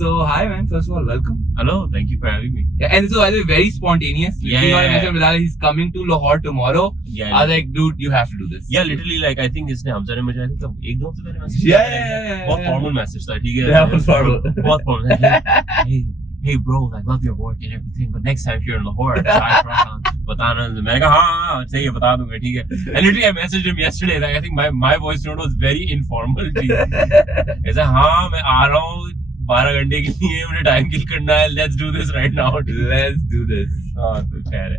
So hi man, first of all, welcome. Hello, thank you for having me. Yeah, and so I was very spontaneous. Yeah. Bilal, he's coming to Lahore tomorrow. Yeah. I was like, dude, you have to do this. Yeah, literally, like I think इसने हमजा ने मुझे एक दो हफ्ते पहले message Yeah. बहुत formal message था, ठीक है? Yeah, बहुत formal. बहुत formal. Hey bro, I love your work and everything, but next time if you're in Lahore, बताना. मैंने कहा हाँ सही है बता दूंगा, ठीक है? And literally I messaged him yesterday. Like I think my voice note was very informal. ऐसा हाँ मैं आ रहा हूँ 12 घंटे के लिए, मुझे टाइम किल करना है. Let's do this right now. Let's do this. हाँ तो खैर है.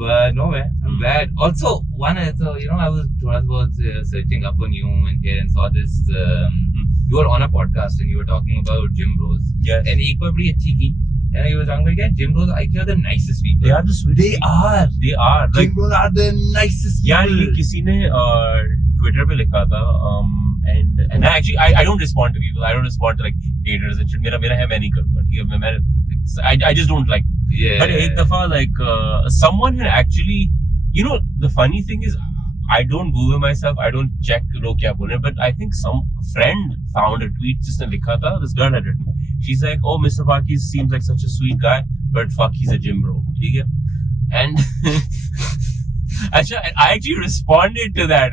But no man, I'm glad. Also, I was searching up on you and here and saw this. You were on a podcast and you were talking about gym bros. Yes. And एक बार बड़ी अच्छी की. And you were talking about, yeah, gym bros are the nicest people. They are the sweetest. They are. Like, Gym bros are the nicest people. यार ये किसी ने Twitter पे लिखा था. And I don't respond to people. I don't respond to like haters and shit. मेरा है मैं नहीं करूँगा. ठीक है मैं I just don't like. Yeah. But एक दफा like someone had actually, the funny thing is I don't Google myself. I don't check लोग क्या बोल रहे हैं. But I think some friend found a tweet जिसने लिखा था. This girl had written. She's like, oh, Mystapaki seems like such a sweet guy, but fuck, he's a gym bro. ठीक है? And I actually responded to that.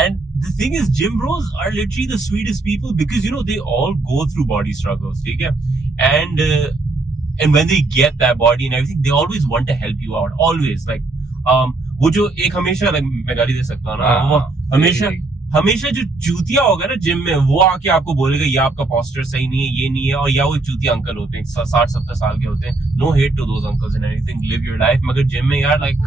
And the thing is, gym bros are literally the sweetest people because, they all go through body struggles. Okay? And when they get that body and everything, they always want to help you out. Always. Like, वो जो एक हमेशा, like, मैं गाली दे सकता हूँ ना, वो हमेशा जो चूतिया होगा ना जिम में, वो आके आपको बोलेगा ये आपका पोस्टर सही नहीं है, ये नहीं है, और या वो चूतिया अंकल होते हैं 60-70 साल के होते हैं. No hate to those uncles and anything, live your life. मगर जिम में यार like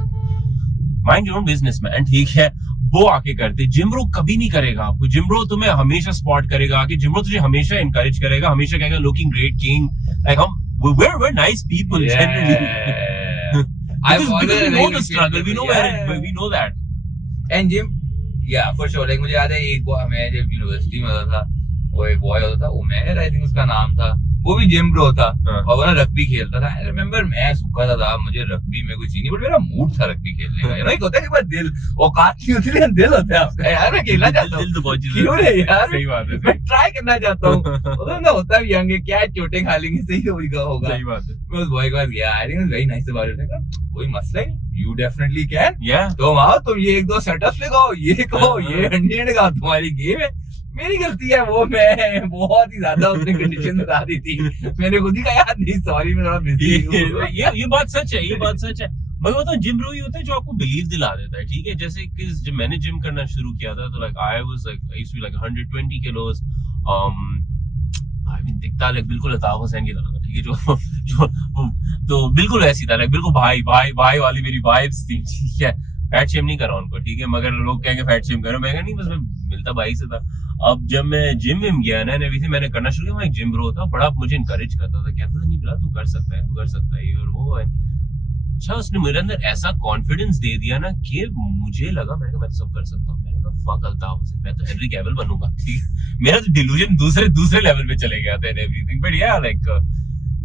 mind your own business man, ठीक है, वो आके करते. जिम ब्रो कभी नहीं करेगा आपको. जिम ब्रो तुम्हें हमेशा स्पॉट करेगा आके. जिम ब्रो तुझे हमेशा एनकरेज करेगा, हमेशा कहेगा looking great king. Like we're nice people generally. Because we know the struggle, we know that. And gym, yeah, for sure. Like मुझे याद है एक मैं जब यूनिवर्सिटी में होता था, वो एक बॉय होता था, उमेर आई थिंक उसका नाम था, वो भी जिम ब्रो था और वो ना रग्बी खेलता था. आई रिमेम्बर मैं सूखा था, मुझे रग्बी में कुछ ही नहीं, बट मेरा मूड था रग्बी खेलने का. एक होता है कि दिल औकात नहीं होती, लेकिन दिल होता है आपका. यार मैं खेलना चाहता हूँ, दिल तो बहुत क्यों नहीं यार, सही बात है, मैं ट्राई करना चाहता हूँ. ना होता भी यंग है, क्या चोटें खा लेंगे, सही होगा. सही बात है. मैं उस बॉय के पास गया, I think very nice about it. कोई मसला नहीं, यू डेफिनेटली कैन. तुम आओ, तुम ये एक दो सेटअप्स लगाओ, ये कहो, ये 100 लगाओ, तुम्हारी गेम है. मेरी गलती है, वो मैं बहुत ही ज्यादा उसने कंडीशन बता दी थी. मैंने खुद ही कहा यार नहीं सॉरी, मैं थोड़ा बिजी हूं. ये बात सच है, ये बात सच है. मैं बताऊं जिम ब्रो ही होता है जो आपको बिलीव दिला देता है. ठीक है, जैसे कि जब मैंने जिम करना शुरू किया था तो like I used to be like 120 kilos. I mean दिखता लाइक बिल्कुल अताब हुसैन की तरह था. ठीक है, जो तो बिल्कुल ऐसी था, लाइक बिल्कुल भाई वाली मेरी वाइब्स थी. ठीक है, फैट शेम नहीं करा उनको. ठीक है, मगर लोग कहेंगे फैट शेम करो, मैं नहीं, बस मैं मिलता भाई से था. अब जब मैं जिम में गया ना एवरीथिंग मैंने करना शुरू किया, वहाँ एक जिम ब्रो था, बड़ा मुझे इनकरेज करता था, कहता था नहीं बिला तू कर सकता है ये और वो है. अच्छा, उसने मेरे अंदर ऐसा कॉन्फिडेंस दे दिया ना कि मुझे लगा मैं तो सब कर सकता हूँ. मैंने कहा फक अल्ताफ हुसैन, मैं तो हेनरी कैविल बनूंगा. ठीक है, मेरा तो डिल्यूजन दूसरे लेवल पे चले गया था एंड एवरीथिंग. बट यार लाइक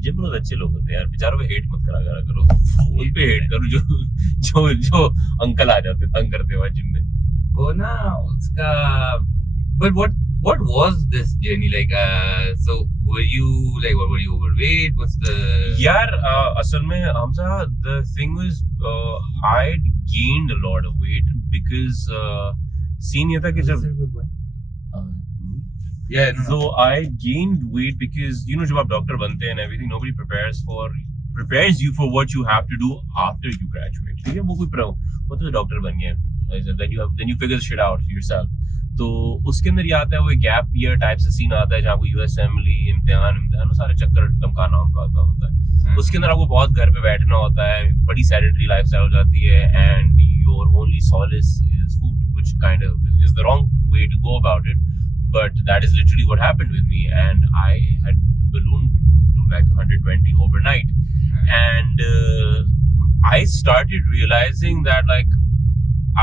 जिम ब्रो अच्छे लोग होते हैं यार, बेचारों पे हेट मत करा करो. उन पे हेट करो जो अंकल आ जाते तंग करते हुए जिम में. वो ना उसका. But what was this journey like? So were you overweight? What's the? यार असल में Hamza, the thing was I gained a lot of weight because scene ये था कि जब so I gained weight because जब आप डॉक्टर बनते हैं and everything, nobody prepares you for what you have to do after you graduate. ठीक है, वो कोई वो तो डॉक्टर बन गया, then you figure shit out yourself. तो उसके अंदर ये आता है, वो गैप ईयर टाइप से सीन आता है जहाँ आपको यूएस असेंबली इम्तिहान सारे चक्कर टमकाना होता है. उसके अंदर आपको बहुत घर पे बैठना होता है, बड़ी सेडेंटरी लाइफस्टाइल हो जाती है, and your only solace is food, which kind of is the wrong way to go about it. But that is literally what happened with me, and I had ballooned to like 120 overnight. And I started realizing that like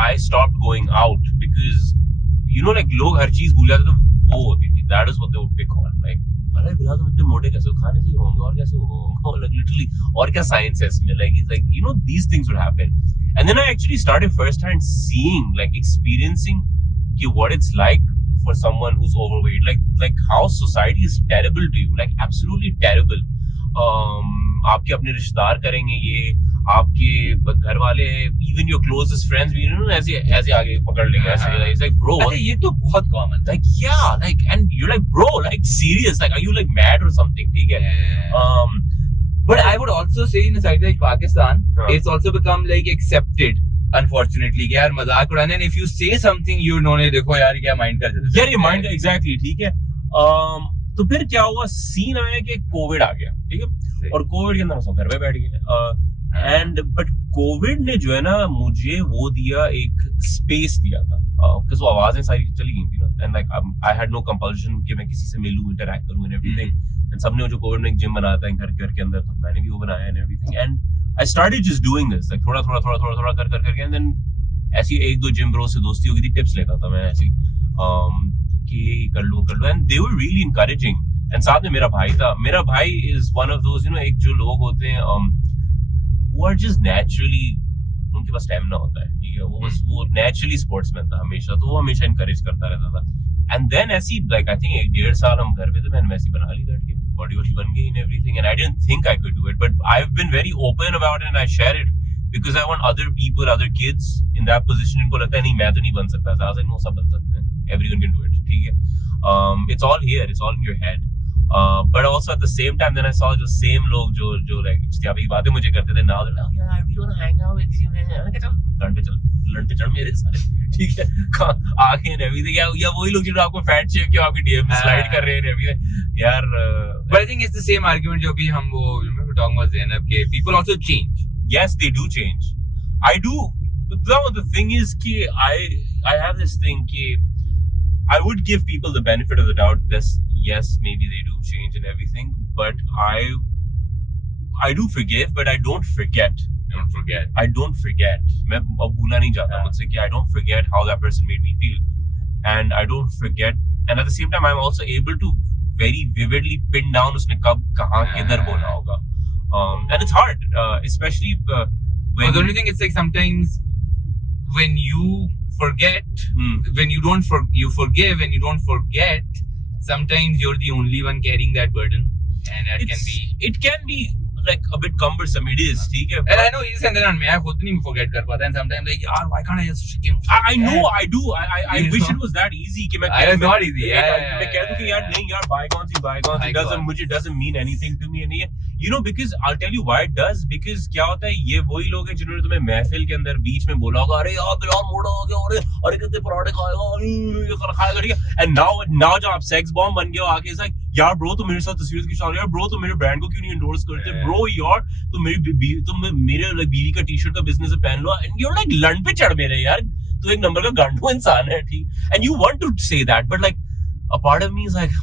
I stopped going out because like लोग हर चीज भूल जाते, तो वो होती थी. That is what they would pick on. Like अरे बिला तुम इतने मोटे कैसे हो, खाने से होंगे और कैसे होंगे, like literally और क्या science है इसमें. Like it's like these things would happen. And then I actually started first hand seeing, like experiencing what it's like for someone who's overweight. Like how society is terrible to you, like absolutely terrible. आपके अपने रिश्तेदार करेंगे ये, आपके घर वाले, even your closest friends भी ऐसे आगे पकड़ लेंगे ऐसे. It's like bro, ये तो बहुत common. Like yeah, like and you're like bro, like serious, like are you like mad or something? ठीक है. But I would also say in a side like Pakistan, it's also become like accepted, unfortunately. कि यार मजाक उड़ाने, and if you say something, you know ने देखो यार क्या mind कर देते. यार ये mind exactly ठीक है. तो फिर क्या हुआ, सीन आया कि कोविड आ गया, ठीक है, और कोविड के अंदर सब घर पे बैठ गए. एंड बट कोविड ने जो है ना मुझे वो दिया, एक स्पेस दिया था, बिकॉज़ वो आवाजें सारी चली गई थी ना, and like I had no compulsion कि मैं किसी से मिलूं, इंटरैक्ट करूं एंड एवरीथिंग. एंड सबने जो कोविड में एक जिम बनाया था घर के अंदर, तो मैंने भी वो बनाया and everything. And I started just doing this, like थोड़ा कर करके. एंड देन ऐसी एक दो जिम ब्रो से दोस्ती हो गई थी, टिप्स लेता था मैं ऐसे कि कर लूं. And they were really encouraging. And साथ में मेरा भाई था. मेरा भाई is one of those, you know, एक जो लोग होते हैं who are just naturally, उनके पास स्टैमिना होता है, ठीक है, वो नेचुरली स्पोर्ट्समैन था हमेशा, तो वो हमेशा इनकरेज करता रहता था. एंड देन ऐसी लाइक आई थिंक 1.5 साल हम घर पे थे, मैंने वैसी बना ली बैठ के, बॉडी बन गई and everything. And I didn't think I could do it, but I have been very open about it and I share it because I want other people, other kids in that position, इनको लगता है नहीं मैं तो नहीं बन सकता. I was like no, सब बन सकते हैं, everyone can do it, ठीक है. It's all here, it's all in your head. But also at the same time, then I saw the same लोग जो like इज्तियाबी बातें मुझे करते थे. Now they're like, yeah, I really want to hang out with you, man. मैंने कहा चल लड़ पे चढ़ मेरे सारे, ठीक है, आगे and everything. या वही लोग जो आपको फैट शेम के आपके डीएम में स्लाइड कर रहे हैं and everything. यार but I think it's the same argument जो भी हम वो remember talking about Zainab के people also change. Yes, they do change. I do. But the thing is कि I have this thing कि I would give people the benefit of the doubt. This, yes, maybe they do change and everything, but I do forgive, but I don't forget. I don't forget. मैं अब भूलना नहीं चाहता मुझसे कि I don't forget how that person made me feel, and I don't forget. And at the same time, I'm also able to very vividly pin down उसने कब कहाँ किधर बोला होगा. And it's hard, especially when. The only thing is like sometimes when you forget, when you don't you forgive and you don't forget, sometimes you're the only one carrying that burden, and it can be like a bit cumbersome. It is, ठीक है. And I know he's and then मैं खुद नहीं forget कर पाता, and sometimes like यार why can't I just forgive? I know I do. I wish it was that easy कि मैं it's not easy. मैं कह दूँ कि यार नहीं यार bygones doesn't mean anything to me. नहीं, you know, because I'll tell you why it does. Because क्या होता है, ये वही लोग हैं जिन्होंने तुम्हें महफिल के अंदर बीच में बोला होगा, अरे यार बिलाल मोटा हो गया, अरे कितने पराठे खाएगा, ये सारा खाएगा, ठीक है. And now जब आप सेक्स बॉम्ब बन गए हो आके, it's like यार ब्रो तुम मेरे साथ तस्वीर खिंचा रहे हो, ब्रो तुम मेरे ब्रांड को क्यों नहीं एंडोर्स करते, ब्रो यार तुम मेरे बीवी का टी-शर्ट का बिजनेस पहन लो. एंड you're like लंड पे चढ़ मेरे यार, तू एक नंबर का गांडू इंसान है, ठीक. And you want to say that, but like a part of me is like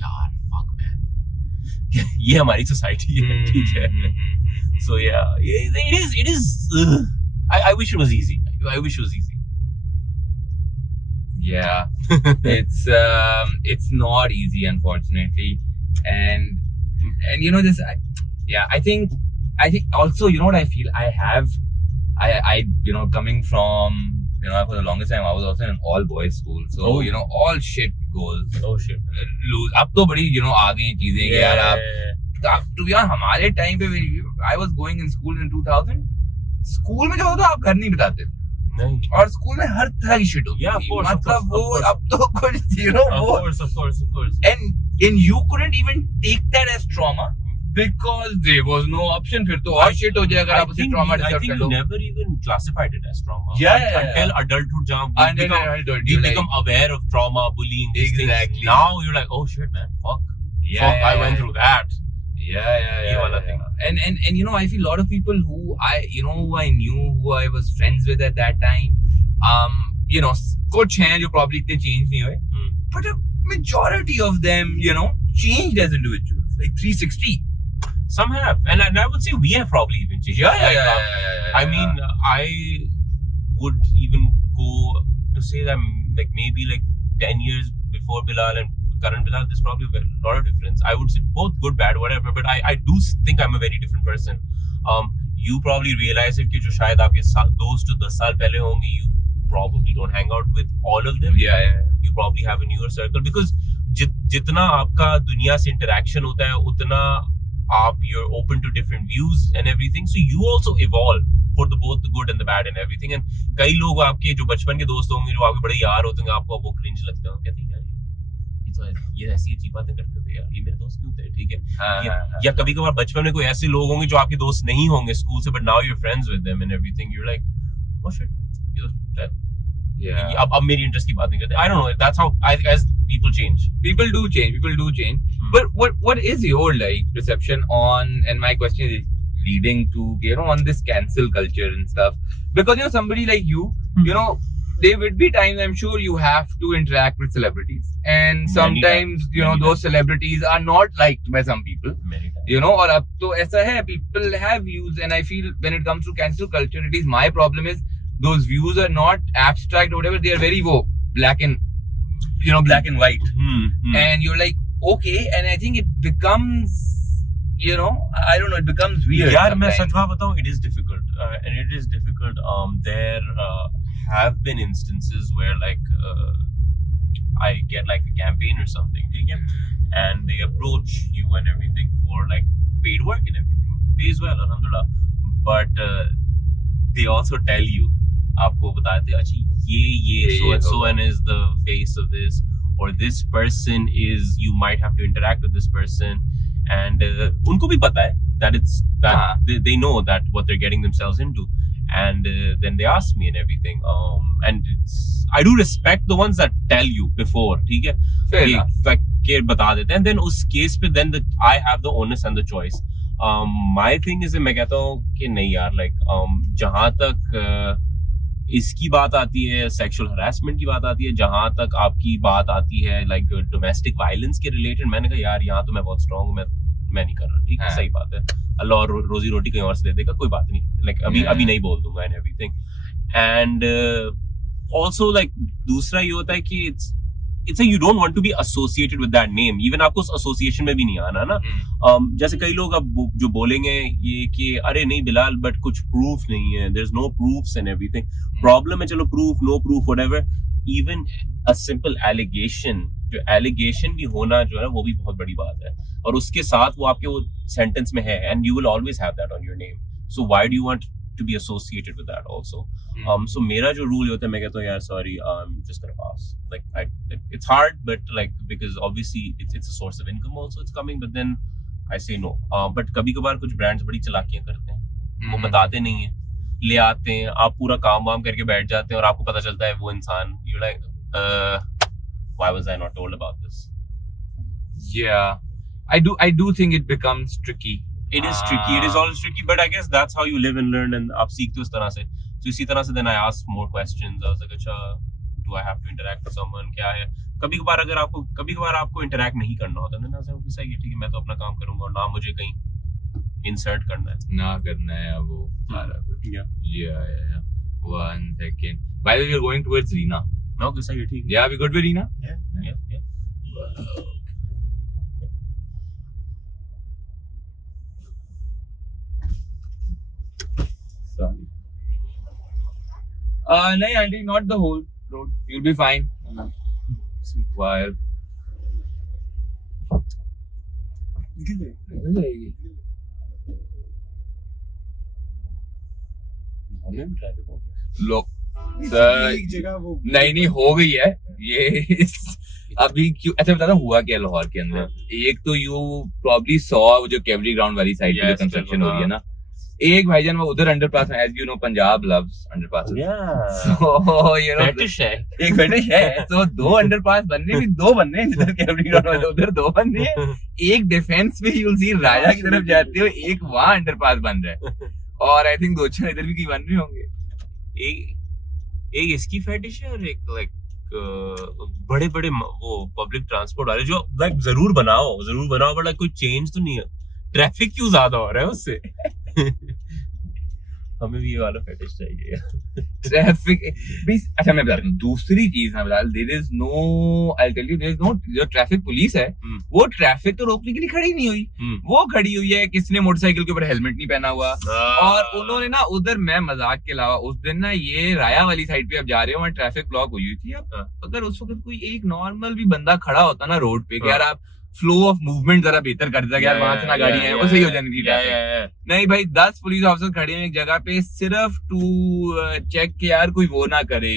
यार fuck man, ये हमारी सोसाइटी है, ठीक है. So yeah, it is I wish it was easy. I wish it was easy. Yeah, it's not easy, unfortunately, and you know this. I think also, you know what I feel. I you know, coming from, you know, for the longest time I was also in an all boys school, so you know all shit goes. Oh shit. Lose. अब तो बड़ी you know आ गई चीजें कि यार आप to be honest हमारे टाइम पे I was going in school in 2000. स्कूल में जो होता आप घर नहीं बताते नहीं, और स्कूल में हर तरह की शिट होती है, मतलब वो अब तो कुछ you know of course and you couldn't even take that as trauma because there was no option. फिर तो और shit हो जाए अगर आप उसे trauma डिस्कस कर लो. I think you never even classified it as trauma. Until adulthood jab we become aware of trauma, bullying, these things. Now you're like, oh shit man, fuck, I went through that. Yeah. And you know, I feel a lot of people who I knew, who I was friends with at that time, you know, कुछ हैं जो probably इतने change नहीं हुए, but a majority of them, you know, changed as individuals, like 360. Some have, and I would say we have probably even changed. I mean, I would even go to say that like maybe like 10 years before Bilal and current Bilal, there's probably a lot of difference. I would say both good, bad, whatever, but I do think I'm a very different person. You probably realize it कि जो शायद आपके दोस्त जो 10 साल पहले होंगे, you probably don't hang out with all of them. Yeah. you probably have a newer circle because जितना आपका दुनिया से interaction होता है उतना you're open to different views and everything, so you also evolve for both the good and the bad and everything. And कई लोग आपके जो बचपन के दोस्त होंगे जो आपके बड़े यार होते हैं आपको वो cringe लगते हैं, कहते हैं यार ये ऐसी अजीब बातें करते थे यार, ये मेरे दोस्त क्यों थे, ठीक है। या कभी कभार बचपन में कोई ऐसे लोग होंगे जो आपके दोस्त नहीं होंगे स्कूल से, but now you're friends with them and everything, you're like oh shit, अब मेरी इंटरेस्ट की बात नहीं करते। I don't know, that's how as people change. People do change. But what is your like perception on, and my question is leading to, you know, on this cancel culture and stuff, because you know somebody like you, you know, there would be times I'm sure you have to interact with celebrities, and sometimes you know those celebrities are not liked by some people, you know, और अब तो ऐसा है, people have views, and I feel when it comes to cancel culture, it is my problem is those views are not abstract or whatever, they are very black and white, and you're like okay, and I think it becomes, you know, I don't know, it becomes weird. यार मैं सच बात बताऊं, it is difficult, and it is difficult. There have been instances where like I get like a campaign or something, and they approach you and everything for like paid work and everything, pays well, alhamdulillah, but they also tell you, आपको बताते अच्छा ये so and is the face of this, or this person is, you might have to interact with this person, and उनको भी पता है that it's that they know that what they're getting themselves into, and then they ask me and everything, and I do respect the ones that tell you before, ठीक है, fair enough, like के बता देते हैं, and then उस case पे then I have the onus and the choice. My thing is मैं कहता हूँ कि नहीं यार, like जहाँ तक इसकी बात आती है, सेक्सुअल हरासमेंट की बात आती है, जहां तक आपकी बात आती है लाइक डोमेस्टिक वायलेंस के रिलेटेड, मैंने कहा यार यहाँ तो मैं बहुत स्ट्रांग हूँ, मैं नहीं कर रहा, ठीक है, सही बात है, अल्लाह और रोजी रोटी कहीं और से दे देगा, कोई बात नहीं, लाइक अभी नहीं बोल दूंगा and everything, and also like दूसरा ये होता है कि it's you don't want to be associated with that name, even आपको उस एसोसिएशन में भी नहीं आना ना, जैसे कई लोग अब जो बोलेंगे ये कि अरे नहीं बिलाल बट कुछ प्रूफ नहीं है, there's no proofs and everything, problem है, चलो proof no proof whatever, even a simple allegation, जो allegation भी होना जो है वो भी बहुत बड़ी बात है, और उसके साथ वो आपके वो सेंटेंस में है, and you will always have that on your name, so why do you want to be associated with that also? So मेरा जो रूल होता है, मैं कहता हूँ यार sorry, I'm just gonna pass, like it's hard, but like because obviously it's a source of income also, it's coming, but then I say no, but कभी कभार कुछ ब्रांड्स बड़ी चालाकियां करते हैं, वो बताते नहीं है, ले आते हैं, आप पूरा काम वाम करके बैठ जाते हैं और आपको पता चलता है वो इंसान, you're like why was I not told about this? Yeah, I do think it becomes tricky. It is tricky. It is always tricky, but I guess that's how you live and learn, and आप सीखते हो इस तरह से. So इसी तरह से then I asked more questions. I was like, अच्छा, do I have to interact with someone? क्या है? कभी कभार आपको interact नहीं करना होता, then I was like, सही है, ठीक है, मैं तो अपना काम करूँगा और ना मुझे कहीं insert करना है. ना करना है वो सारा कुछ. Yeah. 1 second. By the way, we're going towards Reena. Okay, सही है, ठीक है. Yeah, we good with Reena? Yeah. Wow. नहीं aunty, not the whole road. You'll be fine. Sweet while. Look, नहीं हो गई है ये अभी क्यों अच्छा बता हुआ क्या लाहौर के अंदर, एक तो यू प्रॉब्ली सॉ जो केवली ग्राउंड वाली साइड पे कंस्ट्रक्शन हो रही है ना, एक भाईजान वो उधर अंडरपास है, as you know Punjab loves underpass, so you know fetish है, एक फेटिश है, तो 2 अंडरपास बनने भी 2 बनने हैं, इधर केवली ग्राउंड वाले उधर 2 बनने हैं, एक डिफेंस में यूल सी राजा की तरफ जाते हो, एक वहां अंडरपास बन रहा है, और आई थिंक 2-4 इधर भी की बन रहे होंगे, एक इसकी फेटिश है और एक लाइक बड़े वो पब्लिक ट्रांसपोर्ट वाले जो लाइक जरूर बनाओ बट लाइक कोई चेंज तो नहीं है, ट्रैफिक क्यों ज्यादा हो रहा है उससे. हमें भी ये वाला फेटिश चाहिए। ट्रैफिक अच्छा मैं बता रहा हूँ दूसरी चीज ना Bilal, there is no, I tell you, there is no, जो ट्रैफिक पुलिस है वो ट्रैफिक तो रोकने के लिए खड़ी नहीं हुई, वो खड़ी हुई है किसने मोटरसाइकिल के ऊपर हेलमेट नहीं पहना हुआ। और उन्होंने ना उधर, मैं मजाक के अलावा उस दिन ना ये राया वाली साइड पे अब जा रहे हो, वहाँ ट्रैफिक ब्लॉक हुई थी। अब अगर उस वक्त कोई एक नॉर्मल भी बंदा खड़ा होता ना रोड पे, यार आप फ्लो ऑफ मूवमेंट जरा बेहतर कर देता, यार वहां से ना गाड़ी है, वो सही हो जानी थी ट्रैफिक। नहीं भाई 10 पुलिस ऑफिसर खड़े हैं एक जगह पे सिर्फ टू चेक के यार कोई वो ना करे,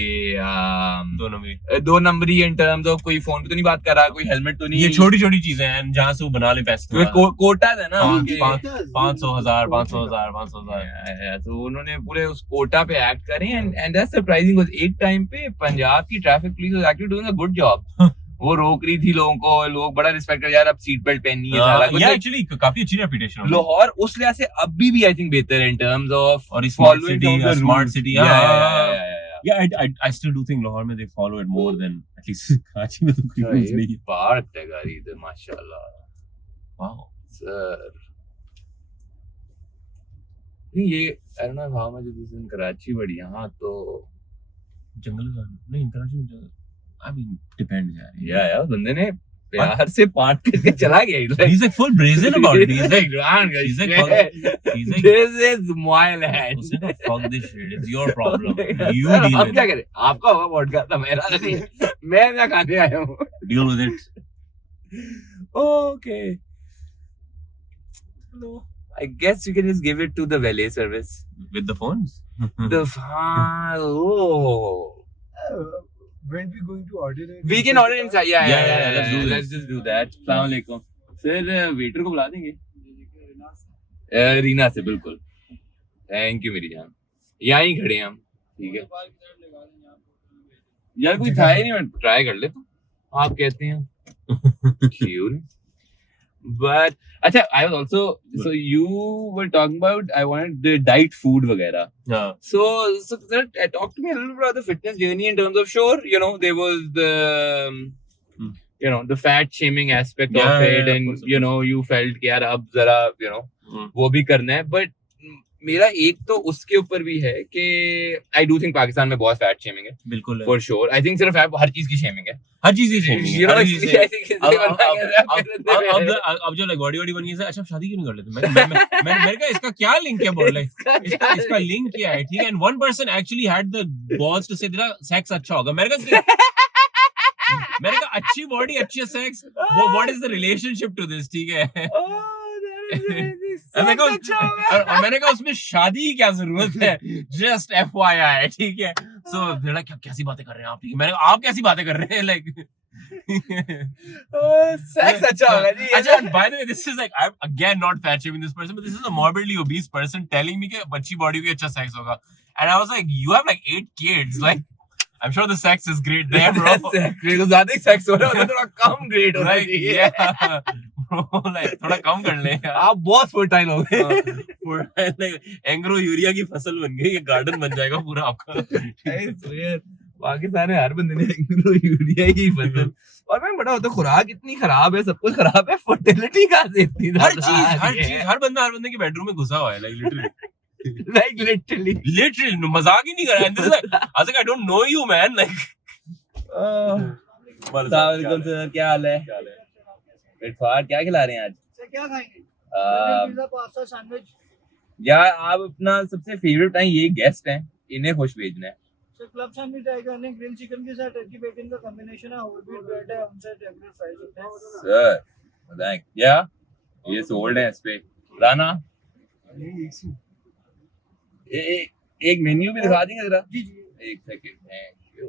दो नंबरी इन टर्म्स ऑफ कोई फोन पे तो नहीं बात कर रहा, कोई हेलमेट तो नहीं। ये छोटी छोटी चीजें हैं जहाँ से वो बना ले पैसे, कोटा था ना 500,000 500,000 तो उन्होंने पूरे उस कोटा पे एक्ट करे। एंड दैट्स सरप्राइजिंग वाज एक टाइम पे पंजाब की traffic police was actually doing a good job. वो रोक रही थी लोगों को, लोग बड़ा रिस्पेक्ट कर, यार अब सीट बेल्ट पहननी है साला कुछ। एक्चुअली काफी अच्छी रेपुटेशन है लाहौर उस लिहाज से अभी भी आई थिंक बेहतर है इन टर्म्स ऑफ और smart city. I still do think Lahore में they follow it more than at least Karachi में तो कोई रूल्स नहीं है। पार्क है गाड़ी इधर माशाल्लाह। वाओ सर ये आई don't know how much is in Karachi, बट यहाँ तो जंगल नहीं, कराची में जंगल I mean depends यार। यार बंदे ने प्यार से पार्ट करके चला गया। He's like full brazen about it. He's like this is my land. उसने कहा fuck this shit. It's your problem. You deal with it. अब क्या करें? आपका होगा पॉडकास्ट, मेरा नहीं। मैं क्या खाने आया हूँ? Deal with it. Okay. No. I guess you can just give it to the valet service. With the phones? When we going to order it? We can order inside. Yeah. Let's just do that. Assalamu alaikum. फिर वेटर को बुला देंगे रीना से, बिल्कुल। Thank you मेरी जान। यहाँ ही खड़े हैं हम, ठीक है यार, कोई था ही नहीं, मैं ट्राई कर ले तो आप कहते हैं क्यों नहीं। But अच्छा, I was also, so you were talking about, I wanted the diet food वगैरह. Yeah. So talk to me a little about the fitness journey in terms of, sure, you know, there was the, you know, the fat shaming aspect of it, and you know, you felt कि यार अब जरा, you know, वो भी करना है, but मेरा एक तो उसके ऊपर भी है कि आई डू थिंक पाकिस्तान में बहुत फैट शेमिंग है, बिल्कुल फॉर श्योर। आई थिंक सिर्फ हर चीज की शेमिंग है, हर चीज की शेमिंग है। अब जो बॉडी बन गई, अच्छा शादी क्यों नहीं कर लेते? मैंने कहा इसका क्या लिंक है, बोल रहे इसका लिंक क्या है, ठीक है। And one person actually had the balls to say तेरा सेक्स अच्छा होगा। मैंने कहा अच्छी बॉडी अच्छा sex, what is the relationship to this, ठीक है। मैंने कहा उसमें शादी की क्या जरूरत है, जस्ट FYI, ठीक है। सो क्या कैसी बातें कर रहे हैं आप, ठीक है। मैंने आप कैसी बातें कर रहे हैं, लाइक सेक्स अच्छा होगा जी। अच्छा, by the way, this is like, I'm again not fat shaming this person, but this is a morbidly obese person telling me कि अच्छी बॉडी की अच्छा सेक्स होगा, and I was like, you have like 8 kids, like I'm sure the sex is great there, bro. तो ज्यादा सेक्स हो रहा है, थोड़ा कम ग्रेड होना चाहिए, bro, like थोड़ा कम कर ले। आप बहुत फर्टाइल हो गए, एंग्रो यूरिया की फसल बन गई, ये गार्डन बन जाएगा पूरा आपका। पाकिस्तान में हर बंदे ने एंग्रो यूरिया की फसल, और मैं बड़ा होता खुराक इतनी खराब है, सब कुछ खराब है, फर्टिलिटी कहाँ से इतनी, हर चीज हर बंदे के बेडरूम में घुसा हुआ है, like literally मजाक ही नहीं कर रहा है। This is like, I was like, I don't know you, man, like वालेकुम सर, क्या हाल है? ब्रेकफास्ट क्या खिला रहे हैं आज? सर क्या खाएंगे? Pizza, pasta, sandwich. यार आप अपना सबसे फेवरेट हैं, ये गेस्ट हैं, इन्हें खुश भेजना है। सर क्लब सैंडविच ट्राई करने, ग्रिल चिकन के साथ टर्की बेकन का कॉम्बिनेशन है, होल व्हीट ब्रेड है, उनसे रेगुलर फ्राइज होते हैं। सर बताएं क्या ये सोल्ड है इस पे राना? एक मेन्यू भी दिखा देंगे जरा? जी जी, एक सेकंड, थैंक यू।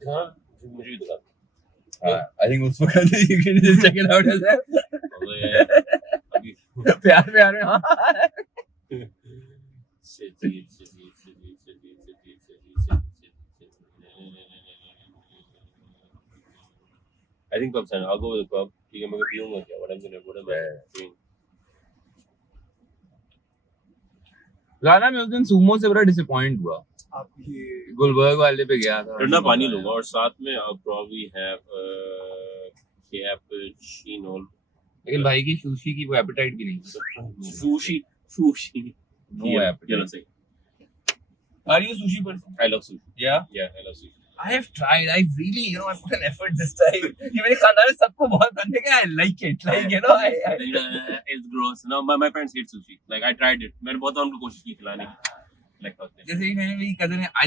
हाँ मुझे भी दिखा। I think उस वक्त you can just check it out as well. प्यार में हाँ। I think club sandwich. I'll go with the club. ठीक है, मैं पीऊंगा क्या? What am I doing? Rana मैं उस दिन सुमो से बड़ा डिसअपॉइंट हुआ। आप ये गुलबर्ग वाले पे गया था, ठंडा पानी लूंगा और साथ में I'll probably have cappuccino। लेकिन भाई की सुशी की वो एपेटाइट भी नहीं। Sushi No appetite. Yellow same. Are you a sushi person? I love sushi. Yeah. Yeah, I love sushi. I have tried. I really, I put an effort this time. ये मेरे खानदान में सबको बहुत पसंद है. I like it. Like, It's gross. No, my parents hate sushi. Like I tried it. मैंने बहुत उनको कोशिश की खिलाने की. Like जैसे ही मैंने मेरी cousin है, I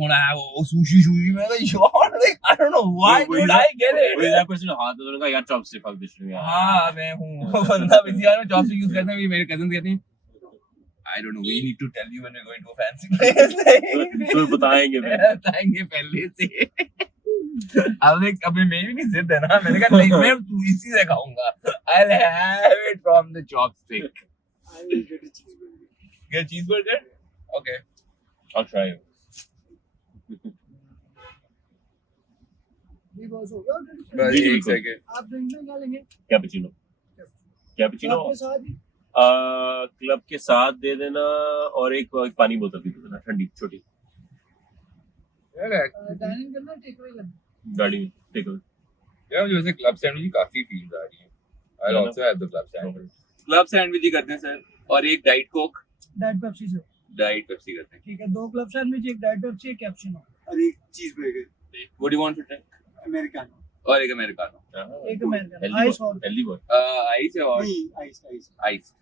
want to have sushi. मैं like, sure. Like, I don't know why don't I get it. Who is that person? हाँ, तो उन्होंने कहा यार chopstick fuck this shit. हाँ, मैं हूँ. बंदा बिजी यार मैं chopstick use करता हूँ. मेरे cousins कहते हैं I don't know. We need to tell you when we're going to a fancy place. तो बताएंगे पहले से. अब मेरी भी जिद है ना. मैंने कहा नहीं मैं इसी से खाऊंगा. I'll have it from the chopstick. I will get a cheeseburger. Get cheeseburger? Okay. I'll try it. ये बस हो गया already? बस जी, एक सेकंड. आप ड्रिंक में क्या लेंगे? Cappuccino. आपके साथ ही क्लब के साथ दे देना और एक पानी बोतल भी दे देना ठंडी छोटी डाइनिंग करना टेक अवे करना गाड़ी में टेक अवे. यार मुझे वैसे क्लब सैंडविच काफी फील्स आ रही है. I'll also have the club sandwich. Club sandwich ही करते हैं सर. और एक डाइट कोक. डाइट पेप्सी से डाइट पेप्सी करते हैं. ठीक है 2 क्लब सैंडविच एक डाइट पेप्सी एक कैप्चिनो और एक cheeseburger What do you want to drink? Americano. और एक अमेरिकानो. एक अमेरिकन आइस और हेल्दी बॉय. आइस है और नहीं आइस आइस. आइस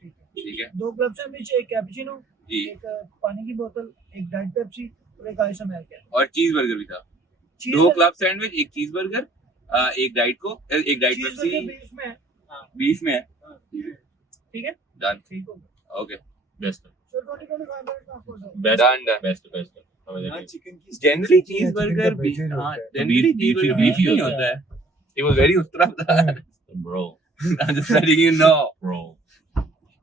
ठीक है. ठीक है. 2 क्लब सैंडविच एक कैप्चिनो जी. एक पानी की बोतल एक डाइट पेप्सी और एक आइस अमेरिकन और चीज बर्गर भी था. 2 क्लब सैंडविच एक चीज बर्गर एक डाइट कोक एक डाइट पेप्सी. बीफ में है. बीफ में है. ठीक है डन. ठीक हो गया. ओके. बेस्ट सो 20-25 मिनट में आपको दो. बेस्ट यहाँ चिकन की जनरली चीज बर्गर भी हाँ जनरली चीज बर्गर बीफ ही होता है. It was very ustra था. bro. I'm just letting you know. Bro.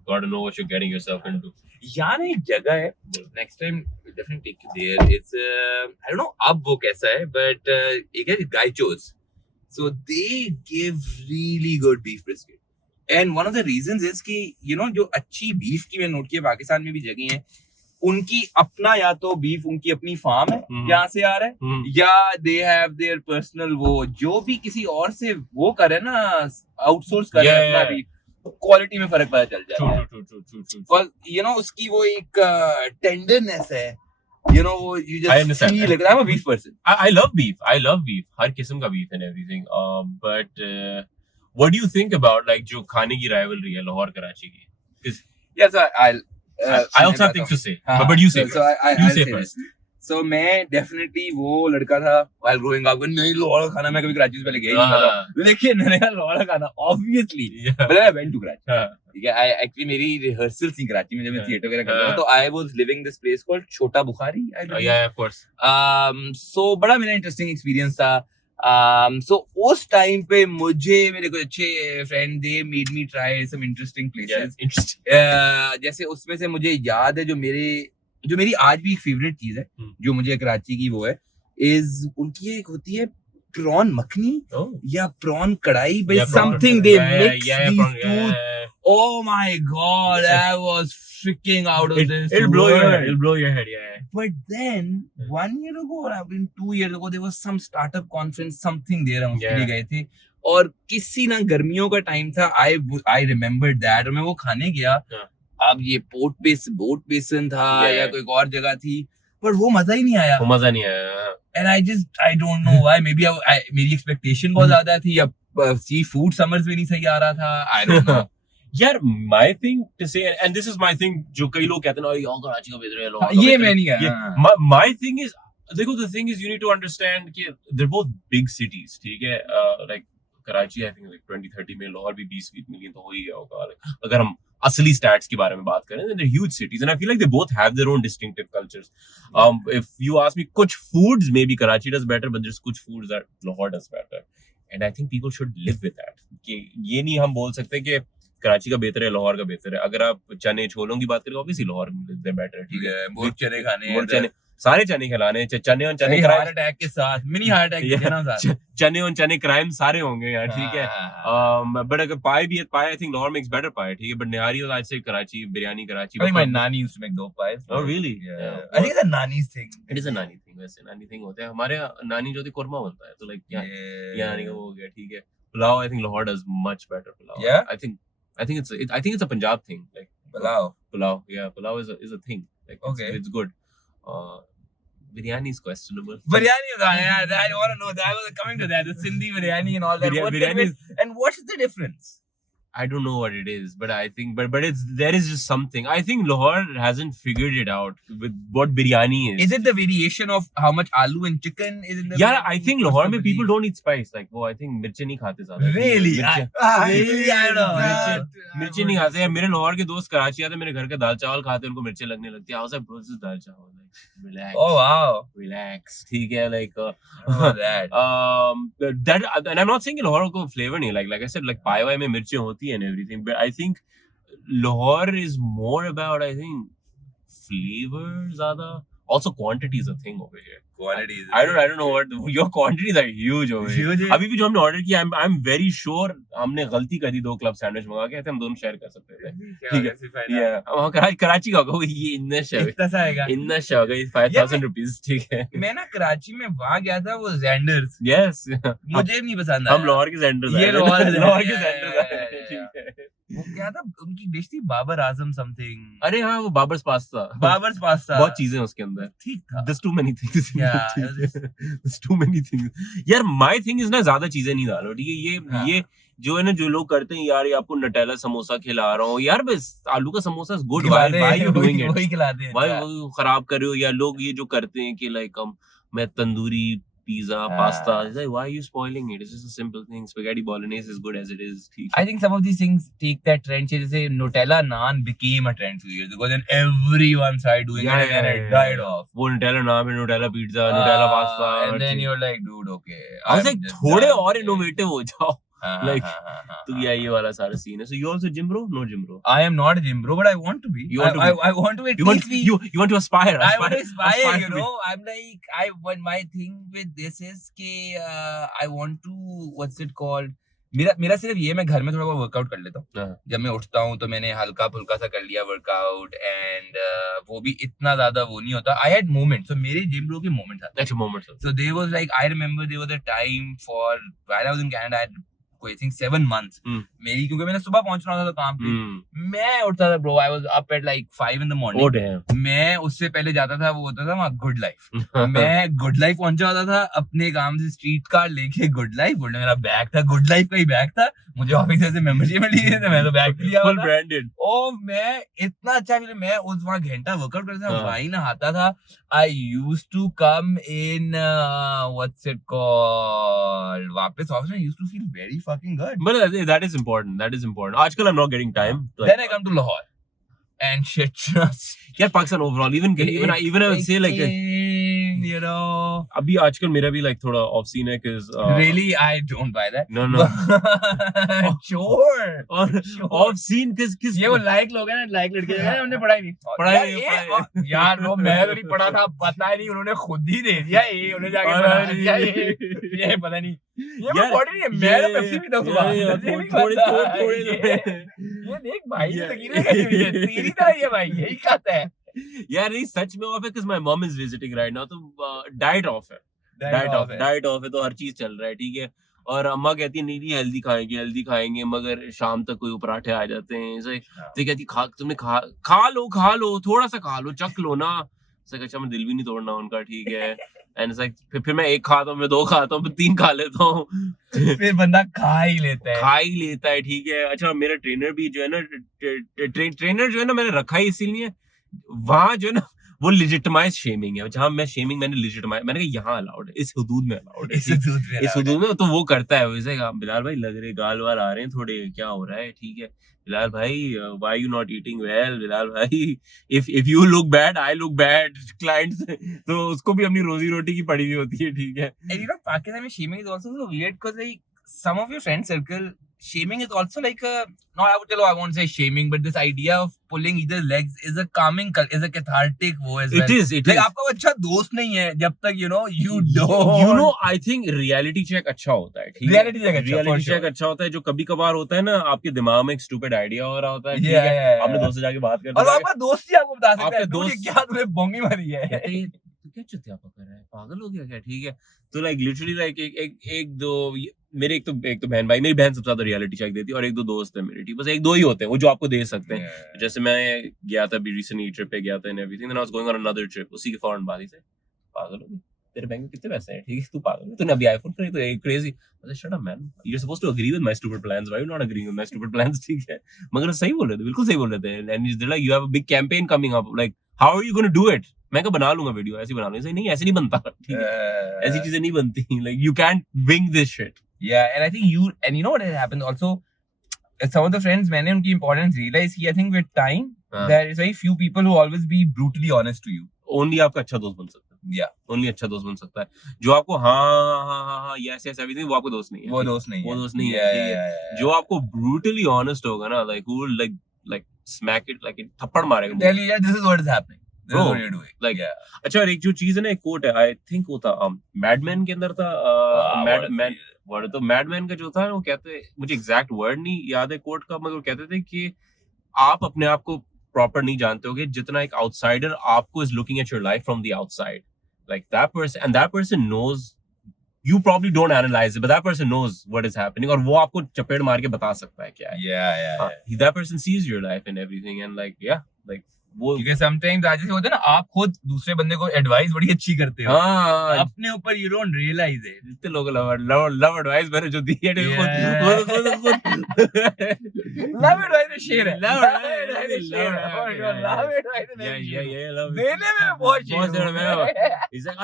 Gotta know what you're getting yourself into. यहाँ एक जगह है. Next time we'll definitely take you there. It's I don't know अब वो कैसा है but एक है Gaichos. So they give really good beef brisket. And one of the reasons is कि जो अच्छी beef की मैंने नोट किया पाकिस्तान में भी जगह है उनकी अपना या तो बीफ उनकी अपनी फार्म है जहाँ से आ रहा है या दे हैव देयर पर्सनल वो जो भी किसी और से वो करे ना आउटसोर्स करे अपना बीफ क्वालिटी में फर्क पता चल जाता है. उसकी वो एक टेंडरनेस है. वो you just feel like I'm a beef person. I love beef. हर किस्म का beef and everything. But what do you think about like जो खाने की rivalry है लाहौर कराची की? Yes, I also have things to say, but you say you say first. So मैं definitely वो लड़का था while growing up नहीं लाहौर का खाना मैं कभी कराची से पहले गया नहीं था लेकिन मैंने कहा लाहौर का खाना obviously but I went to Karachi. ठीक है. I actually मेरी rehearsal थी कराची में जब मैं थिएटर वगैरह करता था तो I was living this place called छोटा Bukhari. Yeah, of course. So बड़ा मेरा interesting experience था. So उस टाइम पे मुझे मेरे कुछ अच्छे friend they made me try some interesting places. जैसे उसमें से मुझे याद है जो मेरी आज भी एक फेवरेट चीज है जो मुझे कराची की वो है इज उनकी एक होती है प्रॉन मखनी या प्रॉन कढ़ाई by something they mix these two. Oh my god, I was freaking out of this. It'll blow your head. Yeah. But then 1 year ago or 2 years ago there was some startup conference something there हम उसके लिए गए थे और किसी ना गर्मियों का टाइम था. I remembered that और मैं वो खाने गया. अब ये बोट बेसन था या कोई और जगह थी पर वो मजा ही नहीं आया. And I don't know why. Maybe मेरी expectation बहुत ज्यादा थी या सी फूड समर्स में नहीं सही आ रहा था. I don't know. यार my thing to say and this is my thing जो कई लोग कहते हैं ना कराची का बेहतर है लोग ये मैं नहीं कहा. My thing is देखो the thing is you need to understand कि they're both big cities. ठीक है. Like कराची I think like 2030 में लाहौर भी 20 मिलियन तो हो ही गया होगा. अगर हम असली stats के बारे में बात करें then they're huge cities and I feel like they both have their own distinctive cultures. If you ask me कुछ foods maybe Karachi does better but there's कुछ foods that Lahore does better and I think people should live with that. कि ये नहीं हम बोल सकते कि कराची का बेहतर है लाहौर का बेहतर है. अगर आप चने छोलों की बात करें ऑब्वियसली लाहौर में बेटर है. ठीक है. बहुत चने खाने सारे चने खिलाने चने और चने हार्ट अटैक के साथ मिनी हार्ट अटैक चने और चने क्राइम सारे होंगे यार. ठीक है. बट अगर पाए भी है पाए I think Lahore makes better पाए. ठीक है. बट निहारी और आज से कराची बिरयानी Karachi my nanny used to make dope pies. Oh really? I think it's a nanny's thing. It is a nanny thing. वैसे नानी थिंग होता है. हमारे नानी जो थी कोरमा बनता है तो लाइक यहाँ नानी का वो हो गया. ठीक है. Pulao I think Lahore does much better pulao. Yeah. I think it's a Punjab thing. Like Pulao. Yeah, pulao is a thing. Like Okay. it's good. Biryani is questionable. Biryani is I want to know that. I was coming to that. The Sindhi biryani and all that. Biryani And what's the difference? I don't know what it is, but I think, but it's there is just something. I think Lahore hasn't figured it out with what biryani is. Is it the variation of how much aloo and chicken is in the? Yeah, biryani? I think Lahore mein people don't eat spice. Like, I think mirchi nahi khate zyada. Really? Really, I don't know. मिर्ची नहीं खाते हैं. मेरे लाहौर के दोस्त कराची आते हैं, मेरे घर के दाल चावल खाते हैं, उनको मिर्ची लगने लगती है. I was like, bro, this is दाल चावल. Like, relax. Oh wow. Relax. ठीक है, like that. that, and I'm not saying Lahore को flavor नहीं, like I said, like पाए वाए में मिर्ची होती है and everything, but I think Lahore is more about, I think, flavor ज़्यादा. Also, quantity is a thing over here. Quantity is. I don't know what your quantities are huge over here. Huge. अभी भी जो हमने ऑर्डर किया, I'm very sure हमने गलती करी 2 club sandwich मंगा के, हम दोनों शेयर कर सकते थे. ठीक है. Yeah. वहाँ कराची का होगा ये इतना शेयर. इतना सा आएगा. इतना शेयर होगा 5,000 रुपीस. ठीक है. मैं ना कराची में वहाँ गया था वो ज़ैंडर्स. Yes. मुझे नहीं पसंद आया. हम लाहौर के ज़ैंडर्स. ये लाहौर के ज़ैंडर्स. ठीक है. वो क्या था उनकी डिश थी बाबर आजम समथिंग. अरे हाँ वो बाबर्स पास्ता. बहुत चीजें उसके अंदर. ठीक था. There's too many things. Yeah. There's too many things. यार my thing is ना ज्यादा चीजें नहीं डालो. ठीक है. ये जो है ना जो लोग करते हैं यार, ये आपको नटेला समोसा खिला रहा हूँ यार, बस आलू का samosa is good. Why you doing it? वही खिलाते हैं. Why खराब कर रहे हो? या लोग ये जो करते हैं कि like मैं tandoori pizza, pasta. It's like, why are you spoiling it? It's just a simple thing. Spaghetti bolognese is good as it is. I think some of these things take that trend. Say Nutella naan became a trend 2 years ago. Then everyone started doing it and then it died off. वो Nutella naan, Nutella pizza, Nutella pasta. And then you're like, dude, okay. I was like, थोड़े और innovative हो जाओ. Like, तो ये वाला सारा scene है. So you also gym bro? No gym bro. I am not a gym bro, but I want to be. I want to be. You want to aspire. I want to aspire. You know, I'm like, my thing with this is कि I want to, what's it called? मेरा सिर्फ ये, मैं घर में थोड़ा बहुत वर्कआउट कर लेता हूँ. जब मैं उठता हूँ तो मैंने हल्का फुल्का सा कर लिया वर्कआउट, एंड वो भी इतना ज्यादा वो नहीं होता. I had moments. So मेरे जिम ब्रो के मोमेंट्स आते हैं. moments. So there was like, I remember there was a time for while I was in Canada, I had I think 7 months. मेरी, क्योंकि मैंने सुबह पहुंचना होता था काम पे. मैं उठता था bro, I was up at like 5 in the morning. Oh damn. मैं उससे पहले जाता था, वो होता था वहाँ गुड लाइफ. मैं गुड लाइफ पहुंचा होता था अपने काम से, स्ट्रीट कार्ड लेके गुड लाइफ. मेरा बैग था, गुड लाइफ का ही बैग था. मुझे ऑफिस से मेंबरशिप मिली है तो मैं तो बैग लिया फुल ब्रांडेड. ओ मैं इतना अच्छा फील. मैं उस वहाँ घंटा वर्कआउट करता था, वहीं नहाता था. I used to come in what's it called, वापस ऑफिस में used to feel very fucking good. But that is important. आजकल I'm not getting time. Then I come to Lahore and shit just. Yeah, Pakistan overall, even I would say like you know. अभी आजकल मेरा भी like थोड़ा off scene है because really I don't buy that. No. Sure. और off scene किस ये वो लाइक लोग हैं ना, लाइक लड़के हैं, हमने पढ़ाई नहीं यार. वो मैं तो नहीं पढ़ा था, पता ही नहीं, उन्होंने खुद ही दे दिया. ये उन्हें जाके पढ़ा दिया. ये पता नहीं, ये मैं पढ़ नहीं है. मैं तो पेप्सी पीता सुबह. ये देख भाई, ये तकीरे कैसी हुई है, तेरी तरह ये भाई यही खाता है यार. नहीं सच में ऑफ है because my mom is visiting right now, तो डाइट ऑफ है. डाइट ऑफ है तो हर चीज चल रहा है. ठीक है. और अम्मा कहती है नहीं हेल्दी खाएंगे, मगर शाम तक कोई पराठे आ जाते हैं. तो कहती तुमने खा लो थोड़ा सा खा लो, चख लो ना. अच्छा मैं दिल भी नहीं तोड़ना उनका. ठीक है. एंड फिर मैं 1 खाता हूँ, मैं 2 खाता हूँ, मैं 3 खा लेता हूँ. फिर बंदा खा ही लेता है. ठीक है. अच्छा मेरा ट्रेनर भी जो है ना, ट्रेनर जो है ना, मैंने रखा ही इसीलिए वहाँ जो है ना वो लेजिटिमाइज शेमिंग है. जहाँ मैं शेमिंग मैंने कहा यहाँ अलाउड है, इस हुदूद में अलाउड है. इस हुदूद में तो वो करता है. वैसे बिलाल भाई लग रहे गाल वाल आ रहे हैं थोड़े, क्या हो रहा है. ठीक है. बिलाल भाई why you not eating well? Bilal भाई if you look bad I look bad. Clients तो उसको भी अपनी रोजी रोटी की पड़ी हुई होती है. ठीक है. And you know Pakistan में shaming is also so weird because like some of your friend circle, shaming is also like I won't say shaming, but this idea of pulling either legs is a calming, is a cathartic वो as well. It is. like आपका अच्छा दोस्त नहीं है जब तक you know I think reality check अच्छा होता है. ठीक है. reality check अच्छा होता है. जो कभी कभार होता है ना, आपके दिमाग में एक स्टूपिड आइडिया हो रहा होता है. ठीक है. आपने दोस्त से जाके बात करते और आपका दोस्त ही आपको बता सकता है क्या तुमने बोंगी मारी है. क्या चुतिया पकड़ रहा है, पागल हो गया क्या. ठीक है. तो like literally like एक दो मेरे एक तो बहन भाई, मेरी बहन सबसे ज्यादा रियलिटी चेक देती है और एक दो दोस्त है मेरे, ठीक, बस एक दो ही होते हैं वो जो आपको दे सकते हैं। Yeah. जैसे मैं गया था अभी रिसेंटली ट्रिप पे गया था and everything, then I was going on another trip, उसी के फौरन बाद ही से पागल हो गई, तेरे बैंक में कितने पैसे हैं, ठीक है तू पागल है, तूने अभी आईफोन खरीदा तो एक क्रेजी, मतलब shut up man, you are supposed to agree with my stupid plans, why you not agreeing with my stupid plans, ठीक है, मगर सही बोल रहे थे, बिल्कुल सही बोल रहे थे, and they like you have a big campaign coming up, like how are you gonna do it, मैं कहा बना लूंगा वीडियो, ऐसे बना लूंगा, ऐसे नहीं, ऐसे नहीं बनता, ठीक है, ऐसी चीजें नहीं बनती, like you can't wing this shit. Yeah, and I think you know what has happened also. Some of the friends, मैंने उनकी importance realize की I think with time there is very few people who always be brutally honest to you. Only आपका अच्छा दोस्त बन सकता है, Yeah, only अच्छा दोस्त बन सकता है, जो आपको हाँ यस यस एवरीथिंग, वो आपको दोस्त नहीं है, वो दोस्त नहीं है, वो दोस्त नहीं है, ठीक है, जो आपको ब्रूटली ऑनेस्ट होगा ना, like who will like smack it, like थप्पड़ मारेगा, tell you yeah this is what is happening, this Bro, is what you're doing, like yeah. अच्छा, और एक जो चीज है ना, एक कोट है, आई थिंक वो था मैडमैन के अंदर था, मैडमैन वर्ड, तो मैडमैन का जो था वो कहते, मुझे एग्जैक्ट वर्ड नहीं याद है कोट का, मगर कहते थे कि आप अपने आप को प्रॉपर नहीं जानते होगे जितना एक आउटसाइडर आपको is looking at your life from the outside, like that person, and that person knows, you probably don't analyze it, but that person knows what is happening, और वो आपको चपेट मार के बता सकता है क्या है, Yeah. that person sees your life and everything, and like yeah, like वो, क्योंकि sometimes आज जैसे होता है ना, आप खुद दूसरे बंदे को एडवाइस बड़ी अच्छी करते हो, हाँ अपने ऊपर you don't realize it. जितने लोग लव एडवाइस मैंने जो दी है, Love advice में शेर है, Love advice में शेर है, oh my God, love advice में love देने में बहुत शेर है। He's like,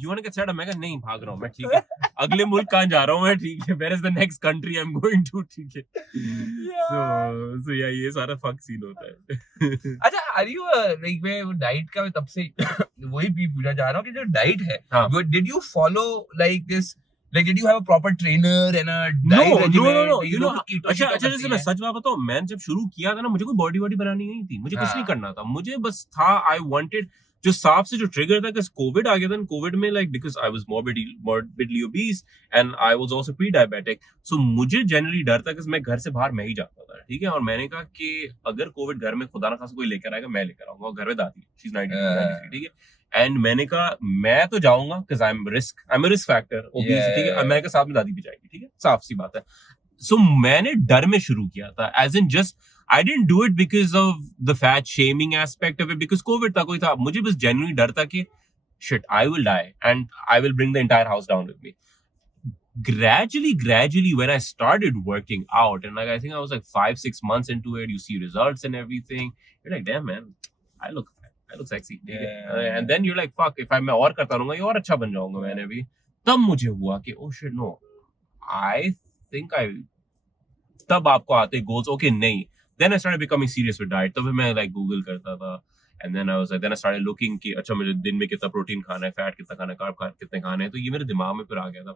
you want to get set up? मैं कहा नहीं, भाग रहा हूँ मैं, ठीक है, अगले मुल्क कहाँ जा रहा हूँ मैं, ठीक है, where is the next country I'm going to, ठीक है, so yeah, ये सारा फक सीन होता है। अच्छा, are you like मैं वो डाइट का तब से वही भी पूछना चाह रहा हूँ कि जो डाइट है, हाँ. did you follow like this, like did you have a proper trainer and a diet regimen? No, You know, keto अच्छा करते जैसे मैं हैं। सच बात बताऊँ, मैंने जब शुरू किया था ना, मुझे कोई बॉडी बनानी नहीं थी, मुझे कुछ हाँ. नहीं करना था, मुझे बस था, आई वांटेड, जो साफ से जो ट्रिगर था, because कोविड आ गया था, कोविड में like because I was morbidly obese and I was also pre-diabetic, so मुझे जनरली डर था कि मैं घर से बाहर मैं ही जाता था, ठीक है, और मैंने कहा कि अगर कोविड घर में खुदा ना खासा कोई लेकर आएगा, मैं लेकर आऊंगा, और घर में दादी, she's 93, ठीक है, एंड मैंने कहा मैं तो जाऊंगा because I'm a risk factor, obesity, ठीक है, और मैंने कहा साथ में दादी भी जाएगी, ठीक है, साफ सी बात है, so मैंने डर में शुरू किया था, as in just I didn't do it because of the fat shaming aspect of it, because COVID था, कोई था, मुझे बस genuinely डर था कि shit, I will die and I will bring the entire house down with me. Gradually, when I started working out, and like I think I was like 5-6 months into it, you see results and everything, you're like, damn man, I look sexy, and then you're like, fuck, if मैं और करता रहूंगा, ये और अच्छा बन जाऊंगा, मैंने भी, तब मुझे हुआ कि oh shit, no, I think तब आपको आते goals, okay, नहीं, then I started becoming serious with diet, तब मैं like Google करता था, and then I started looking कि अच्छा मुझे दिन में कितना प्रोटीन खाना है, फैट कितना खाना है, कार्ब कितने खाने हैं, तो ये मेरे दिमाग में फिर आ गया था,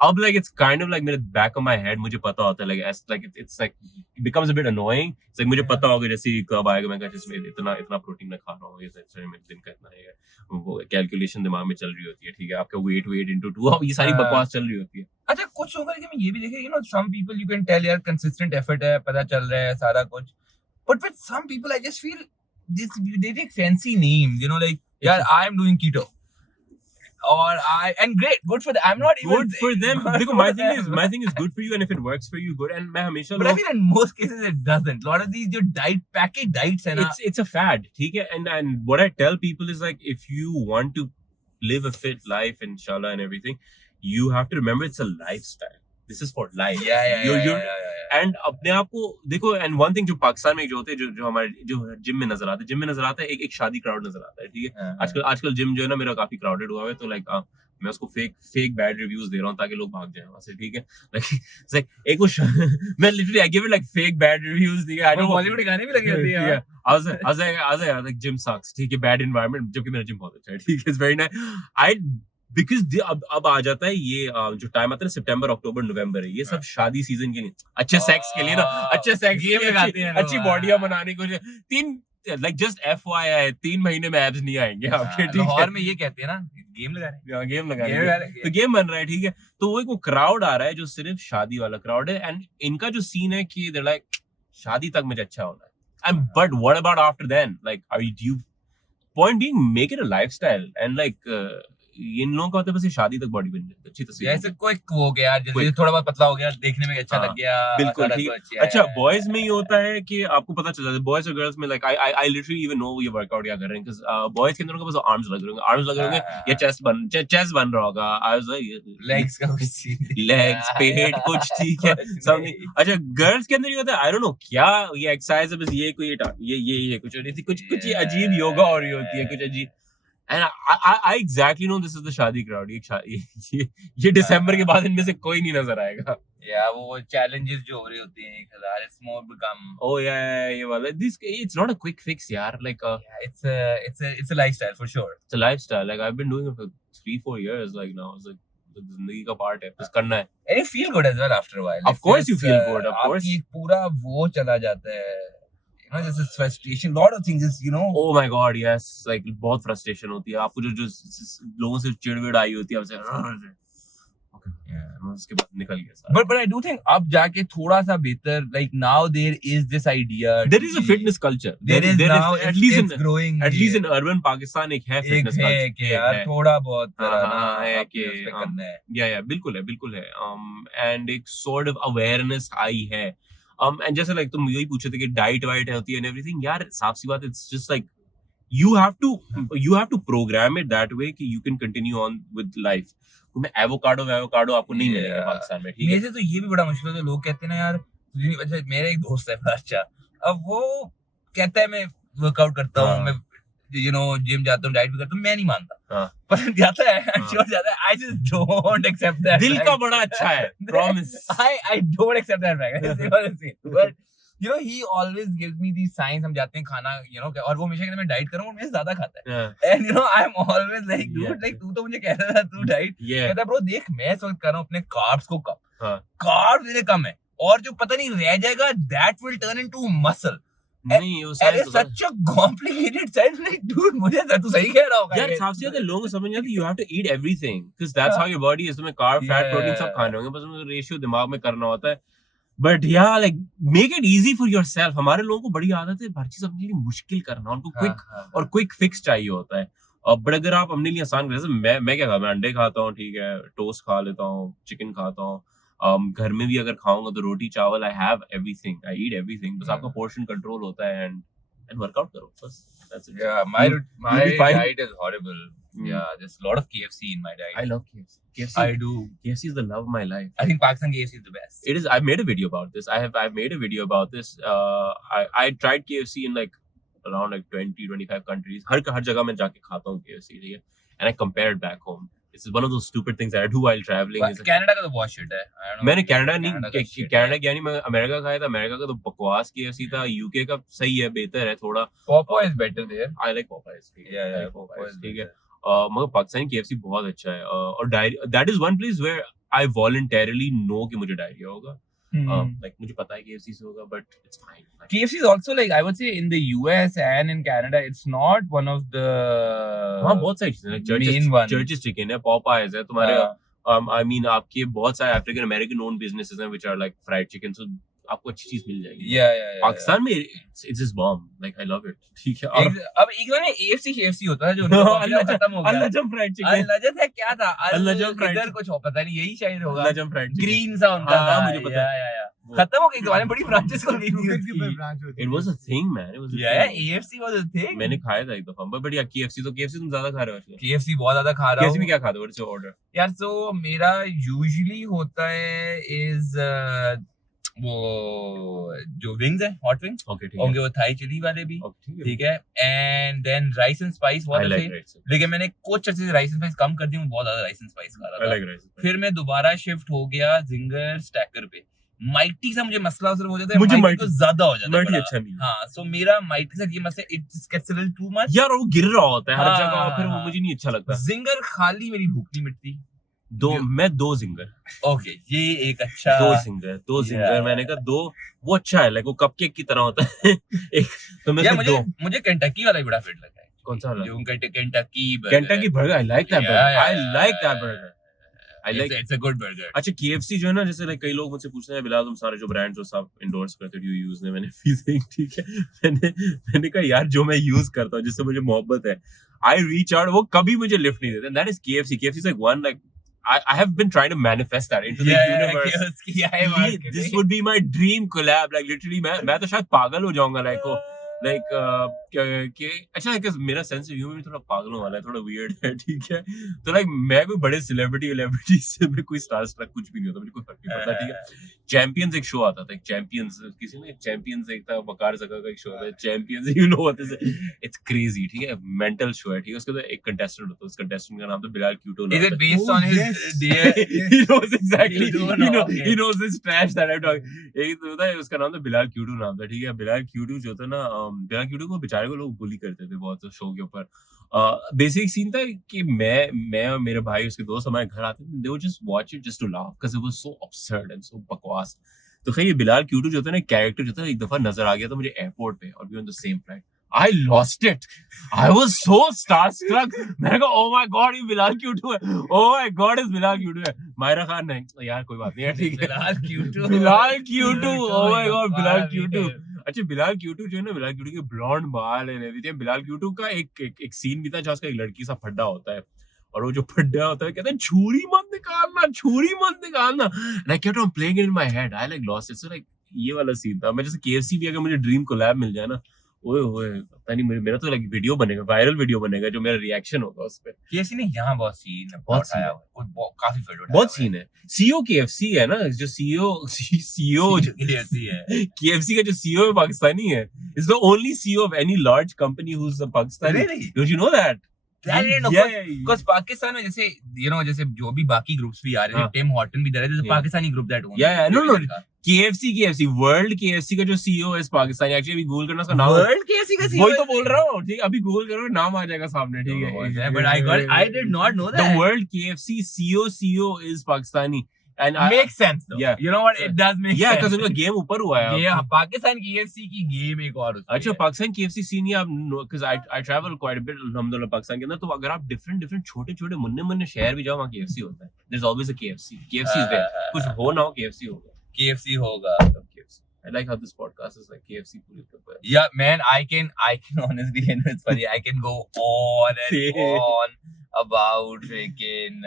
अब like it's kind of like मेरे back of my head, मुझे पता होता है, like it's like it becomes a bit annoying, it's like मुझे पता होगा जैसे कब आएगा, मैं जिसमें इतना प्रोटीन मैं खा रहा हूँ, ये मेरे दिन का इतना है, वो कैलकुलेशन दिमाग में चल रही होती है, ठीक है, आपका weight into 2, अब ये सारी बकवास चल रही होती है। अच्छा, कुछ होगा कि मैं ये भी देखे, you know, some people you can tell यार consistent effort है, पता चल रहा है सारा कुछ, but with some people I just feel they take fancy names, you know, like यार I am doing keto, or and great, good for them, I'm not even good for them, देखो my thing is good for you, and if it works for you, good, and मैं हमेशा, but I feel in most cases it doesn't, a lot of these जो packaged diets है ना, it's a fad, ठीक है, and what I tell people is like, if you want to live a fit life, inshallah, and everything, you have to remember it's a lifestyle, this is for life, yeah. and अपने आप को देखो, and one thing जो पाकिस्तान में जो होते हैं, जो हमारे जो जिम में नजर आता है, एक शादी क्राउड नजर आता है, ठीक है, आजकल जिम जो है ना मेरा काफी क्राउडेड हुआ है, तो लाइक मैं उसको फेक बैड रिव्यूज दे रहा हूँ ताकि लोग भाग जाएं वहां से, ठीक है, लाइक एक वो मैं literally I give it like fake bad reviews, ठीक है, आई नो बॉलीवुड गाने भी लगे होते हैं, I was like जिम सक्स, ठीक है, बैड एनवायरनमेंट, जबकि मेरा जिम बहुत अच्छा है, ठीक है, इट्स वेरी नाइस, बिकॉज अब आ जाता है ये जो टाइम आता है सितंबर, अक्टूबर, नवंबर है, ये सब शादी सीजन के लिए, अच्छे सेक्स के लिए ना, अच्छे सेक्स गेम लगाते हैं, अच्छी बॉडियां बनाने को, 3 जस्ट FYI 3 महीने में एब्स नहीं आएंगे आपके, ठीक है, लाहौर में ये कहते हैं ना, गेम लगा रहे, तो गेम बन रहा है, ठीक है, तो वो एक क्राउड आ रहा है जो सिर्फ शादी वाला क्राउड है, एंड इनका जो सीन है कि दे लाइक शादी तक मुझे अच्छा होना है, and but what about after then, like are you point being, make it a lifestyle, and like इन लोगों का होता है बस ये शादी तक बॉडी बन जाती है, अच्छी तस्वीर। जैसे क्विक हो गया, जल्दी Quick. थोड़ा बहुत पतला हो गया, देखने में अच्छा हाँ, लग गया, बिल्कुल सारा ठीक कुछ, है। अच्छा बॉयज में ये होता है कि आपको पता चल जाता है बॉयज और गर्ल्स में, like I literally even know ये वर्कआउट क्या कर रहे हैं, बिकॉज़ बॉयज के अंदर उनके पास आर्म्स लग रहे होंगे या चेस्ट बन रहा होगा, आई वाज लाइक लेग्स का कुछ सीन नहीं। लेग्स पेट कुछ ठीक है कुछ सब नहीं। नहीं। अच्छा गर्ल्स के अंदर ये होता है आई डोंट नो क्या ये एक्सरसाइज है, बस ये कोई ये कुछ नहीं थी, कुछ ये अजीब योगा हो रही होती है, कुछ अजीब। And I exactly know this is the शादी crowd. ये दिसंबर के बाद इनमें से कोई नहीं नजर आएगा। या वो चैलेंजेस जो हो रही होती हैं 1000 it's more become Oh yeah, ये वाला it's not a quick fix यार, like it's a lifestyle for sure. it's a lifestyle. Like I've been doing it for 3-4 years like now. It's like जिंदगी का पार्ट है, बस करना है। And you feel good as well after a while. Of course you feel good, of course. आपकी एक पूरा वो चला जाता है, you know, this is frustration, lot of things is, you know. Oh my god, yes, like बहुत frustration होती है आपको, जो लोगों से चिड़विड़ आई होती है आपसे, उसके बाद निकल गया सारा। But I do think अब जाके थोड़ा सा बेहतर, like now there is this idea. There is a fitness culture. There is now at least it's growing. At least in urban Pakistan एक है fitness culture. एक है कि यार थोड़ा बहुत है कि करना है। या बिल्कुल है। And एक sort of awareness आई है। And जैसे like तुम यही पूछे थे कि डाइट वाइट होती है and everything, यार साफ सी बात, it's just like you have to program it that way कि you can continue on with life. तुम्हें एवोकाडो आपको नहीं मिलेगा पाकिस्तान में, ठीक है। मेरे तो ये भी बड़ा मुश्किल है, लोग कहते हैं ना यार, अच्छा मेरा एक दोस्त है अच्छा, अब वो कहता है मैं वर्कआउट करता हूँ, मैं जिम जाता हूँ, डाइट भी करता हूँ, मैं नहीं मानता, पर जाता है जाता है, I just don't accept that। दिल का बड़ा अच्छा है, promise। I don't accept that fact, but you know he always gives me these signs, हम जाते हैं खाना, और वो हमेशा कहता है मैं डाइट करूँ, और मेरे से ज्यादा खाता है, and I'm always like dude, like तू तो मुझे कह रहा था तू डाइट, कहता है ब्रो देख मैं इस वक्त कर रहा हूँ अपने कार्ब्स को कम, कार्ब्स मेरे कम है, और जो पता नहीं रह जाएगा that will turn into muscle। नहीं वो it's such a complicated science, like dude मुझे तू सही कह रहा होगा यार, सबसे ज्यादा लोगों को समझ नहीं आता, you have to eat everything because that's how your body is, तुम्हें कार्ब फैट प्रोटीन सब खाने होंगे, बस उसमें रेशियो दिमाग में करना होता है। But yeah, like make it easy for yourself। हमारे लोगों को बड़ी आदत है हर चीज अपने लिए मुश्किल करना, उनको क्विक और क्विक फिक्स चाहिए होता है। बट अगर आप अपने लिए आसान, जैसे मैं क्या खाता हूँ, अंडे खाता हूँ, ठीक है, टोस्ट खा लेता हूँ, चिकन खाता हूँ, घर में भी अगर खाऊंगा तो रोटी चावल, I have everything, I eat everything, बस आपका पोर्शन कंट्रोल होता है एंड वर्कआउट करो बस, that's it। Yeah, my diet is horrible। Yeah, there's a lot of KFC in my diet। I love KFC। I do। KFC is the love of my life। I think Pakistan KFC is the best। It is। I've made a video about this। I've made a video about this। I tried KFC in like around like 20-25 countries। हर जगह मैं जाके खाता हूँ KFC, ठीक है, and I compare it back home। This is one of those stupid things that I do while traveling। Canada का तो बहुत shit है। मैंने कनाडा क्या नहीं, मैं अमेरिका खाया था, अमेरिका का तो बकवास KFC था, UK का सही है, बेहतर है थोड़ा। Popeyes is better there। I like Popeyes। Yeah, Popeyes ठीक है। मगर पाकिस्तानी KFC बहुत अच्छा है, और that is one place where I voluntarily know कि मुझे डायरिया होगा। Like मुझे पता है KFC से होगा, but it's fine। KFC is also, like I would say, in the US and in Canada, it's not one of the बहुत सारी चीजें, Church's chicken है, Popeyes है तुम्हारे, I mean आपके बहुत सारे African American owned businesses हैं which are like fried chicken, so आपको अच्छी चीज मिल जाएगी। पाकिस्तान में it's just bomb, like I love it। ठीक है। अब एक बार AFC KFC होता है जो खत्म हो गया, अल-नजम फ्राइड चिकन, अल-नजम है क्या था, अल-नजम फ्राइड, इधर कुछ पता नहीं, यही शायद होगा, अल-नजम फ्राइड चिकन, ग्रीन सा होता था, मुझे पता है, खत्म हो गई, जमाने बड़ी ब्रांचेस खुल गई थी। It was a thing man, it was a yeah, AFC was a thing। मैंने खाया था एक दफा, but yeah, KFC तुम ज्यादा खा रहे हो आजकल। KFC बहुत ज्यादा खा रहा हूँ। KFC में क्या खाते हो? What's your order? यार तो मेरा यूजुअली होता है is वो जो विंग्स है, हॉट विंग्स, होंगे वो थाई चिली वाले भी, ठीक है, and then rice and spice बहुत अच्छे, लेकिन मैंने कुछ अच्छे से राइस एंड स्पाइस कम कर दी, बहुत ज्यादा राइस एंड स्पाइस खा रहा था। फिर मैं दोबारा शिफ्ट हो गया जिंगर स्टैकर पे। माइटी सा मुझे मसला असर हो जाता है, मुझे माइटी तो ज्यादा हो जाता है, माइटी अच्छा नहीं। हाँ, सो मेरा माइटी के साथ ये मसला, it gets a little too much यार, वो गिर रहा होता है हर जगह, फिर वो मुझे नहीं अच्छा लगता। जिंगर खाली मेरी भूख नहीं मिटती। मैं दो जिंगर, ओके, ये एक अच्छा, दो जिंगर मैंने कहा दो, वो अच्छा है, लाइक वो कपकेक की तरह होता है। एक तो मैं मुझे केंटकी वाला भी बड़ा फिट लगा है। कौन सा वाला? जो Kentucky burger, I like that burger, I like it's a good burger. अच्छा KFC जो है ना, जैसे like कई लोग मुझसे पूछते हैं बिलाल तुम सारे जो ब्रांड्स हो सब इंडोर्स करते हो यूज ने, मैंने भी ठीक है, मैंने कहा यार जो मैं यूज करता हूँ जिससे मुझे मोहब्बत है, I reach out, वो कभी मुझे लिफ्ट नहीं देते, and that is KFC. KFC is like one, like I have been trying to manifest that into the universe. This would be my dream collab, like literally मैं तो शायद पागल हो जाऊंगा like अच्छा है कि मेरा सेंस ऑफ ह्यूमर भी थोड़ा पागलों वाला है, थोड़ा वियर्ड है, ठीक है, तो लाइक मैं कोई बड़े सेलिब्रिटी से मैं कोई स्टार कुछ भी नहीं होता, मुझे कोई फर्क नहीं पड़ता, ठीक है। चैंपियंस एक शो आता था, एक चैंपियंस, किसी ने चैंपियंस एक था, वकार जगह का एक शो था champions, you know what is it's crazy, ठीक है, मेंटल शो है, ठीक है, उसके अंदर एक कंटेस्टेंट होता है, उस कंटेस्टेंट का नाम था Bilal Quito. Is it based on his dear? He knows exactly, he knows this trash that I'm talking, यही तो होता है, उसका नाम था बिलाल क्यूटो नाम था, ठीक है। बिलाल क्यूटो जो था ना, बिलाल क्यूटो को बेचारे को लोग बुली करते थे बहुत शो के ऊपर। बेसिक सीन था कि मैं और मेरे भाई उसके दोस्त हमारे घर आते थे, they would just watch it just to laugh because it was so absurd and so बकवास। तो खैर ये बिलाल क्यूटो जो था ना, कैरेक्टर जो था, एक दफा नजर आ गया था मुझे एयरपोर्ट पे, और भी on the same flight, I lost it. I was so starstruck. मैंने कहा oh my god ये बिलाल क्यूटो है, oh my god इस बिलाल क्यूटो है। मायरा खान नहीं यार कोई बात नहीं है, ठीक है, Bilal Quito oh my god Bilal क्यूटो। अच्छा बिलाल क्यूटो जो है ना, बिलाल क्यूटो के ब्लॉन्ड बाल है, बिलाल क्यूटो का एक सीन भी था जहाँ उसका एक लड़की सा फड्डा होता है, और वो जो फड्डा होता है कहता है छुरी मत निकालना, and I kept on playing it in my head. I like lost it. So like ये वाला सीन था। मैं जैसे KFC भी अगर मुझे ड्रीम कोलैब मिल जाए ना, ओए पता नहीं मेरा तो लाइक वीडियो बनेगा, वायरल वीडियो बनेगा जो मेरा रिएक्शन होगा उस पे। KFC ने यहाँ बहुत सीन आया है, काफी फेवरेट बहुत सीन है। CEO KFC है ना, जो CEO KFC है, KFC का जो CEO है पाकिस्तानी है, is the only CEO of any large company who's a Pakistani. Really? Don't you know that? Because Pakistan में जैसे जैसे जो भी बाकी ग्रुप्स भी आ रहे हैं, टिम हॉर्टन भी दे रहे थे, Pakistani group that own. no KFC world KFC का जो CEO है इस पाकिस्तानी, एक्चुअली अभी गूगल करना उसका नाम, वर्ल्ड KFC का CEO वही तो बोल रहा हूँ, ठीक, अभी गूगल करोगे नाम आ जाएगा सामने, ठीक है, but I did not know that. The world KFC CEO is Pakistani. And makes sense though. Yeah. You know what, it does make sense. Yeah, because उनका गेम ऊपर हुआ है। ये पाकिस्तान KFC की गेम एक और होती है। अच्छा पाकिस्तान KFC सीन ही आप, because I travel quite a bit alhamdulillah Pakistan के अंदर, तो अगर आप different छोटे मुन्ने शहर भी जाओ, वहाँ KFC होता है। There's always a KFC is there. कुछ हो ना हो KFC होगा। KFC होगा। KFC. I like how this podcast is like KFC पूरी तरह। Yeah, man, I can honestly, it's funny. I can go on and on about freaking.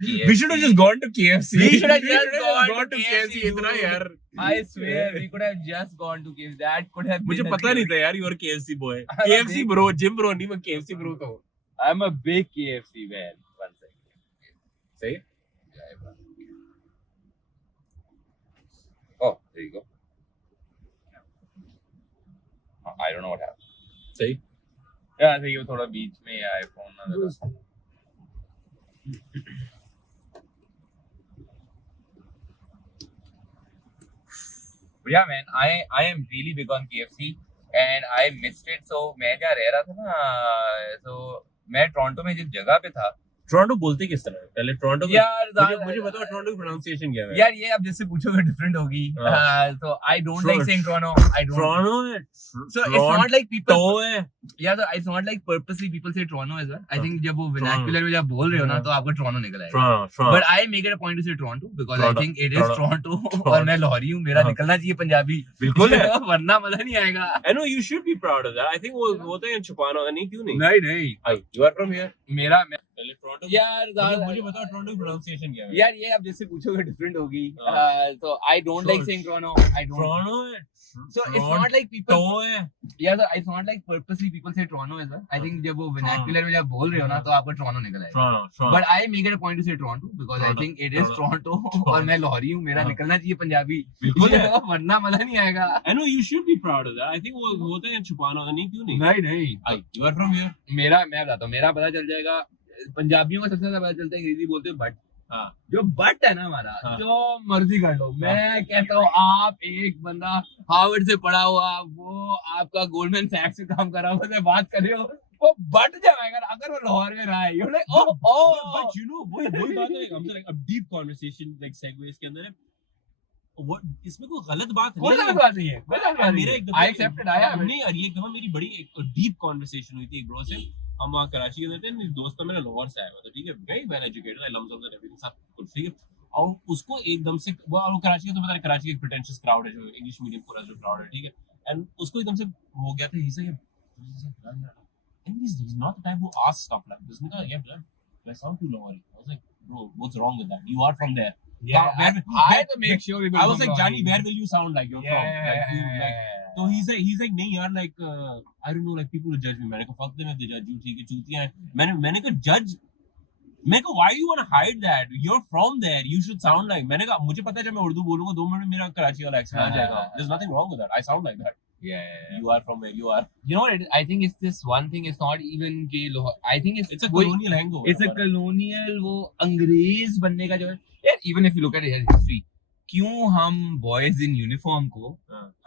KFC. We should have just gone to KFC. We should have just gone to KFC. इतना यार। I swear, we could have just gone to KFC. That could have been. मुझे पता नहीं था यार, you are KFC boy. KFC bro, gym bro नहीं, मैं KFC bro तो। I'm a big KFC man. One second. सही? Oh, there you go. I don't know what happened. सही? Yeah, I think ये थोड़ा बीच में iPhone ना लगा। But yeah, man, I am really big on KFC and I missed it. So मैं क्या रह रहा था ना, so मैं टोरंटो में जिस जगह पे था, टोरंटो बोलते किस तरह है? पहले टोरंटो यार मुझे बताओ टोरंटो की प्रोनाउंसिएशन क्या है? यार ये अब जिससे पूछोगे डिफरेंट होगी। So I don't like saying Toronto. I don't. Toronto So it's not like people. है। Yeah, so it's not like purposely people say Toronto as well. I think जब वो vernacular में जब बोल रहे हो ना, तो आपको Toronto निकल आएगा। Toronto. But I make it a point to say Toronto because I think it is Toronto और मैं लाहौरी हूँ, मेरा निकलना चाहिए पंजाबी। बिल्कुल है। वरना मजा नहीं आएगा। I know you should be proud of that. I think वो होता है छुपाना, नहीं क्यों नहीं? नहीं। You are from here. मेरा पहले टोरंटो। यार मुझे बताओ टोरंटो की प्रोनाउंसिएशन क्या है? यार ये अब जिससे पूछोगे डिफरेंट होगी। So I don't like saying Toronto. I don't. Toronto So it's not like people. है। Yeah, so it's not like purposely people say Toronto as well. I think जब वो vernacular में जब बोल रहे हो ना, तो आपको Toronto निकल आएगा। Toronto. But I make it a point to say Toronto because I think it is Toronto और मैं लाहौरी हूँ, मेरा निकलना चाहिए पंजाबी। बिल्कुल है। वरना मजा नहीं आएगा। I know you should be proud of that. I think वो होता है छुपाना, नहीं क्यों नहीं? नहीं। You are from here. मैं बताता हूँ, मेरा पता चल जाएगा। पंजाबियों का सबसे ज्यादा पता चलता है, अंग्रेजी बोलते हैं बट। जो बट है ना हमारा, जो मर्जी कर लो। मैं कहता हूँ आप एक बंदा हार्वर्ड से पढ़ा हुआ, वो आपका गोल्डमैन सैक्स से काम कर रहा हो, बात कर रहे हो, वो बट जाएगा अगर वो लाहौर में रहा है। You're like, but you know वही बात है, हम like a deep conversation like segues के अंदर है। वो इसमें कोई गलत बात नहीं है। कोई गलत बात नहीं है। मेरा एक दफा I accepted, आया नहीं यार, ये एक दफा मेरी बड़ी एक डीप कॉन्वर्सेशन हुई थी एक ब्रो से। हम वहाँ कराची के अंदर थे, मेरे दोस्त था मेरा लाहौर से आया हुआ था, ठीक है, very well educated, I love some everything सब कुछ, ठीक है, और उसको एकदम से वो कराची का तो पता है, कराची एक प्रिटेंशियस क्राउड है जो इंग्लिश मीडियम पूरा जो क्राउड है, ठीक है, एंड उसको एकदम से हो गया था ही से, and he's not the type who asks stuff like this. Nigga, yeah, blood, I sound too low. I was like, bro, what's wrong with that? You are from there. Yeah, I to make sure people I was don't like, know Johnny, any. where will you sound like you're from? Like, you, like, so he's like, नहीं यार, like, I don't know, like, people will judge me. मैंने कहा, fuck them if they judge you, ठीक है, चूतियाँ हैं. मैंने कहा, judge. मैंने कहा, why you want to hide that? You're from there. You should sound like. मैंने कहा, मुझे पता है जब मैं उर्दू बोलूँगा 2 मिनट में मेरा कराची वाला accent आ जाएगा. There's nothing wrong with that. I sound like that. Yeah. You are from where you are. You know what? I think it's this one thing. It's not even कि I think it's a colonial hangover. It's a colonial वो अंग्रेज बनने का जो है. Yeah, even if you look at history, क्यों हम boys in uniform को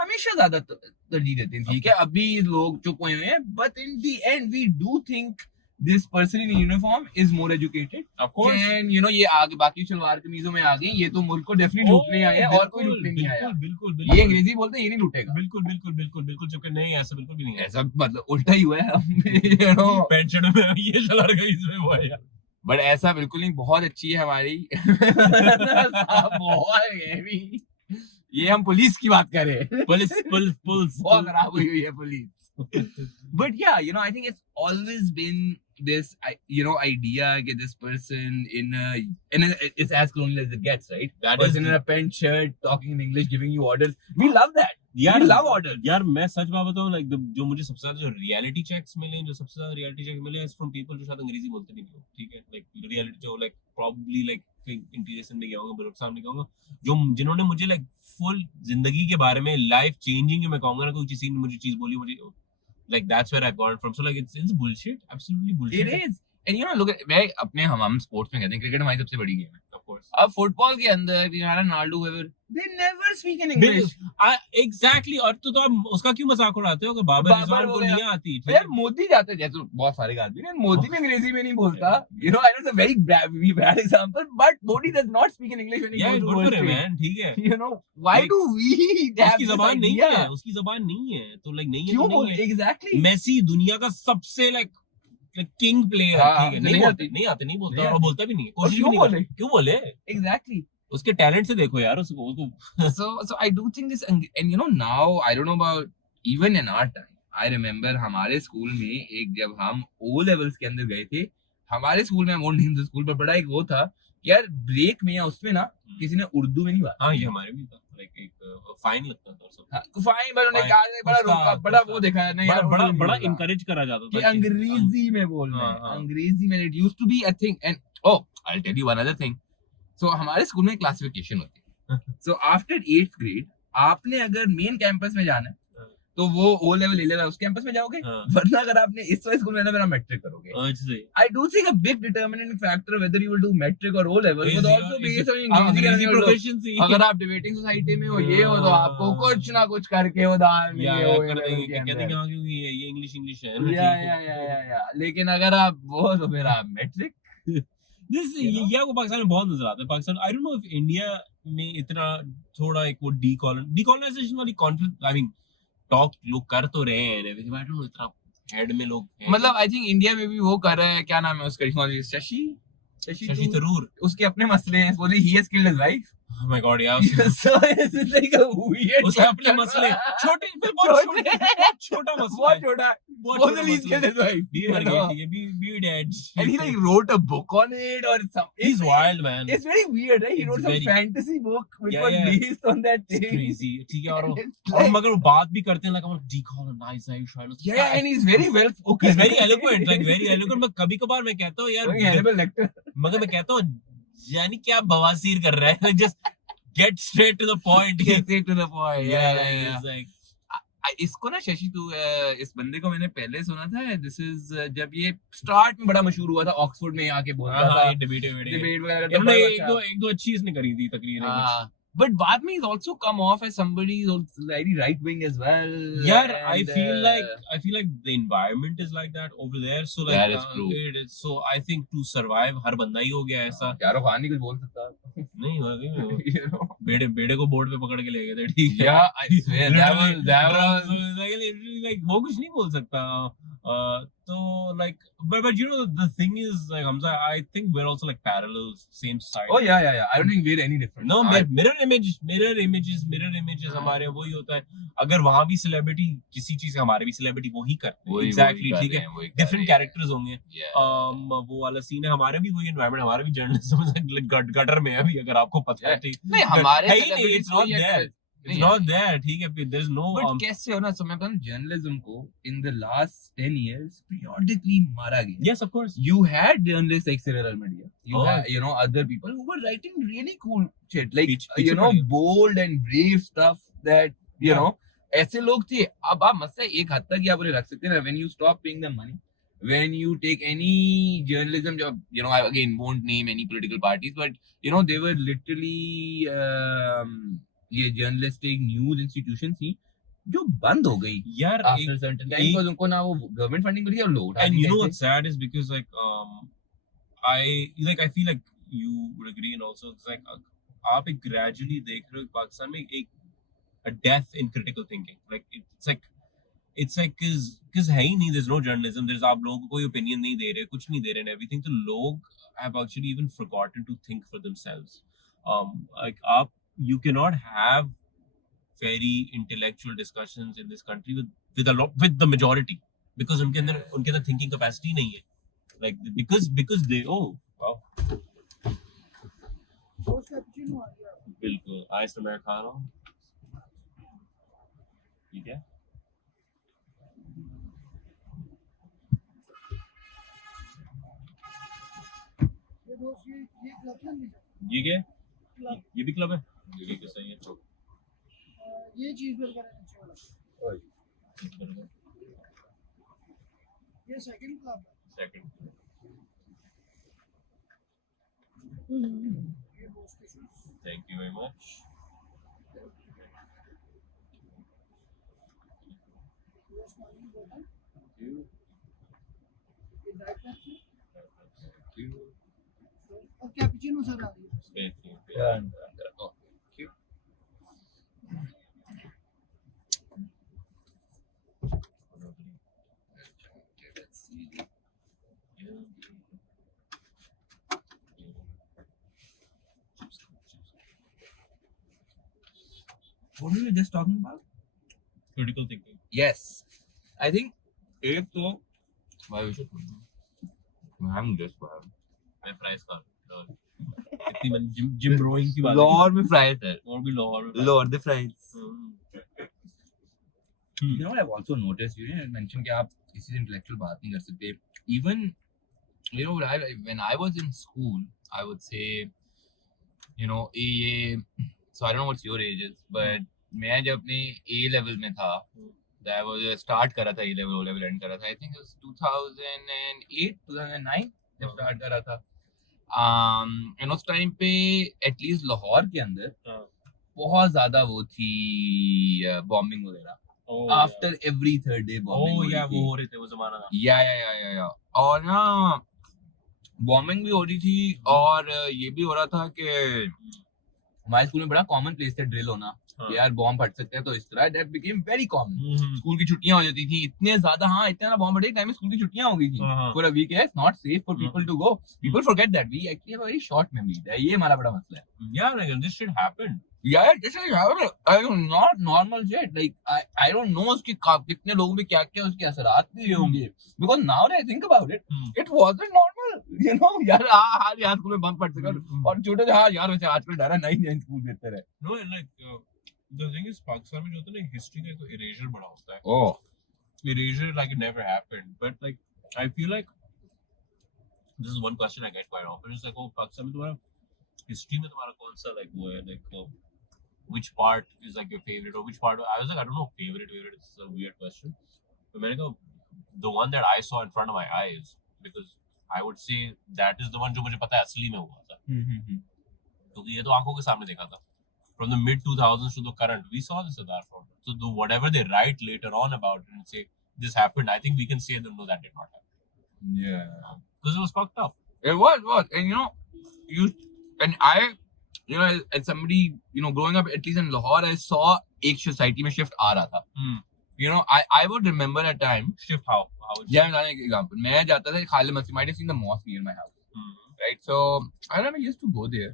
हमेशा ज़्यादा तरजीह देते हैं. ठीक है, अभी लोग चुप हुए हैं, but in the end we do think this person in uniform is more educated. Of course. And you know ये आगे बाकी शलवार कमीजों में आ गए, ये तो मुल्क को डेफिनेटली लूटने आए हैं और कोई लूटने नहीं आया. बिल्कुल. ये अंग्रेजी बोलते हैं, ये नहीं लूटेगा. बिल्कुल चुके नहीं, ऐसा बिल्कुल भी नहीं है. ऐसा मतलब उल्टा ही हुआ है. You know, पैंट शर्ट में ये शलवार का इसमें हुआ है. बट ऐसा बिल्कुल नहीं. बहुत अच्छी है हमारी. बहुत हेवी. ये हम पुलिस की बात कर रहे हैं. पुलिस बहुत खराब हुई है police. But yeah, you know, I think it's always been this, you know, idea that this person it's as colonial as it gets, right? That person is in a pant shirt talking in English, giving you orders. We love that. यार, we love orders. यार मैं सच बात बताऊं, like जो मुझे सबसे ज्यादा जो रियलिटी चेक्स मिले, is from people जो शायद अंग्रेजी बोलते भी नहीं हो, ठीक है, like रियलिटी जो like probably like इंटीरियर में गया होगा, बड़े सामने गया होगा, जो जिन्होंने मुझे like फुल जिंदगी के बारे में, लाइफ चेंजिंग मैं कहूंगा ना, कोई किसी ने मुझे चीज बोली, मुझे like that's where I've gone from. So like it's bullshit, absolutely bullshit. It is. And you know, look at मैं अपने हम स्पोर्ट्स में कहते हैं क्रिकेट हमारी सबसे बड़ी गेम है. Of course. अब फुटबॉल के अंदर Ronaldo they never speak in English. Exactly. और तो आप उसका क्यों मजाक उड़ाते हो कि बाबर रिजवान को नहीं आती? यार मोदी जाते हैं, जैसे बहुत सारे आदमी हैं, मोदी भी अंग्रेजी में नहीं बोलता. You know, I know it's a very bad example, but Modi does not speak in English when he goes to good work. for him, man. ठीक है. You know, why do we have उसकी जबान नहीं है, उसकी जबान नहीं है, तो like नहीं है, क्यों बोल? Exactly. मेसी दुनिया का सबसे like किंग प्लेयर है, ठीक है, नहीं बोलता और बोलता भी नहीं है, कोशिश भी नहीं करता. क्यों बोले? Exactly. उसके टैलेंट से देखो यार उसको. So I do think this, and you know, now I don't know about even in our time. I remember हमारे स्कूल में एक जब हम O levels के अंदर गए थे, हमारे स्कूल में, वोंट नेम द स्कूल, पर बड़ा एक वो था यार, ब्रेक में या उसमें ना किसी ने उर्दू में नहीं बात. हाँ, ये हमारे भी था, लाइक एक फाइन लगता था और सब. फाइन, पर उन्होंने कहा बड़ा रोका, बड़ा वो दिखाया नहीं यार, बड़ा इनकरेज करा जाता था कि अंग्रेजी में बोलना है. अंग्रेजी में it used to be a thing. And oh, I'll tell you one other thing. So हमारे स्कूल में क्लासिफिकेशन होती है. So after 8th grade आपने अगर मेन कैंपस में जाना है तो वो O level, A level उस कैंपस में जाओगे, वरना अगर आपने इस वाले स्कूल में रहना, फिर आप मैट्रिक करोगे. I do think a big determining factor whether you will do metric or O level was also based on English proficiency. अगर आप डिबेटिंग सोसाइटी में हो, ये हो, तो आपको कुछ ना कुछ करके वो दाल में कहते हैं कि ये इंग्लिश है. या लेकिन अगर आप वो, तो फिर आप मैट्रिक. ये आपको पाकिस्तान में बहुत नजर आता है. पाकिस्तान, आई डोंट नो इफ इंडिया में इतना थोड़ा एक वो डीकॉलोनाइजेशन वाली कॉन्फ्लिक्ट, आई मीन टॉक लोग कर तो रहे हैं, आई डोंट नो इतना हेड में लोग हैं. मतलब आई थिंक इंडिया में भी वो कर रहे हैं, क्या नाम है उसका, शशि थरूर, उसके अपने मसले हैं. बोले he has killed his wife. Oh my god, yeah. So it's like a weird. उसके अपने मसले छोटे, बहुत छोटा मसला, बहुत छोटा. बहुत release killed his wife. Be dead. And he like wrote a book on it or something. He's wild, man. It's very weird, right? He wrote some fantasy book which was based on that thing. It's crazy. ठीक है, और मगर वो बात भी करते हैं like I'm decolonization. Yeah, and he's very well spoken. He's very eloquent, like very eloquent. मैं कभी-कबार मैं कहता हूँ यार, Hannibal Lecter. मगर मैं कहता हूँ यानी क्या बवासीर कर रहा है, just get straight to the point. Get straight to the point. Yeah. Like, इसको ना शशि, तू इस बंदे को मैंने पहले सुना था. दिस इज जब ये स्टार्ट में बड़ा मशहूर हुआ था, ऑक्सफोर्ड में आके बोलता था, डिबेट वगैरह करता था. एक दो अच्छी इसने करी थी तकरीरें. But बाद में he's also come off as somebody who's very right wing as well. Yeah, I feel like the environment is like that over there. So like that is true. So I think to survive हर बंदा ही हो गया ऐसा. यारो खान नहीं कुछ बोल सकता. नहीं हुआ. बेड़े को बोर्ड पे पकड़ के ले गए थे, ठीक है. Yeah, I swear that was like वो कुछ नहीं बोल सकता. So like, but you know the thing is like Hamza, I think we're also like parallels, same side. Oh yeah. I don't think we're any different. No, mirror images हमारे वही होता है. अगर वहाँ भी celebrity किसी चीज का हमारे भी celebrity वही करते हैं. Exactly, ठीक है. Different characters होंगे. वो वाला scene है. हमारे भी वही environment, हमारे भी journalism gutter में है अभी, अगर आपको पता है. नहीं हमारे it's not there. It's not there, ठीक है. There's no. But कैसे हो ना? So मैं बताऊँ journalism को in the last 10 years periodically मारा गया. Yes, of course. You had journalists like Cyril Almeida. You Oh. had, you know, other people who were writing really cool shit, like Picture you know, बढ़िया. bold and brave stuff that you Yeah. know. ऐसे लोग थे. अब आप मसला एक हद तक ही आप उन्हें रख सकते हैं ना. When you stop paying them money, when you take any journalism job, you know, I again won't name any political parties, but you know, they were literally ये journalistic news institutions थी जो बंद हो गई. यार After a certain time, because उनको ना वो government funding मिली और लोग. And you know what's sad is because like I feel like you would agree, and also it's like आप एक gradually देख रहे हो पाकिस्तान में एक a death in critical thinking. Like it's like because है ही नहीं, there's no journalism, there's आप लोगों को कोई opinion नहीं दे रहे, कुछ नहीं दे रहे and everything, तो लोग have actually even forgotten to think for themselves. Like you cannot have very intellectual discussions in this country with the majority because उनके अंदर thinking capacity नहीं है. Like because they wow. बिल्कुल आइस तो मैं खा रहा हूँ. ठीक है. ये क्या? ये भी क्लब है. ये कैसा है? ये चीज पर करना चाहिए. ये सेकंड क्लब है. Second. ये बॉस के shoes. Thank you very much. ये स्माइलिंग बटन. Thank you. ये डाइट कैप्सूल Thank you. और कैपुचिनो सर आ रही है. Thank you. Oh, thank you. Let's see. What were we just talking about? Critical thinking. Yes, I think एक तो why we should. I'm just wow. मैं प्राइस का इतनी मन जिम रोइंग की बात है. लाहौर में फ्राइज है. और भी लाहौर Lahore the fries. Hmm. You know what I've also noticed? You didn't mention कि आप किसी से intellectual बात नहीं कर सकते. Even you know when I was in school, I would say, you know, so I don't know what's your ages, but मैं जब अपने A level में था, I was start करा था A level, O level end करा था. I think it was 2008, 2009 जब start करा था. And उस टाइम पे at least लाहौर के अंदर बहुत ज़्यादा वो थी bombing वगैरह. After every third day bombing. Oh yeah, वो हो रहे थे वो ज़माना था. Yeah. और ना bombing भी हो रही थी और ये भी हो रहा था कि हमारे स्कूल में बड़ा कॉमन प्लेस था ड्रिल होना. यार बॉम्ब फट सकते हैं तो इस तरह that became very common. School की छुट्टियां हो जाती थी इतने ज्यादा. हाँ इतना बॉम्ब फटे टाइम में स्कूल की छुट्टियां हो गई थी for a week. It's not safe for people to go. People forget that we actually have a very short memory. ये हमारा बड़ा मसला है. Yeah, like this shit happened. Yeah, this is not normal shit. Like I don't know उसके कितने लोगों पे क्या उसके असरात भी होंगे. Because now that I think about it, it wasn't normal. You know, यार स्कूल में बम फट सका और छोटे से यार वैसे आजकल डरा नहीं स्कूल देते रहे. No, like the thing is Pakistan में जो होता है ना हिस्ट्री का कोई erasure बड़ा होता है. Oh, Erasure like it never happened. But like I feel like this is one question I get quite often. It's like Pakistan में तुम्हारा हिस्ट्री में तुम्हारा कौन सा like वो है like which part is like your favorite or which part? I was like I don't know favorite. It's a weird question. But मैंने कहा the one that I saw in front of my eyes because I would say that is the one जो मुझे पता है असली में हुआ था. क्योंकि ये तो आंखों के सामने देखा था. From the mid 2000s to the current, we saw this at our front. So whatever they write later on about it and say this happened, I think we can say them no, that did not happen. yeah. Because it was fucked up. It was, and I, as somebody, growing up at least in Lahore, I saw एक society में shift आ रहा था. You know, I would remember a time. Shift how? How would Yeah, मैं बताने एक example. मैं जाता था खालिद मस्जिद. Might have seen the mosque near my house, right? So I remember I used to go there,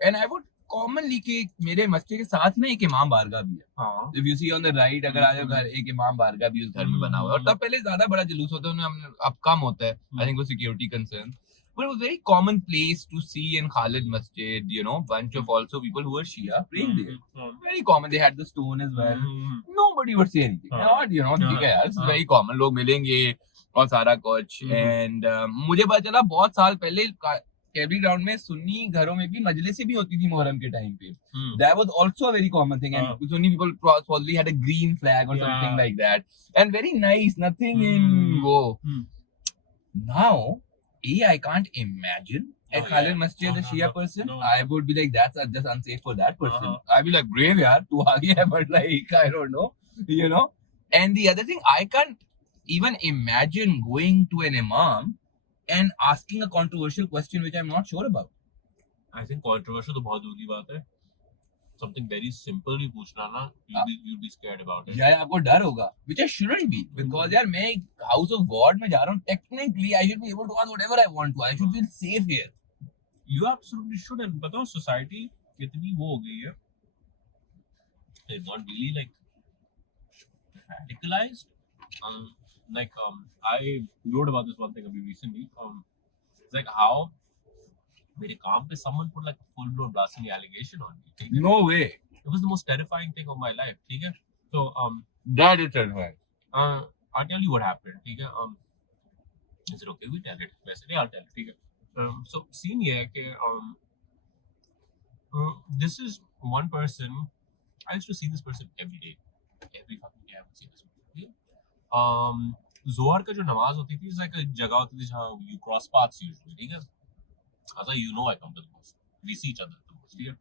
and I would commonly कि मेरे मस्जिद के साथ में एक इमाम बारगाह भी है. हाँ. If you see on the right, अगर आ जाओ घर एक इमाम बारगाह भी उस घर में बना हुआ है. और तब पहले ज्यादा बड़ा जुलूस होता है, अब कम होता है. I think वो security concern. But it was a very common place to see in Khalid Masjid, you know, bunch of also people who were Shia praying there. Very common. They had the stone as well. Nobody would say anything. Not, you know, ठीक है यार, it's very common. लोग मिलेंगे और सारा कुछ. And मुझे पता चला बहुत साल पहले कैबरी ग्राउंड में सुन्नी घरों में भी मजलिसें भी होती थी मुहर्रम के टाइम पे. That was also a very common thing. And Sunni people probably had a green flag or something like that. And very nice. Nothing in wo. Now, I can't imagine at Khalid Masjid a Shia person. No. I would be like, that's just unsafe for that person. I'd be like, brave yaar, tu aa gaya, but like, I don't know, you know. And the other thing, I can't even imagine going to an imam and asking a controversial question which I'm not sure about. I think controversial तो बहुत दूर की बात है. Something very simple ही पूछना ना, you'll be scared about it. यार आपको डर होगा, which I shouldn't be, because यार मैं house of God में जा रहा हूँ. Technically, I should be able to ask whatever I want to. I should feel safe here. You absolutely should. And बताओ society कितनी वो हो गई है. It's not really like radicalized. I wrote about this one thing recently. It's like how मेरे काम पे someone put like full blown blasphemy allegation on me. No way. It was the most terrifying thing of my life. ठीक है? So That is terrifying. I'll tell you what happened. ठीक है? Is it okay we tell it? वैसे नहीं, I'll tell it. ठीक है? So scene ये है कि this is one person. I used to see this person every day. Every fucking day I would see this person. जोहर का जो नमाज होती थी, like a जगह होती थी जहाँ you cross paths usually. ठीक है? As you know, I come to the mosque. We see each other at the mosque. ठीक है?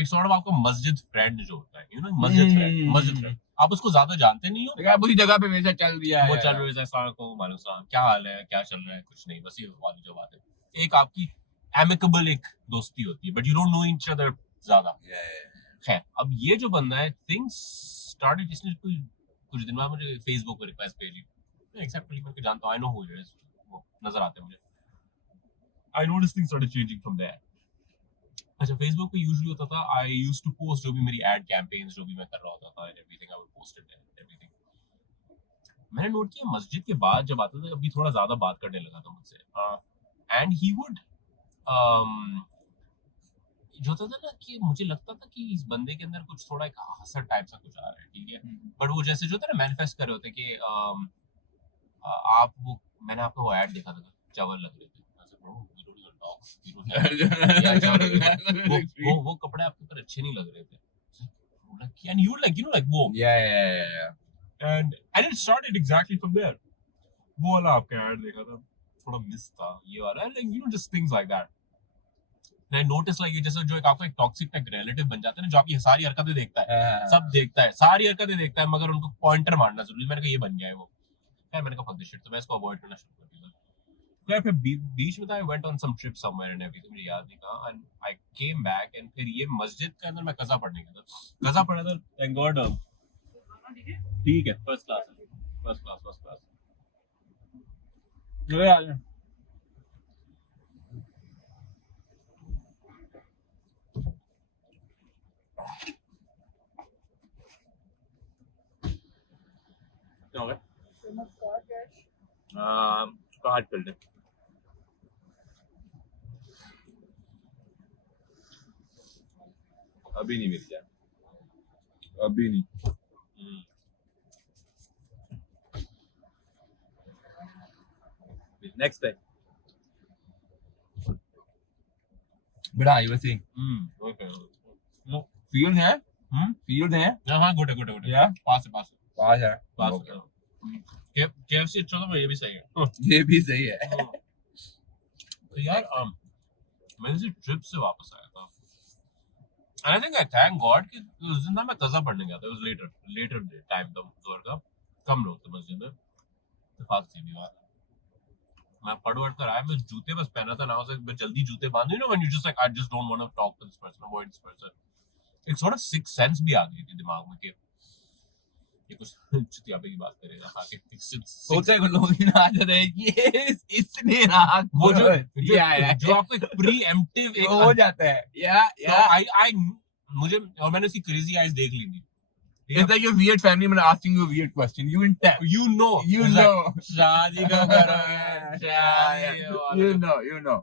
एक sort of आपका मस्जिद फ्रेंड जो होता है, you know, मस्जिद फ्रेंड. आप उसको ज्यादा जानते नहीं हो. आप उसी जगह पे हमेशा चल दिया है. वो चल रहे हैं, अस्सलाम वालेकुम, वालेकुम सलाम, क्या हाल है, क्या चल रहा है, कुछ नहीं, बस ये वाली जो बात है. एक आपकी amicable एक दोस्ती होती है, but you don't know each other ज्यादा. खैर, अब ये जो बंदा है, things started, इसने कुछ दिन बाद मुझे Facebook पे रिक्वेस्ट भेजी. मैं एक्सेप्ट कर ली, मैं जानता हूँ, I know who it is. वो नजर आते हैं मुझे. I noticed things started changing from there. अच्छा, Facebook पे usually होता था, I used to post जो भी मेरी ad campaigns जो भी मैं कर रहा होता था and everything, I would post it and everything. मैंने नोट किया मस्जिद के बाद जब आता था, अभी थोड़ा ज्यादा बात करने लगा था मुझसे. And he would जो होता था ना कि मुझे लगता था कि इस बंदे के अंदर कुछ थोड़ा एक हसद टाइप सा कुछ आ रहा है, ठीक है? बट वो जैसे जो होता है ना मैनिफेस्ट कर रहे होते कि आप वो, मैंने आपका वो एड देखा था, चावल लग रहे थे. वो कपड़े आपके ऊपर अच्छे नहीं लग रहे थे. And you like, you know, like वो. Yeah. And it started exactly from there. वो वाला आपका ऐड देखा था, थोड़ा मिस था, ये वाला, like, you know, just things like that. And I noticed like ये जैसे जो एक आपका एक टॉक्सिक एक रिलेटिव बन जाता है ना, जो आपकी सारी हरकतें देखता है, सब देखता है, सारी हरकतें देखता है, मगर उनको पॉइंटर मारना जरूरी. मैंने कहा ये बन गया है वो. यार मैंने कहा fuck this shit, तो मैं इसको अवॉइड करना शुरू कर दिया. फिर बीच में था, I went on some trip somewhere and everything, मुझे याद नहीं कहाँ, and I came back and फिर ये मस्जिद के अंदर मैं कज़ा पढ़ने गया था. कज़ा पढ़ा था, thank God. ठीक है, फर्स्ट क्लास. चलो यार. क्या हो गया? car cash. कार्ड कर ले. अभी नहीं मिल जाए, अभी नहीं. Next time. But you were saying. Okay. No. Field है? Field है? हाँ, good है. Yeah. पास है. Okay. KFC अच्छा था, ये भी सही है. ये भी सही है. तो यार मैं इसी ट्रिप से वापस आया था. And I think I thank God कि उस दिन ना मैं कज़ा पढ़ने गया था. It was later time था जोर का. कम लोग थे मस्जिद में. इत्तेफाक से भी बात. मैं पढ़ कर आया, मैं जूते बस पहना था ना, मैं जल्दी जूते बांधू, you know, when you just like I just don't want to talk to this person, avoid this person. एक sort of sixth sense भी आ गई थी दिमाग में कि ये कुछ चुतियापे की बात करेगा आके सोचा है लोग ना आ जाते हैं कि इसने रहा वो जो या जो आपको एक प्रीएम्प्टिव एक हो जाता है या तो आई मुझे और मैंने उसकी क्रेजी आइज देख ली थी It's like your weird family member asking you a weird question. You can tell. you know शादी कब करोगे शादी You know.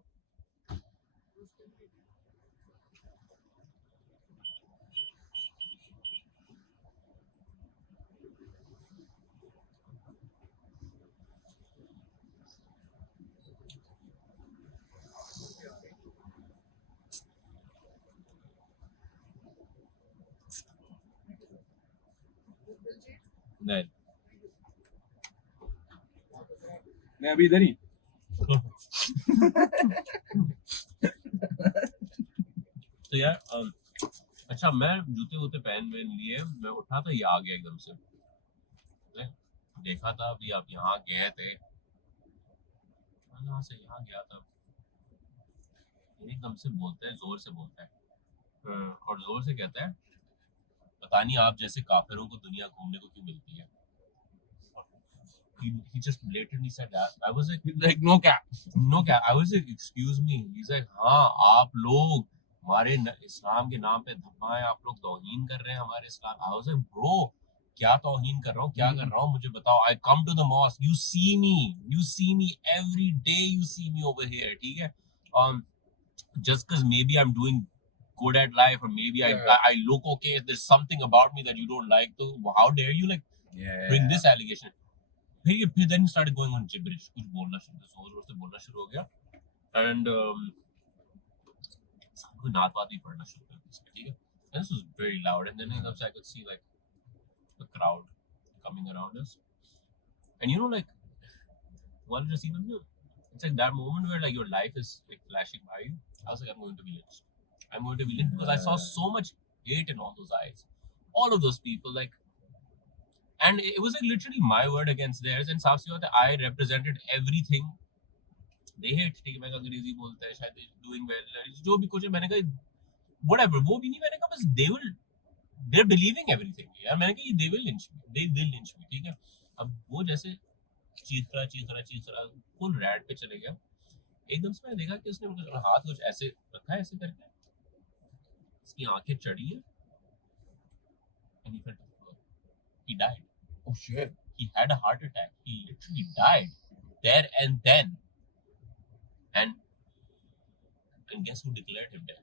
नहीं मैं अभी इधर ही तो यार अच्छा मैं जूते वूते पहन लिए मैं उठा तो ये आ गया एकदम से देखा था अभी आप यहाँ गए थे यहाँ से यहाँ गया था एकदम से बोलता है जोर से बोलता है और जोर से कहता है पता नहीं आप जैसे काफिरों को दुनिया घूमने को क्यों मिलती है he just blatantly said that I was like no cap I was like excuse me he's like हाँ आप लोग हमारे इस्लाम के नाम पे धब्बाएं आप लोग तौहीन कर रहे हैं हमारे इस्लाम I was like bro क्या तौहीन कर रहा हूँ क्या कर रहा हूँ मुझे बताओ I come to the mosque you see me every day you see me over here ठीक है just because maybe I'm doing good at life or maybe I look okay there's something about me that you don't like so how dare you like bring this allegation फिर then started going on gibberish कुछ बोलना जोर से बोलना शुरू हो गया and कोई नात वात भी पढ़ना शुरू कर दी ठीक है and this was very loud and then I could see like the crowd coming around us and you know like one just even it's like that moment where like your life is like flashing by you I was like I'm going to be lynched because I saw so much hate in all those eyes all of those people like and it was like literally my word against theirs and साफ सी बात है I represented everything they hate ठीक है मैं अंग्रेजी बोलता है शायद doing well जो भी कुछ है मैंने कहा whatever वो भी नहीं मैंने कहा बस they're believing everything यार मैंने कहा they will lynch me ठीक है अब वो जैसे चीख रहा फुल रैड पे चले गया एकदम से मैंने देखा कि उसने मुझे हाथ कुछ ऐसे रखा है ऐसे करके उसकी आंखें चढ़ी है and he fell to the floor. He died. oh shit He had a heart attack. He literally died there and then. And guess who declared him dead?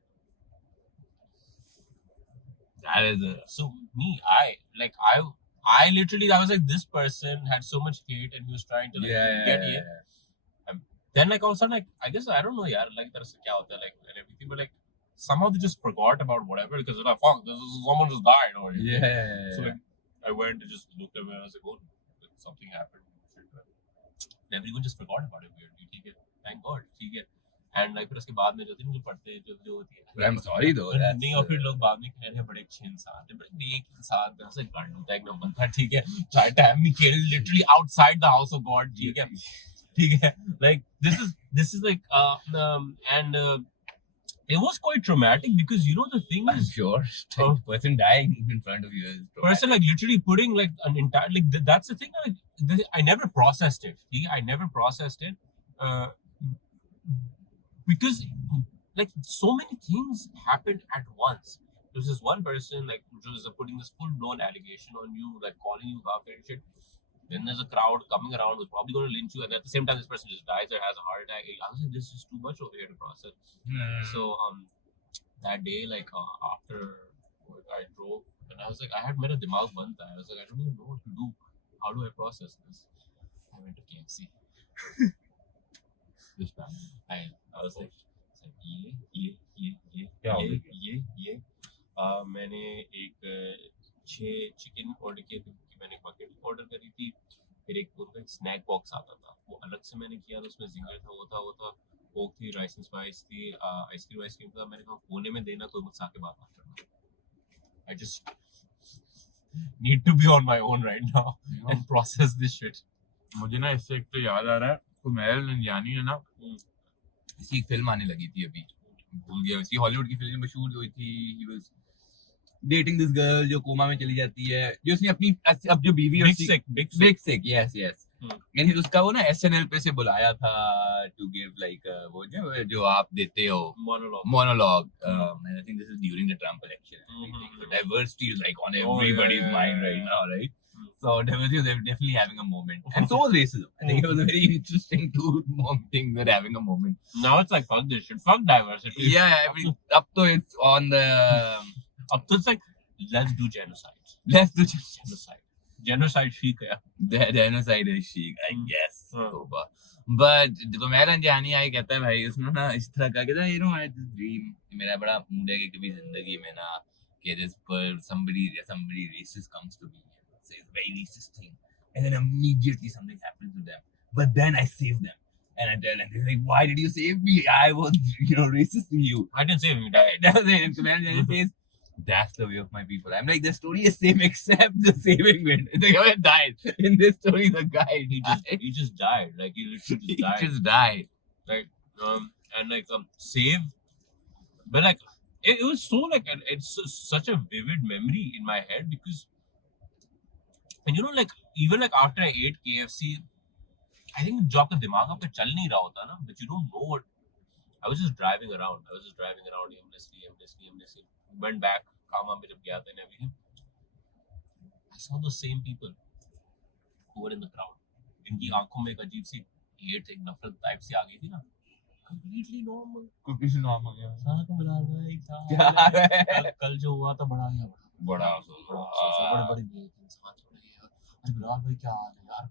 that is So me, I literally I was like this person had so much hate and he was trying to like get here. Then like all of a sudden like I guess I don't know yaar like तरह से क्या होता है like and everything but like somehow they just forgot about whatever because they're like fuck someone just died or so like I went and just looked at me and I was like oh something happened and everyone just forgot about it weirdly ठीक है thank God ठीक है and like फिर उसके बाद में जो थे मुझे पढ़ते जो होती है I'm sorry though नहीं और फिर लोग बाद में कह रहे हैं बड़े अच्छे इंसान थे बड़े नेक इंसान थे ऐसे गांड होता है एक नंबर था ठीक है try to have me killed literally outside the house of God ठीक है like this is like and it was quite traumatic because you know the thing I'm is sure person dying in front of you is person like literally putting like an entire like that's the thing like I never processed it see I never processed it because like so many things happened at once there's this one person like just putting this full blown allegation on you like calling you kafir and shit then there's a crowd coming around who's probably going to lynch you and at the same time this person just dies or has a heart attack I was like this is too much over here to process so that day like after I drove and I was like I had made a dimag band tha I was like I don't even know what to do how do I process this I went to KFC this time I was like ये मैंने एक 6 chicken order किए थे मैंने bucket order करी थी फिर एक उनका स्नैक बॉक्स आता था वो अलग से मैंने किया था उसमें जिंगर था वो था कोक थी राइस एंड स्पाइस थी आइसक्रीम था मैंने कहा कोने में देना कोई मुझसे आके बात मत करना I just need to be on my own right now and process this shit मुझे ना इससे एक तो याद आ रहा है कुमेल नंदियानी है ना इसकी एक फिल्म आने लगी थी अभी भूल गया उसकी हॉलीवुड की फिल्म मशहूर हुई थी he was dating this girl जो कोमा में चली जाती है, जो उसने अपनी अब जो बीवी और big sick, yes. यानी उसका वो ना SNL पे से बुलाया था to give like वो जो आप देते हो monologue. And I think this is during the Trump election. So diversity is like on everybody's mind right now, right? So diversity was definitely having a moment, and so was racism. I think it was a very interesting two things were having a moment. Now it's like fuck this shit, fuck diversity. Yeah, up to it's on the up to it's like let's do genocide. Let's do genocide. Genocide chic, yeah. The genocide is chic, I guess. But तो मैं रंजानी आई कहता है भाई उसमें ना इस तरह का कहता है you know I had this dream मेरा बड़ा मूड है कि कभी जिंदगी में ना कि this पर somebody racist comes to me and says very racist thing and then immediately something happens to them but then I save them and I tell them they're like why did you save me I was racist to you I didn't save you that's it and so man says that's the way of my people. I'm like the story is same except the saving bit. The guy died. In this story, the guy he just died. Like he literally just died. He just died. Like and like save, but like it was so like it's such a vivid memory in my head because and you know like even like after I ate KFC, I think जो आपका दिमाग आपका चल नहीं रहा होता ना, but you don't know what. I was just driving around. aimlessly. Went back, Kama में जब गया था and everything. I saw those same people who were in the crowd. इनकी आंखों में एक अजीब सी hate एक नफरत टाइप से आ गई थी ना. Completely normal. सारा तो बिलाल भाई क्या कल जो हुआ था बड़ा बड़े नेक इंसान छोड़े यार. अरे बिलाल भाई क्या हाल है यार.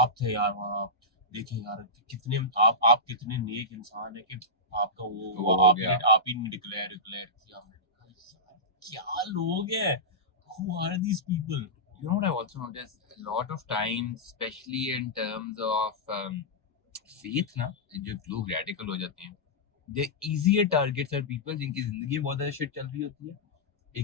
आप थे यार वहाँ. देखिए यार कितने आप कितने नेक इंसान है कि आपका वो आप ही ने डिक्लेयर किया. क्या लोग हैं. Who are these people? You know what I also noticed? A lot of times, especially in terms of faith, ना जो लोग radical हो जाते हैं, the easier targets are people जिनकी जिंदगी में बहुत ज़्यादा shit चल रही होती है,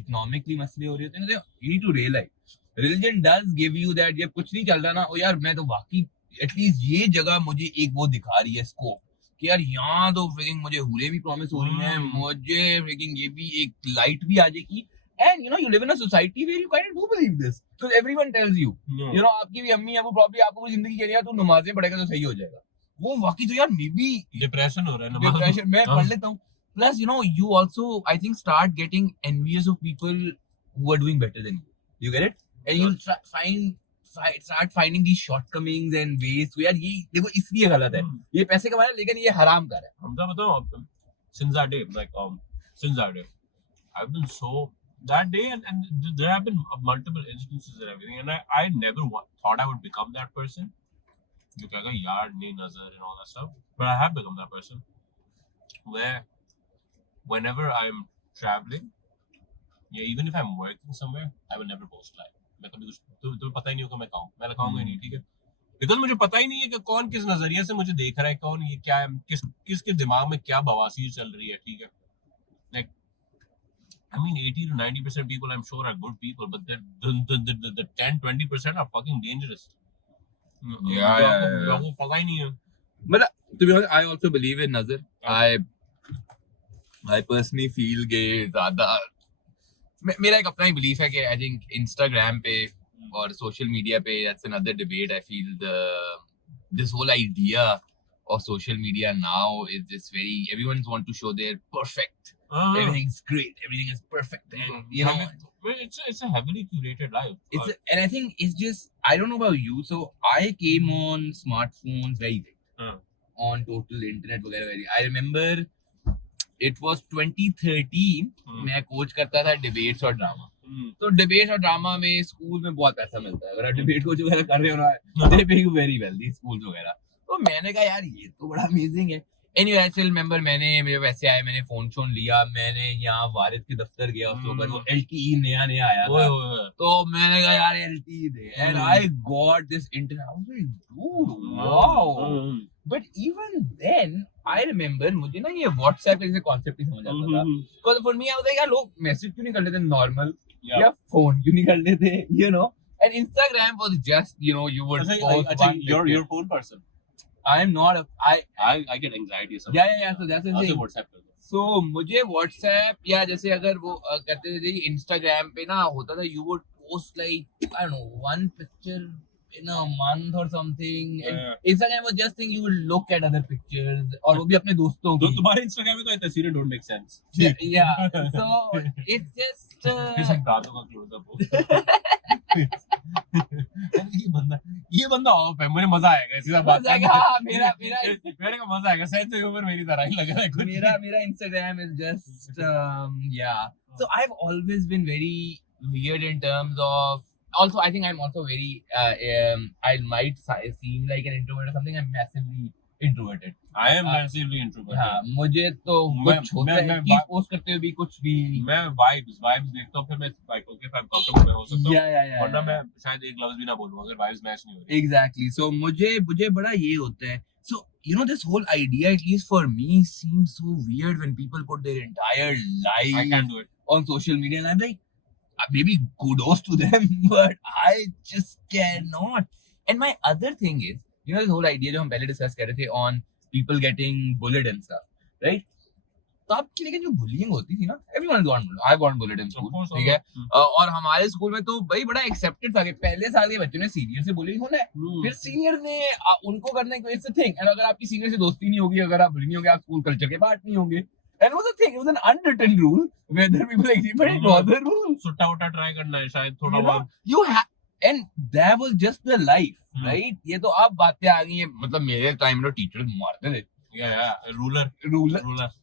economically मसले हो रहे होते हैं. You need to realize, religion does give you that जब कुछ नहीं चल रहा ना, ओ यार मैं तो वाकई एटलीस्ट ये जगह मुझे एक वो दिखा रही है स्कोप कि यार यहाँ तो फ्रिकिंग मुझे हुरे भी प्रॉमिस हो रही हैं, मुझे फ्रिकिंग ये भी एक लाइट भी आ जाएगी. And you live in a society where you kind of do believe this because everyone tells you, आपकी भी अम्मी अबू प्रॉब्ली आपको भी जिंदगी कह रही है तू नमाजें पढ़ेगा तो सही हो जाएगा. वो वाकई तो यार मे बी डिप्रेशन हो रहा है. डिप्रेशन मैं पढ़ लेता हूँ. Plus you also I think start getting envious of people who are doing better than you. You get it? And you start finding these shortcomings and ways तो यार ये देखो इसलिए गलत है. ये पैसे कमा रहा है लेकिन ये हराम कर रहा है. हमजा बताओ since that day I've been so that day and there have been multiple instances and everything and I never thought I would become that person जो कहेगा यार नहीं नजर and all that stuff, but I have become that person where whenever I'm traveling even if I'm working somewhere I will never post live. मैं कभी तुम्हें पता ही नहीं होगा मैं कहूँ मैं लगाऊंगा ही नहीं. ठीक है बिकॉज मुझे पता ही नहीं है कि कौन किस नजरिए से मुझे देख रहा है, कौन ये क्या है, किसके दिमाग में क्या बवासीर चल रही है. ठीक है like I mean 80 to 90% people I'm sure are good people but the 10-20% are fucking dangerous. Yeah. वो पता ही नहीं है. But to be honest, I also believe in nazar. I personally feel कि ज़्यादा मेरा एक अपना ही belief है कि I think Instagram पे और social media पे that's another debate. I feel this whole idea of social media now is just very everyone want to show their perfect. Everything's great. Everything is perfect. And it's a heavily curated life. And I think it's just I don't know about you. So I came on smartphones very late. On total internet वगैरह. I remember it was 2013. मैं कोच करता था डिबेट्स और ड्रामा. तो डिबेट्स और ड्रामा में स्कूल में बहुत पैसा मिलता है. अगर आप डिबेट कोच वगैरह कर रहे हो ना they pay you very well these schools वगैरह. तो मैंने कहा यार ये तो बड़ा अमेजिंग है. Anyway, I still remember मेरे पैसे आए, मैंने फोन लिया, मैंने यहाँ वारिद के दफ्तर गया उस वक्त वो LTE नया आया था. तो मैंने कहा यार LTE दे and I got this internet. I was like dude wow. But even then I remember मुझे ना ये WhatsApp जैसे कॉन्सेप्ट ही समझ आता था. Because for me I was like यार लोग मैसेज क्यों नहीं कर लेते नॉर्मल या फोन क्यों नहीं कर लेते and Instagram was just you would post you're a phone person. I am not I get anxiety sometimes. Yeah. So that's the thing. WhatsApp. So मुझे WhatsApp या जैसे अगर वो कहते थे Instagram पे ना होता था, you would post like I don't know one picture in a month or something. And Instagram was just thing you would look at other pictures और वो भी अपने दोस्तों तो की. तुम्हारे Instagram में तो तस्वीरें don't make sense. Yeah. So it's just. फिर सब दांतों का close-up हो. ये बंदा ऑफ है, मुझे मजा आएगा इसी बात मजा आएगा. हाँ, मेरा मेरे को मजा आएगा, शायद से ऊपर मेरी तरह ही लग रहा है कुछ. मेरा Instagram is just yeah. So I've always been very weird in terms of. Also, I think I'm also very. I might seem like an introvert or something. I'm massively introverted. I am massively introverted. हाँ, मुझे तो कुछ होता है कि पोस्ट करते हुए भी कुछ भी. मैं vibes देखता हूँ, फिर मैं like okay if I'm comfortable मैं हो सकता हूँ. Yeah. वरना मैं शायद एक लफ्ज भी ना बोलूँ अगर vibes match नहीं हो रही. Exactly. So मुझे बड़ा ये होता है. So you know this whole idea, at least for me, seems so weird when people put their entire life I can't do it on social media, and I'm like, maybe kudos to them, but I just cannot. And my other thing is, you know, this whole idea जो हम पहले discuss कर रहे थे on people getting bullied and stuff, right? तो आपकी लेकिन जो bullying होती थी ना, everyone has gotten bullied. I've gotten bullied in school, ठीक है? और हमारे स्कूल में तो भाई बड़ा accepted था कि पहले साल के बच्चों ने सीनियर से bullying होना है, फिर सीनियर ने उनको करना है, it's a thing. और अगर आपकी सीनियर से दोस्ती नहीं होगी, अगर आप bully नहीं होंगे, आप स्कूल कल्चर के पार्ट नहीं होंगे. And it was a thing. It was an unwritten rule. Whether people agree, but it was a rule. सुट्टा उट्टा ट्राई करना है शायद थोड़ा बहुत. You have, and that was just the life, right? ये तो अब बातें आ गई हैं. मतलब मेरे टाइम में टीचर मारते थे. रूलर.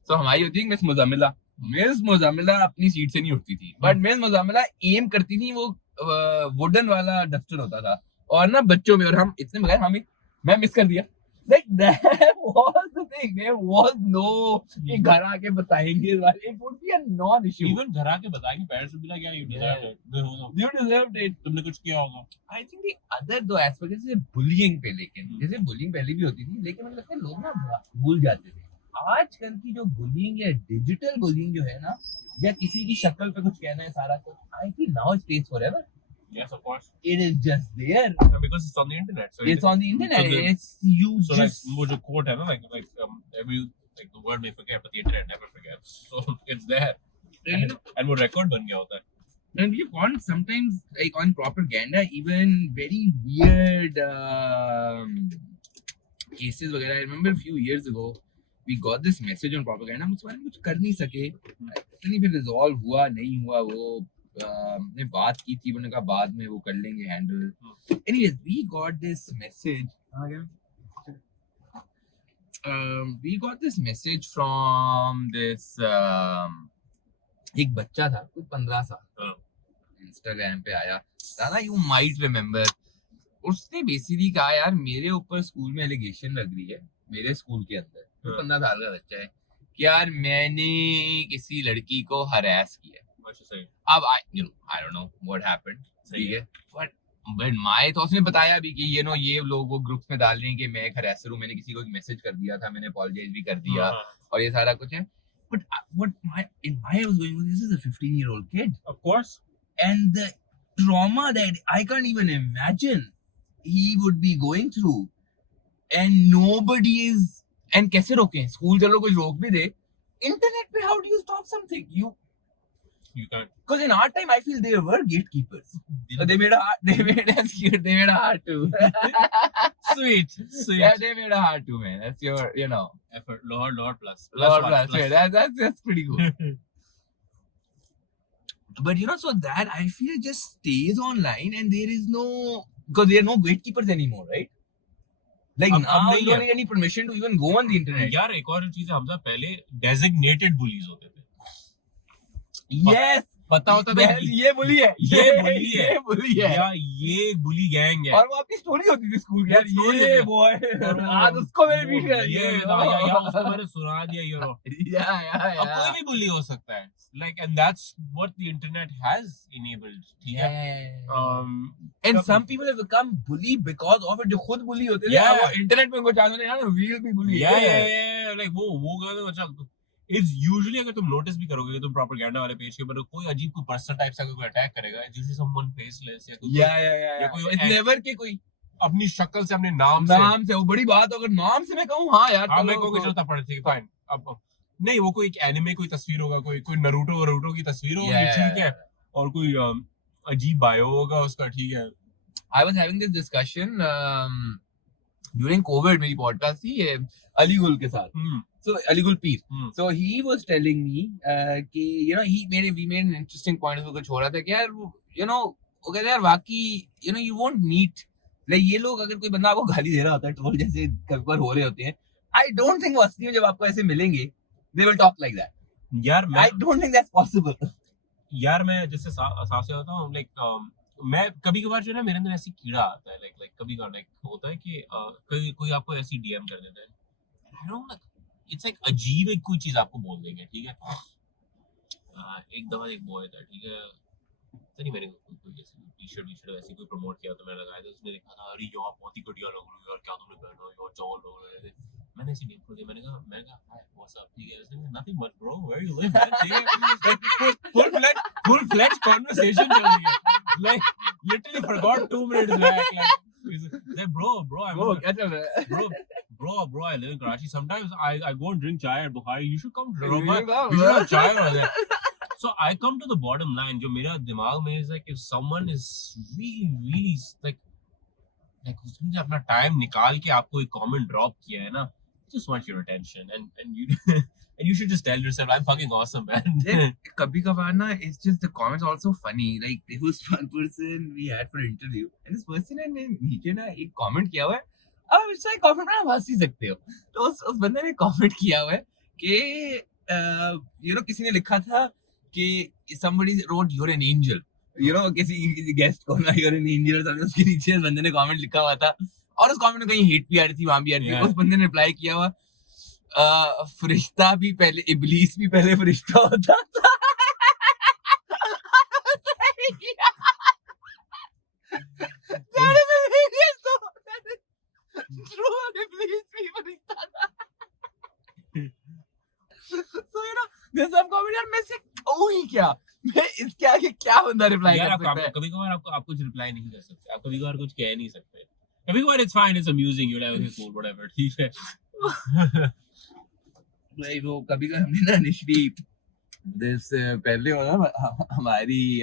So हमारी होती थी मिस मुजामिला अपनी सीट से नहीं उठती थी. But मिस मुजामिला एम करती थी, वो वुडन वाला डस्टर होता था और ना बच्चों में, और हम इतने मगर हमें मैं मिस कर दिया. Like that was the thing. There was no कि घर आके बताएंगे. It would be a non-issue. Even घर आके बताएंगे, parents will be like, yeah, you deserved it. You deserved it. तुमने कुछ किया होगा. I think the other दो aspect जैसे bullying पे, लेकिन जैसे bullying पहले भी होती थी, लेकिन मुझे लगता है लोग ना भूल जाते थे. आजकल की जो bullying है, digital bullying जो है ना, या किसी की शक्ल पे कुछ कहना है सारा कुछ, I think now it stays forever. Yes, of course. It is just there. Yeah, because it's on the internet. So it's on the internet. So it's you so just. like वो जो quote है ना, every like the word may forget, but the internet never forgets. So it's there. And वो record बन गया होता है. And we've gone sometimes like on propaganda, even very weird cases वगैरह. I remember a few years ago, we got this message on propaganda. हम उसके बारे में कुछ कर नहीं सके. नहीं फिर resolve हुआ नहीं हुआ वो. ने बात की थी, मैंने कहा बाद में वो कर लेंगे handle. Anyways, we got this message. We got this message from this एक बच्चा था कुछ 15 साल, Instagram पे आया था ना, you might remember. उसने बेसिकली कहा यार मेरे ऊपर स्कूल में एलिगेशन लग रही है, मेरे स्कूल के अंदर, 15 साल का बच्चा है, कि यार मैंने किसी लड़की को हरास किया. अब I don't know what happened, ठीक है, but my thoughts ने बताया भी कि ये लोग वो ग्रुप्स में डाल रहे हैं कि मैं एक हरासर हूँ, मैंने किसी को मैसेज कर दिया था, मैंने apologize भी कर दिया और ये सारा कुछ है. But what in my head was going on, this is a 15-year-old kid, of course, and the trauma that I can't even imagine he would be going through, and nobody is. And कैसे रोकें? स्कूल चलो कुछ रोक भी दे, इंटरनेट पे how do you stop something? You can't. Because in our time, I feel there were gatekeepers. So they made us cute. They made a heart too. Sweet. Yeah, they made a heart too, man. That's your, effort. Lord plus. Yeah, that's pretty cool. But so that I feel just stays online, and there is because there are no gatekeepers anymore, right? Like now you don't need any permission to even go on the internet. यार एक और चीज है हमजा, पहले designated bullies होते थे. Yes, पता होता था ये बुली है, ये बुली है या ये बुली गैंग है, और वो आपकी स्टोरी होती थी स्कूल की, यार ये बॉय आज उसको मैंने बीट कर दिया, या उसको मैंने सुना दिया, या अब कोई भी बुली हो सकता है, like, and that's what the internet has enabled. ठीक है, and some people have become bully because of it. जो खुद बुली होते थे, वो इंटरनेट पे उनको चांस मिले यार वील भी बुली है, like वो गाना अच्छा. It's usually अगर तुम नोटिस भी करोगे कि तुम प्रोपेगेंडा वाले पेज के ऊपर कोई अजीब कोई पर्सन टाइप सा कोई अटैक करेगा, it's usually someone faceless या कोई या कोई it's never के कोई अपनी शक्ल से, अपने नाम से, वो बड़ी बात. अगर नाम से मैं कहूँ हाँ यार हाँ मैं कहूँगा चलता पड़े, ठीक है फाइन. अब नहीं वो कोई एक एनिमे कोई तस्वीर होगा, कोई नरूटो की तस्वीर होगी, Yeah. ठीक है, और कोई अजीब बायो होगा उसका, ठीक है. I was having this discussion during COVID. मेरी podcast थी ये अली गुल के साथ. So Ali Gul Peer. So he was telling me कि we made an interesting point. उसको कुछ हो रहा था कि यार वो कहते यार वाकई you won't need like ये लोग अगर कोई बंदा आपको गाली दे रहा होता है टोल जैसे कभी बार हो रहे होते हैं, I don't think वो असली में जब आपको ऐसे मिलेंगे they will talk like that. यार I don't think that's possible. यार मैं जैसे साफ से होता हूँ, लाइक मैं कभी कभार जो है ना मेरे अंदर ऐसी कीड़ा आता है, लाइक कभी कभार लाइक होता है कि कोई आपको ऐसी डीएम कर देता है, I don't know, it's like अजीब एक कोई चीज आपको बोल देंगे, ठीक है. एक दफा एक बॉय था, ठीक है, तो नहीं मैंने कोई जैसे टी-शर्ट ऐसी कोई प्रमोट किया तो मैंने लगाया था, उसने देखा था अरे यार बहुत ही घटिया लग रही है यार, क्या तुमने पहना है यार, चावल लग रहे थे. मैंने ऐसे डीएम कर दिया, मैंने कहा हाय व्हाट्स अप, ठीक है, उसने nothing much bro, where you live man, ठीक है, फुल फ्लेज कन्वर्सेशन चल रही है, like literally forgot 2 minutes back, like bro I'm क्या चल रहा है? Bro, I live in Karachi. Sometimes I go and drink chai at Bukhari. You should come to You Roba. should You should have chai over there. So I come to the bottom line. जो मेरा दिमाग में is like if someone is really like उसने अपना टाइम निकाल के आपको एक कमेंट ड्रॉप किया है ना, just want your attention and you should just tell yourself I'm fucking awesome, man. कभी कभार ना it's just the comments also funny. Like there was one person we had for interview and this person ने नीचे ना एक comment किया हुआ है. अब इससे कमेंट में हंस ही सकते हो, तो उस बंदे ने कमेंट किया हुआ है कि किसी ने लिखा था कि somebody wrote you're an angel, किसी गेस्ट को ना you're an angel, और उसके नीचे बंदे ने कमेंट लिखा हुआ था और उस कमेंट में कहीं हेट भी आ रही थी, वहां भी आ रही थी. उस बंदे ने रिप्लाई किया हुआ फरिश्ता भी पहले इब्लीस भी पहले फरिश्ता होता था. मैं इसके आगे क्या बंदा रिप्लाई कर सकता है? कभी कभार आप कुछ रिप्लाई नहीं कर सकते, आप कभी कभार कुछ कह नहीं सकते, कभी कभार it's fine, it's amusing, you know, it's cool, whatever, ठीक है. भाई वो कभी कभी हमने ना निश्री पहले हो ना हमारी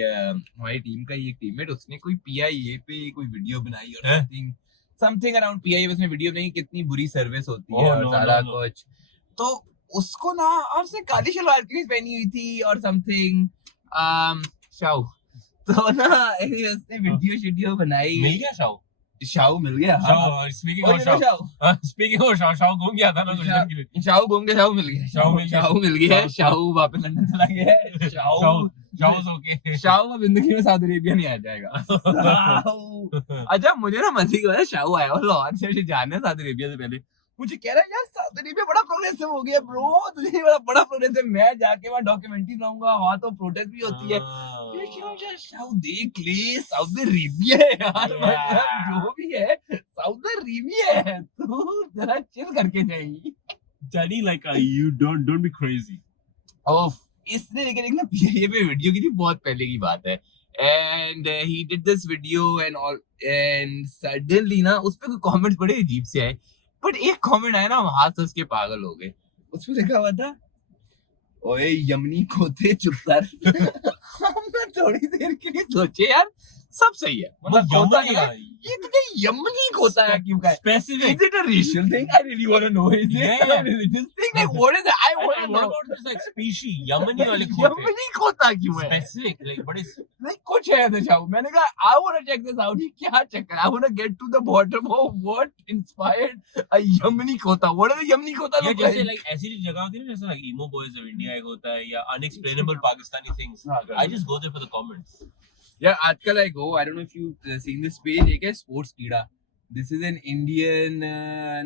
टीम का एक टीममेट, उसने कोई पीआईए पे कोई वीडियो बनाई और समथिंग अराउंड पीआईए, उसने वीडियो बनाई कितनी बुरी सर्विस होती है और सारा कुछ, तो उसको ना और उसने काली शलवार कमीज पहनी हुई थी और समथिंग शाऊ, तो ना उसने वीडियो बनाई. मिल गया शाऊ मिल गया. स्पीकिंग ऑफ शाऊ घूम गया था ना कुछ दिन के लिए. शाऊ घूम गया, शाऊ मिल गया, शाऊ वापस लंदन चला गया है. शाऊ अब जिंदगी में सऊदी अरेबिया नहीं आ जाएगा. अच्छा मुझे ना मजे की शाऊ आया और लाहौर से जाना है सऊदी अरेबिया से पहले, मुझे कह रहा है यार सऊदी अरेबिया बड़ा प्रोग्रेसिव हो गया ब्रो, तुझे बड़ा प्रोग्रेसिव, मैं जाके वहाँ डॉक्यूमेंट्री बनाऊंगा, वहाँ तो प्रोटेस्ट भी होती है. शाऊ देख ले, सऊदी अरेबिया है यार, मतलब जो भी है सऊदी अरेबिया है, तू जरा चिल करके जाएगी. Daddy, like you don't be crazy. इसने लेकिन एक ना पीआईए पे वीडियो की थी, बहुत पहले की बात है, and he did this video and all, and suddenly ना उस पे कोई कमेंट्स बड़े अजीब से आए, बट एक कमेंट आया ना हम हाथ उसके पागल हो गए. उसमें लिखा हुआ था ओए यमनी खोते चुप कर. हमने थोड़ी देर के लिए सोचे यार सब सही है, मतलब खोता क्या है, ये तुझे यमनी खोता है क्यों का? Specific. Is it a racial thing? I really want to know. Is it a religious thing? Like what is it? I want to know. What about this like species? यमनी वाले खोते. यमनी खोता क्यों है? Specific, like what is? Like कुछ है ऐसा शाऊ. मैंने कहा I want to check this out. ये क्या चक्कर? I want to get to the bottom of what inspired a यमनी खोता. What is a यमनी खोता? या जैसे like ऐसी जगह होती है ना, जैसे like emo boys of India एक होता है, या unexplainable Pakistani things. I just go there for the comments. यार आजकल I go, I don't know if you've seen this page, एक है स्पोर्ट्स कीड़ा. This is an Indian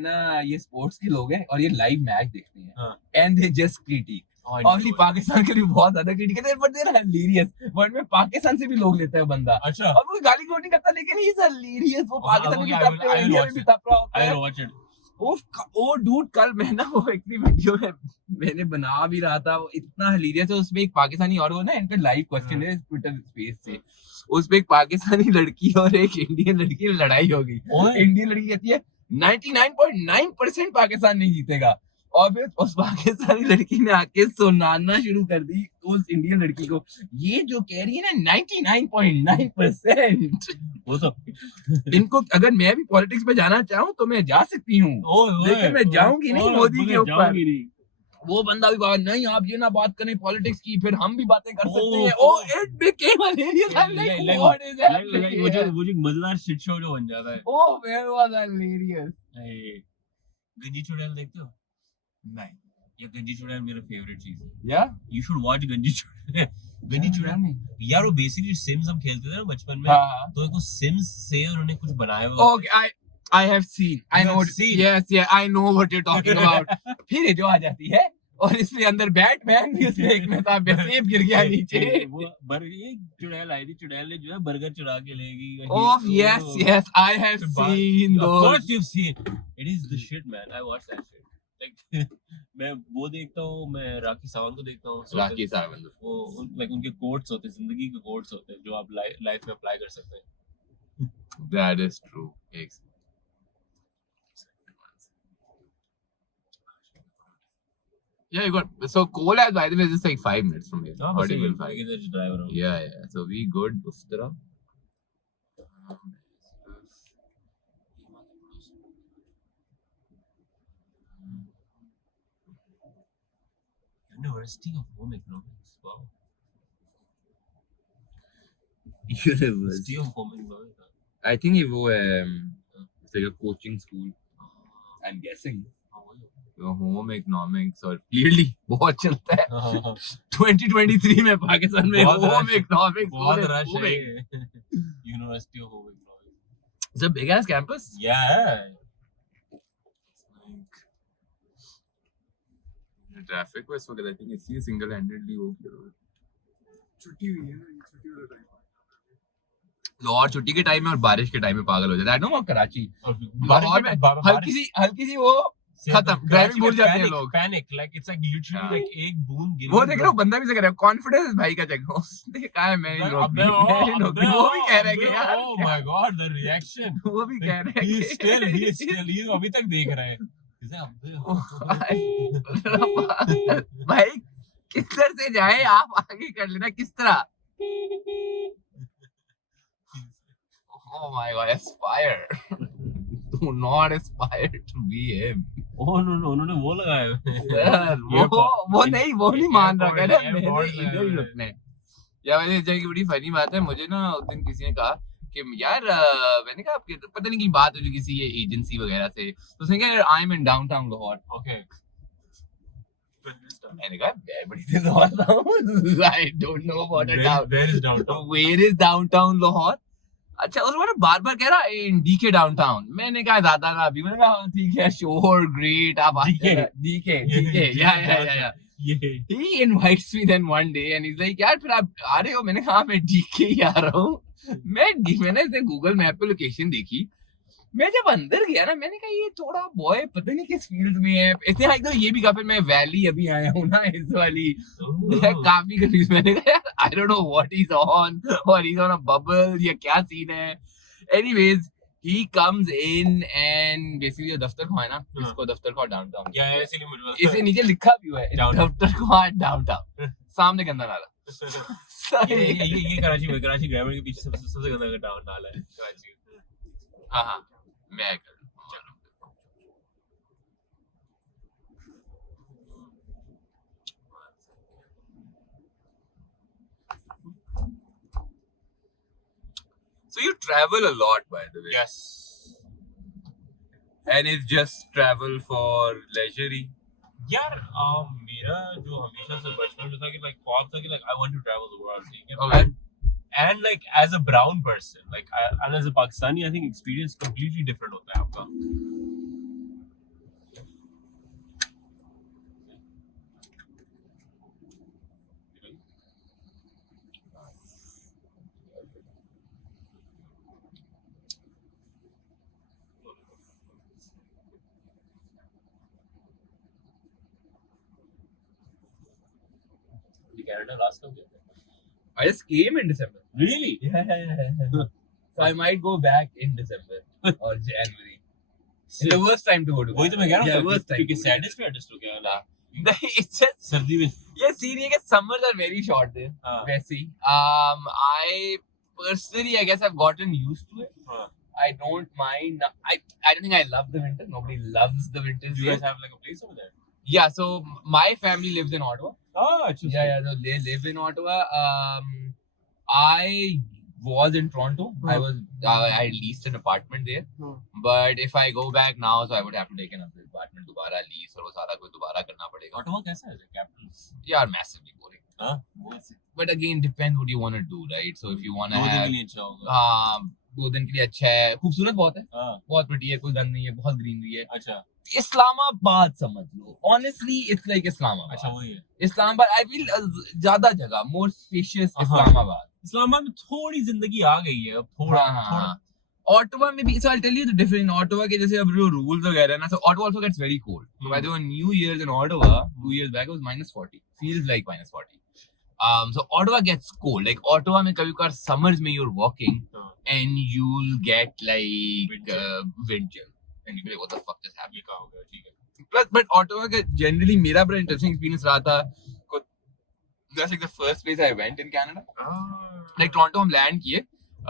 ना ये स्पोर्ट्स के लोग हैं और ये लाइव मैच देखते हैं and they just critique. Only Pakistan के लिए बहुत ज्यादा क्रिटिक है, but they're hilarious. वर्ड में पाकिस्तान से भी लोग लेता है बंदा. अच्छा. और वो गाली गलौज नहीं करता, लेकिन he's hilarious. वो पाकिस्तान में भी तब पे इंडिया में भी तब रहा होता है. I watch it. ओ डूड कल मैं ना वो एक वीडियो में मैंने बना भी रहा था, वो इतना हिलेरियस है. उसमें एक पाकिस्तानी और वो ना इनका लाइव क्वेश्चन है ट्विटर स्पेस से, उसमें एक पाकिस्तानी लड़की और एक इंडियन लड़की की लड़ाई हो गई. इंडियन लड़की कहती है 99.9% पाकिस्तान नहीं जीतेगा, और फिर उस पाकिस्तानी लड़की ने आके सुनाना शुरू कर दी उस इंडियन लड़की को, ये जो कह रही है ना 99.9%, वो तो इनको अगर मैं भी पॉलिटिक्स में जाना चाहूँ तो मैं जा सकती हूँ, लेकिन मैं जाऊंगी नहीं मोदी के ऊपर। वो बंदा भी बात नहीं, आप ये ना बात करें पॉलिटिक्स की, फिर हम भी बातें कर सकते हैं। Oh it became hilarious, I'm like what is happening वो here? जो मजेदार शिट शो जो बन जाता है। Oh where was hilarious? गंजी चुड़ैल देखते हो? नहीं, ये गंजी चुड़ैल मेरा फेवरेट चीज है। या You should watch गंजी चुड़ैल। गंजी चुड़ैल यार वो बेसिकली सिम्स हम खेलते थे ना बचपन में, हाँ। तो उनको सिम्स से उन्होंने कुछ बनाया हुआ। Okay, I have seen. I You know. have seen? Yes, yeah, I know what you're talking about. फिर ये जो आ जाती है और इसके अंदर बैटमैन भी उसमें एक में था, बेसेब गिर गया नीचे। वो ये चुड़ैल आई थी, चुड़ैल ने जो है बर्गर चुरा के लेगी। Oh yes, yes, I have seen Of those. course you've seen. It is the shit, man. I watched that shit. Like मैं वो देखता हूँ, मैं राखी सावंत को देखता हूँ। राखी सावंत। वो like उनके कोट्स होते हैं, जिंदगी के कोट्स होते हैं जो आप लाइफ में अप्लाई कर सकते हैं। That is true. Yeah, you got so Kola, by the way, is just like 5 minutes from here. हाँ, Or बस ये even है, 5. लेकिन just drive around. Yeah. So we good उस तरह. University of Home Economics. Wow. University of Home Economics. I think it was it's like a coaching school. I'm guessing. Home economics और क्लियरली बहुत चलता है 2023 में पाकिस्तान में होम इकोनॉमिक्स बहुत रश है। University of home economics. It's a big ass campus. Yeah. Traffic को इस वक्त आई थिंक इसलिए सिंगल हैंडेडली हो गया। छुट्टी हुई है ना, ये छुट्टी वाला टाइम। लाहौर छुट्टी के टाइम में और बारिश के टाइम में पागल हो जाता है। आई नो कराची लाहौर में हल्की सी वो खत्म, ड्राइविंग भूल जाते हैं लोग। Panic like it's like literally like एक बूंद गिरी। वो देख रहा हूँ बंदा भी से कह रहा है कॉन्फिडेंस भाई का चेक उसने कहा है मैं नहीं रोकनी, वो भी कह रहा है कि यार oh my God the reaction. वो भी कह रहा है ही इज स्टिल अभी तक देख रहा है। भाई किधर से जाए आप आगे कर लेना किस तरह। Oh my god, aspire. Do not aspire to be him. Oh no, उन्होंने वो लगाया है। वो नहीं मान रहा, कह रहा है मैंने इधर ही रुकना है। या वैसे जगह की बड़ी फनी बात है, मुझे ना उस दिन किसी ने कहा कि यार मैंने कहा आपके पता नहीं की बात हुई किसी ये एजेंसी वगैरह से, तो उसने कहा I am in downtown Lahore. Okay मैंने कहा मैं बड़ी देर Lahore I don't know about where is downtown Lahore. अच्छा उस बार बार कह रहा इन डीके डाउनटाउन। मैंने कहा ज्यादा ना अभी, मैंने कहा ठीक है श्योर ग्रेट आप डीके या he invites me then one day and he's like यार फिर आप आ रहे हो? मैंने कहा मैं डीके ही आ रहा हूँ। मैंने इसे गूगल मैप पे लोकेशन देखी, मैं जब अंदर गया ना मैंने कहा ये थोड़ा बॉय पता नहीं किस फील्ड में है। इतने हाई तो ये भी कहा, फिर मैं वैली अभी आया हूँ ना इस वाली, काफी कंफ्यूज। मैंने कहा यार आई don't know what is on और इज ऑन अ बबल या क्या सीन है। Anyways he comes in and basically दफ्तर को है ना, इसको दफ्तर को डाउनटाउन या इसीलिए मुझे इसे नीचे लिखा भी हुआ है दफ्तर को डाउनटाउन, सामने गंदा नाला। ये कराची ग्रामीण के पीछे सबसे गंदा डाउन नाला है कराची। हाँ मैं So you travel a lot, by the way. Yes. And it's just travel for leisure. यार मेरा जो हमेशा से बचपन में था कि like ख्वाब था कि like I want to travel the world. Okay. And like as a brown person, like and as a Pakistani, I think experience completely different होता है आपका. Canada last time? I just came in December. Really? Yeah. So I might go back in December or January. the worst time to go to. वही तो मैं कह रहा Yeah, हूँ worst time. क्योंकि saddest हो गया ना It's just सर्दी में yeah, see, summers are very short there. वैसे ही. I personally, I guess I've gotten used to it. I don't mind. I don't think I love the winter. Nobody loves the winters. Do you here. guys have like a place over there? Yeah, so my family lives in Ottawa. Oh, अच्छा Yeah, so they live in Ottawa. I was in Toronto. I leased an apartment there. But if I go back now, so I would have to take another apartment, दोबारा lease और वो सारा कुछ दोबारा करना पड़ेगा. Ottawa कैसा है? Capital? Yeah, massively boring. हाँ. But again, depends what you want to do, right? So if you want to 2 दिन have के लिए अच्छा होगा. 2 दिन के लिए अच्छा है, खूबसूरत बहुत है, हाँ. बहुत pretty है, कोई गंद नहीं है, बहुत ग्रीनरी है. अच्छा. इस्लामाबाद समझ लो. Honestly, it's like Islamabad. अच्छा वही है. Islamabad, I feel ज्यादा जगह, more spacious Islamabad. इस्लामाबाद में थोड़ी जिंदगी आ गई है अब थोड़ा. Ottawa में भी, so I'll tell you the difference. Ottawa के जैसे अब जो rules वगैरह ना, so Ottawa also gets very cold. So by the way, New Year's in Ottawa 2 years back it was -40. Feels like -40. So Ottawa gets cold. Like Ottawa में कभी कभार summers में you're walking and you'll get like wind chill and you'll be like, what the fuck just happened? कहाँ हो गया? ठीक है. But Ottawa का generally मेरा बड़ा interesting experience रहा था. That's like the first place I went in Canada. Like Toronto हम land किए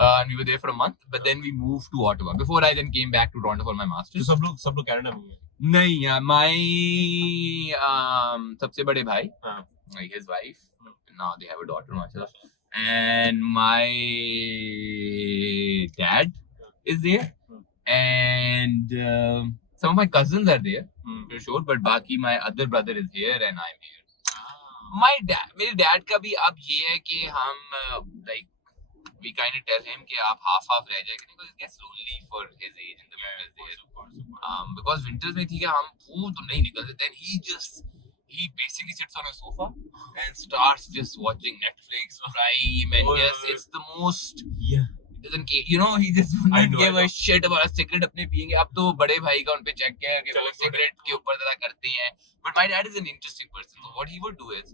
and we were there for a month, but then we moved to Ottawa. Before I then came back to Toronto for my तो masters. सब लोग कनाडा में हैं. नहीं, my सबसे बड़े भाई, like his wife, now they have a daughter, mashallah, and my dad is there, and some of my cousins are there for sure, but बाकी my other brother is here and I'm here. मेरे डैड का भी अब ये है कि हम like we kind of tell him कि आप half रह जाए because it gets lonely for his age in the winters there. Because winters में ठीक है हम वो तो नहीं निकलते, then he basically sits on a sofa and starts just watching Netflix, Prime, and yes, it's the most. Yeah. Doesn't care, you know, he just doesn't give a shit about a cigarette अपने पियेंगे. अब तो बड़े भाई का उन पे check है कि वो cigarette के ऊपर ज़रा करते हैं. But my dad is an interesting person. So what he would do is,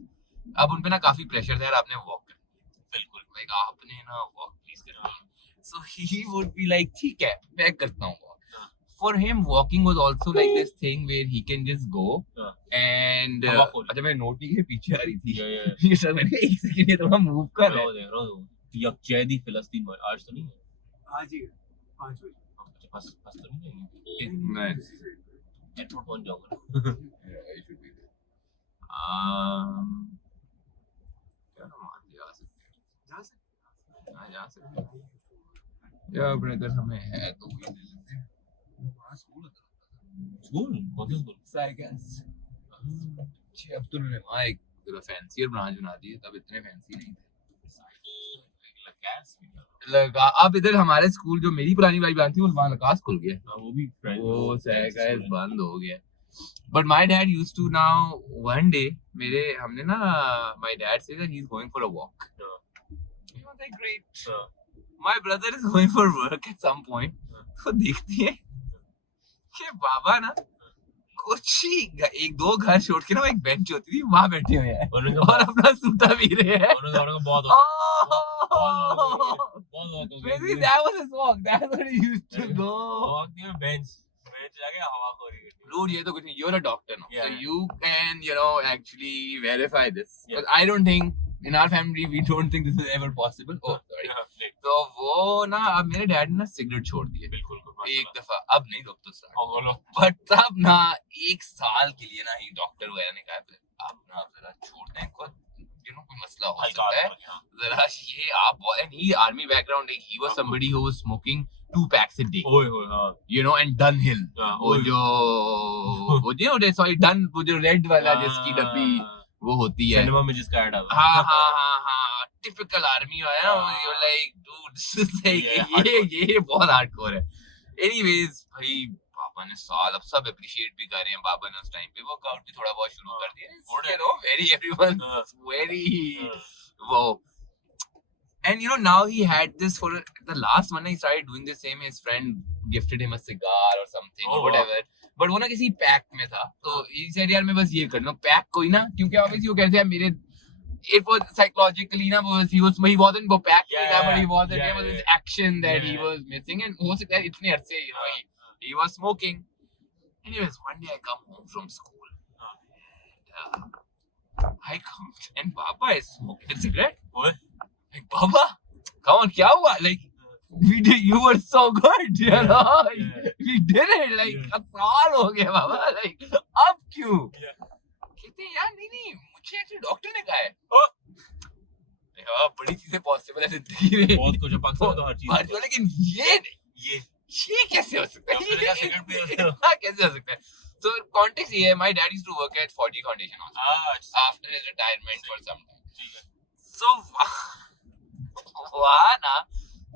अब उन पे ना काफी pressure था यार आपने walk करना है. बिल्कुल. Like आपने ना walk please करना है. So he would be like ठीक है मैं करता हूँ walk. For him walking was also like this thing where he can just go and अच्छा मैं नोट नहीं के पीछे आ रही थी. ये सब मैंने एक सेकंड ये थोड़ा move कर रहा है. यकजहदी फिलिस्तीन में आज तो नहीं है. आज ही 5 बजे. फंस तो नहीं है. मैं एयरपोर्ट पहुंच जाऊंगा. जा सकते हैं. या ब्रदर हमें है तो वही ले लेते हैं. स्कूल कौन सा स्कूल? साइकेंस. अब तो उन्होंने वहाँ एक फैंसियर ब्रांच बना दी है, तब इतने फैंसी नहीं थे. अब इधर हमारे स्कूल जो मेरी पुरानी वाली ब्रांच थी वहाँ लकास खुल गया. वो भी वो साइकेंस बंद हो गया. But my dad used to now one day हमने ना my dad said that he's going for a walk. You know, like great. My brother is going for work at some point. तो देखती है कि बाबा ना कुछ ही 1-2 घर छोड़ के ना एक बेंच होती थी वहाँ बैठे हुए हैं और अपना सूटा पी रहे हैं. Maybe that was his walk. That's what he used to go. Walk near bench जाके हवा खो रही है. Dude, ये तो कुछ नहीं. You're a doctor now, Yeah. so you can, actually verify this. Because I don't think in our family we don't think this is ever possible. Oh, sorry. तो वो ना अब मेरे डैड ने ना सिगरेट छोड़ दी है. बिल्कुल एक दफा. अब नहीं रोक तो स्टार्ट. बट तब ना 1 साल के लिए ना ही डॉक्टर वगैरह ने कहा अब ना जरा छोड़ दें कोई कोई मसला हो सकता है जरा ये आप. and he army background, like he was somebody who was smoking 2 packs a day. And Dunhill. वो जो रेड वाला जिसकी डब्बी वो होती है सिनेमा में जिसका ऐड आता है. हाँ टिपिकल आर्मी वाला. You like dude this is like ये बहुत हार्डकोर है. एनीवेज भाई पापा ने साल अब सब अप्रिशिएट भी कर रहे हैं. पापा ने उस टाइम पे वर्कआउट भी थोड़ा बहुत शुरू कर दिया. वेरी एवरीवन वेरी वो. And now he had this for the last one. He started doing the same. His friend gifted him a cigar or something or whatever. But वो ना किसी पैक में था. तो he said यार मैं बस ये करना पैक कोई ना क्योंकि obviously वो कहते हैं मेरे it was psychologically ना he wasn't वो पैक में था but he wasn't. It was his action that he was missing and हो सकता है इतने अरसे he was smoking Anyways, one day I come home from school. I come and Papa is smoking a cigarette. What? Like, Papa, come on, क्या हुआ? Like, you were so good, you know? We did it. Like, साल हो गया बाबा. Like, अब क्यों? कहते हैं यार नहीं मुझे एक्चुअली डॉक्टर ने कहा है. बड़ी चीजें पॉसिबल है जिंदगी में. बहुत कुछ पक्का तो हर चीज. लेकिन ये नहीं. ये कैसे हो सकता है? कैसे हो सकता है? So context here, my dad used to work at 40 Foundation after his retirement for some time. So वहाँ ना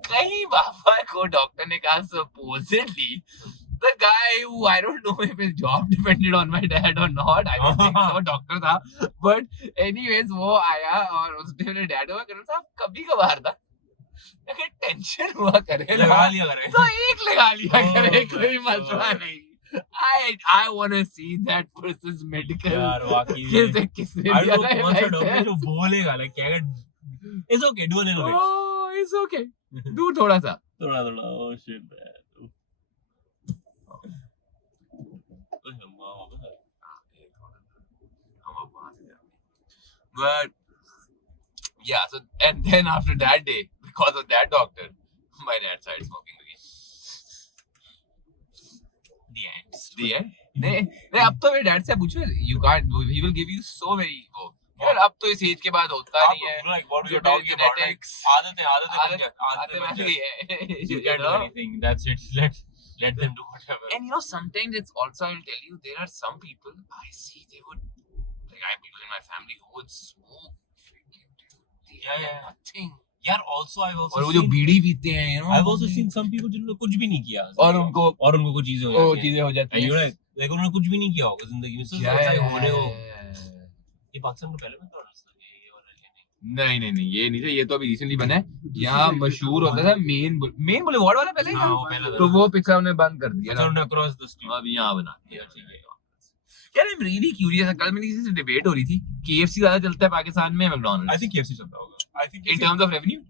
कहीं बाबा को डॉक्टर ने कहा supposedly the guy who I don't know if his job depended on my dad or not. I don't think so. Doctor था. But anyways वो आया और उसने मेरे डैड को कहा था कभी कभार था अगर टेंशन हुआ करे लगा लिया करे तो एक लगा लिया करे कोई मसला नहीं. I want to see that person's medical. यार वाकई किसने I don't know कौन सा डॉक्टर जो बोलेगा like क्या it's okay do a little bit. Oh, it's okay. Do थोड़ा सा. थोड़ा oh shit man. But yeah, so and then after that day, because of that doctor, my dad started smoking again. The end. नहीं अब तो मेरे डैड से पूछो you can't do. He will give you so many वो. यार अब तो इस एज के बाद होता नहीं है. Like what we are talking about like आदतें बन गई है. You can't do anything. That's it. Let them do whatever. And sometimes it's also I'll tell you there are some people I see they would like I have people in my family who would smoke. Nothing. यार also I've also और वो जो बीड़ी पीते हैं I've also seen some people जिन्होंने कुछ भी नहीं किया और उनको कुछ चीजें हो जाती हैं like उन्होंने कुछ भी नहीं किया होगा जिंदगी में होने को ये पाकिस्तान में पहले में तो नहीं ये नहीं था. ये तो अभी रिसेंटली बना है. यहाँ मशहूर होता था मेन बुलेवार्ड वाला पहले तो वो पिक्चर उन्होंने बंद कर दिया अक्रॉस द स्ट्रीट अब यहाँ बना दिया. यार I'm really curious. कल मेरी किसी से डिबेट हो रही थी KFC ज्यादा चलता है पाकिस्तान में मैकडॉनल्ड्स. I think KFC चलता होगा. I think in terms of revenue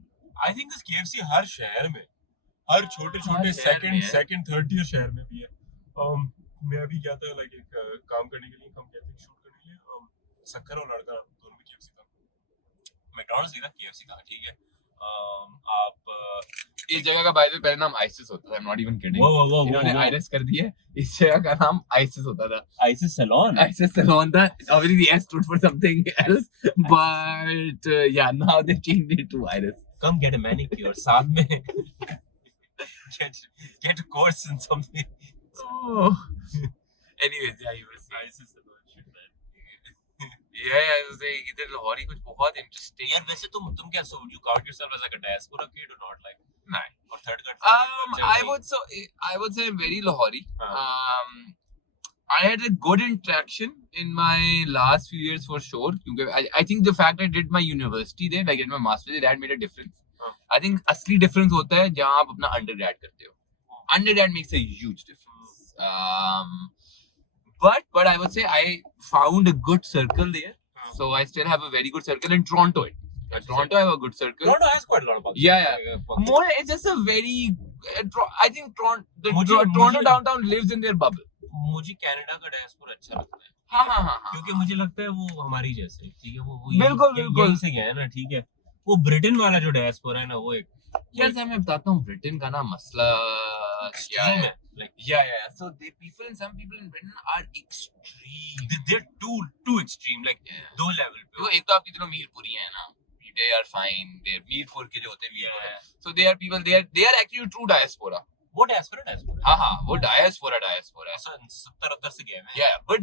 I think this KFC हर शहर में हर छोटे second third tier शहर में भी है. मैं अभी गया था like एक काम करने के लिए हम कहते हैं शूट करने के लिए सक्कर और लड़का दोनों में KFC था. मैकडॉनल्ड्स नहीं था KFC था. ठीक है. आप इस जगह का बाय द वे पहले नाम आइसिस होता था. I'm not even kidding. इन्होंने आइरिस कर दिया. इस जगह का नाम आइसिस होता था. आइसिस सैलून था. Obviously S stood for something else, but yeah, now they changed it to Iris. Come get a manicure. साथ में get a course in something. Oh. Anyways, yeah, you were saying. Isis salon shit man. Yeah, I was saying इधर लाहौर ही कुछ बहुत interesting. यार वैसे तुम क्या so you count yourself as like a diaspora kid or not like नहीं or third cut I would say I'm very Lahori. I had a good interaction in my last few years for sure. I think the fact I did my university there, like I did my master's there, that made a difference. I think असली difference होता है जहाँ आप अपना undergrad करते हो. Undergrad makes a huge difference. But I would say I found a good circle there. So I still have a very good circle in Toronto. Toronto I have a good circle. Toronto has quite a lot of bugs. Yeah. More, it's just a very. I think Toronto downtown lives in their bubble. मुझे कनाडा का डायस्पोरा अच्छा लगता है. हाँ. क्योंकि मुझे लगता है वो हमारी जैसे ठीक है वो बिल्कुल से गया है ना. ठीक है. वो ब्रिटेन वाला जो डायस्पोरा है ना वो एक यार मैं बताता हूँ ब्रिटेन का ना मसला क्या है. Yeah. So some people in Britain are extreme. They're too extreme. Like दो level पे. एक तो आपकी दोनों मीरपुरी हैं ना. They are fine. They're Mirpur के जो होते हैं. So they are people. They are actually true diaspora. वो diaspora. हाँ वो diaspora. 70-80 से गए हैं. Yeah, but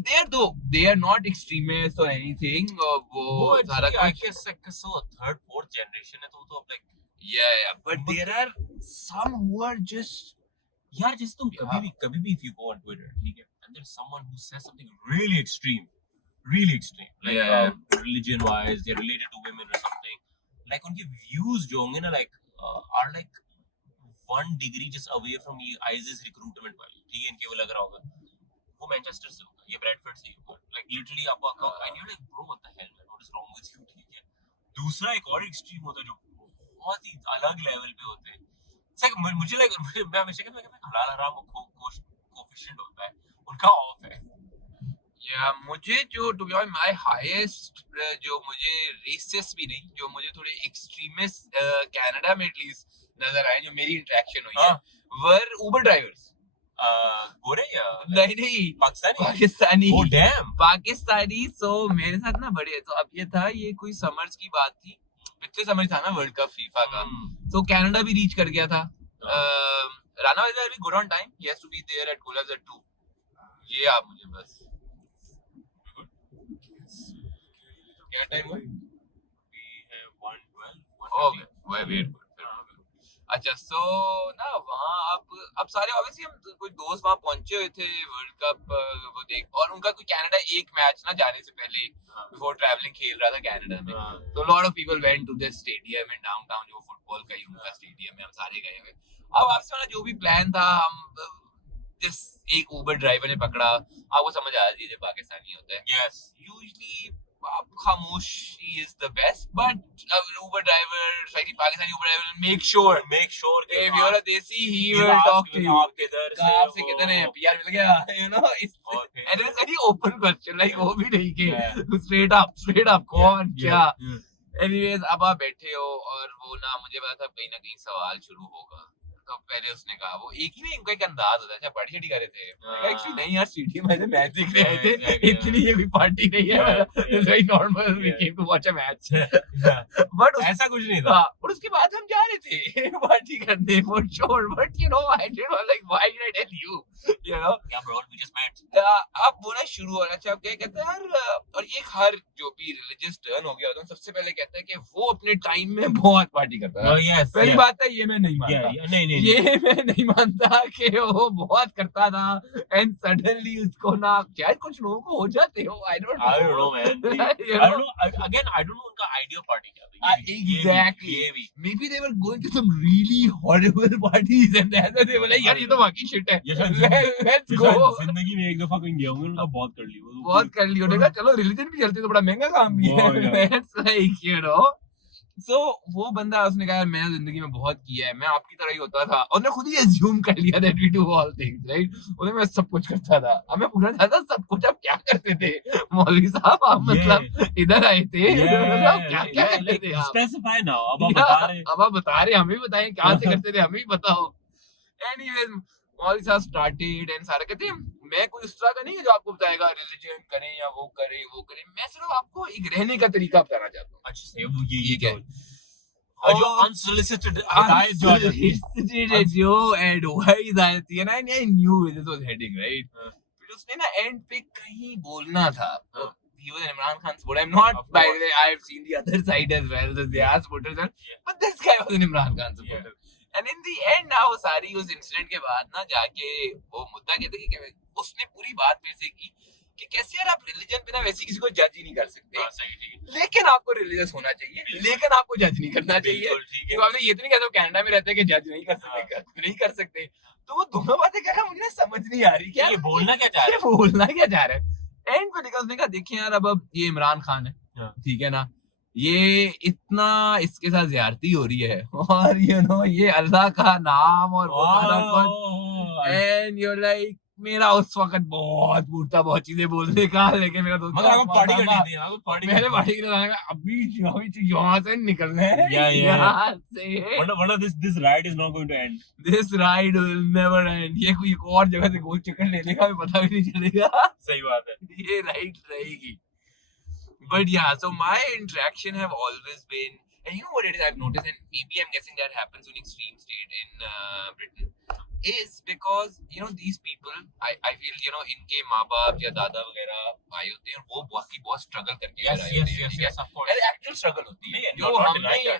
they are not extremists or anything. वो सारा I guess like so third fourth generation है तो अब like yeah. But there are some who are just यार जैसे तुम कभी भी if you go on Twitter ठीक है and there's someone who says something really extreme like religion wise they're related to women or something like उनके views जो होंगे ना like are like 1 degree just away from ये ISIS recruitment वाली. ठीक है. इनके वो लग रहा होगा वो मैनचेस्टर से होगा ये ब्रैडफोर्ड से होगा like literally आपको and you're like bro what the hell man what is wrong with you. ठीक है. दूसरा एक और extreme होता है जो बहुत ही अलग लेवल पे होते हैं. मुझे like मैं हमेशा कहता हूँ हलाल हराम कोफिशिएंट होता है उनका ऑफ है। या मुझे जो to be honest my highest जो मुझे रेसिस्ट भी नहीं, जो मुझे थोड़े एक्सट्रीमिस्ट कनाडा में एटलीस्ट नजर आए, जो मेरी इंटरेक्शन हुई है, वर उबर ड्राइवर्स। गोरे या नहीं पाकिस्तानी? पाकिस्तानी। Oh damn! पाकिस्तानी। सो मेरे साथ ना बड़े, तो अब ये था, ये कोई समर्स की बात थी, पिछले समर था ना वर्ल्ड कप फीफा का, तो कनाडा भी रीच कर गया था। Rana was very good on time, he has to be there at goals at 2। ये आप मुझे बस क्या टाइम हुआ? We have 112. Okay very very good. अच्छा, सो ना वहाँ अब सारे ऑब्वियसली हम कोई दोस्त वहाँ पहुंचे हुए थे वर्ल्ड कप वो देख, और उनका कोई कनाडा एक मैच ना जाने से पहले बिफोर ट्रैवलिंग खेल रहा था कनाडा में, तो lot of people went to this stadium in downtown, जो फुटबॉल का ही उनका स्टेडियम है, हम सारे गए हुए। अब आपसे वाला जो भी प्लान था, हम जिस एक उबर ड्राइवर ने पकड़ा, आपको समझ आ जाती है जब पाकिस्तानी होता है, Yes. यूजुअली आप खामोशी is the best, but Uber driver, especially Pakistani Uber driver, will make sure that if you're a desi, he will talk to you. आप किधर से कहाँ से हो? किधर है? PR मिल गया, you know? Okay. And it's very open question, like वो भी नहीं कि straight up कौन क्या? Anyways, अब आप बैठे हो और वो ना, मुझे पता था कहीं ना कहीं सवाल शुरू होगा, तो पहले उसने कहा, वो एक ही नहीं, उनका एक अंदाज होता है, अच्छा पार्टी कर रहे थे, एक्चुअली नहीं यार, स्टेडियम में मैच देख रहे थे, इतनी ये भी पार्टी नहीं है, it's very normal, we came to watch a match, but ऐसा कुछ नहीं था। और उसके बाद हम जा रहे थे पार्टी करने for sure, but you know I did like why did I tell you know क्या ब्रो, वी जस्ट मेट। अब वो ना शुरू हो रहा है, अच्छा अब क्या कहते हैं यार, और ये हर जो भी रिलीजियस टर्न हो गया होता है, सबसे पहले कहता है कि वो अपने टाइम में बहुत पार्टी करता है। पहली बात है, ये मैं नहीं मानता, ये मैं नहीं मानता कि वो बहुत करता था, एंड सडनली उसको ना, शायद कुछ लोगों को हो जाते हो, आई don't no man, Again, I don't know उनका आइडियल पार्टी क्या था। Exactly. Maybe they were going to some really horrible parties and that's why they were like, यार ये तो वाकई shit है, let's go. जिंदगी में एक दफा कहीं गया हूँ, उनका बहुत कर लिया, बहुत कर लिया, उन्होंने कहा चलो रिलीजन भी चलती तो बड़ा महंगा काम भी है, it's like you know. So वो बंदा, उसने कहा मैं जिंदगी में बहुत किया है, मैं आपकी तरह ही होता था, और उसने खुद ही assume कर लिया that we do all things, right? उसने मैं सब कुछ करता था। अब मैं पूछना चाहता सब कुछ आप क्या करते थे मौलवी साहब, आप मतलब इधर आए थे, मतलब क्या क्या करते थे आप? Specify now, अब आप बता रहे हैं। अब आप बता रहे, हमें भी बताएं कहाँ से करते थे, हमें भी बताओ। Anyways, मौलवी साहब started and सारा कहते हैं, मैं कोई उस तरह का नहीं है जो आपको बताएगा रिलीजन करें या वो करें, मैं सिर्फ आपको एक रहने का तरीका बताना चाहता हूँ। अच्छा से वो ये क्या जो unsolicited हिदायत जो जो एडवाइस आती है ना, I knew this was heading right. फिर उसने ना एंड पे कहीं बोलना था, he was an Imran Khan supporter. I'm not, by the way, I've seen the other side as well, the Ziya supporters, but this guy was an Imran Khan supporter. And in the end ना, वो सारी उस इंसिडेंट के बाद ना जाके वो मुद्दा कहते कि उसने पूरी बात पे से की कि कैसे यार आप रिलीजन पे ना वैसे किसी को जज ही नहीं कर सकते, लेकिन आपको रिलीजियस होना चाहिए, लेकिन आपको जज नहीं करना चाहिए। तो आपने ये तो नहीं कहते कनाडा में रहते हैं कि जज नहीं कर सकते, तो वो दोनों बातें क्या है, मुझे समझ नहीं आ रही, क्या ये बोलना क्या चाह रहा है। एंड पे उसने कहा देखिए यार, अब ये इमरान खान है, ठीक है ना, ये इतना इसके साथ ज्यादती हो रही है, और यू नो ये अल्लाह का नाम और वो सारा कुछ, एंड यू लाइक मेरा उस वक्त बहुत मूड था बहुत चीजें बोलने का, लेकिन मेरा दोस्त मतलब पार्टी करनी थी, मैंने पार्टी के लिए अभी यहाँ से निकलना है, यहाँ से, वरना this ride is not going to end. This ride will never end. ये कोई एक और जगह से गोल चिकन लेने का भी पता भी नहीं चलेगा। सही बात है, ये राइड रहेगी। But yeah, so my interaction have always been, and you know what it is I've noticed, and maybe I'm guessing that happens in extreme state in Britain, is because you know these people, I feel you know इनके माँ बाप या दादा वगैरह भाई होते हैं, वो बहुत स्ट्रगल करके आए होते हैं, yes, of course. Actual struggle होती है जो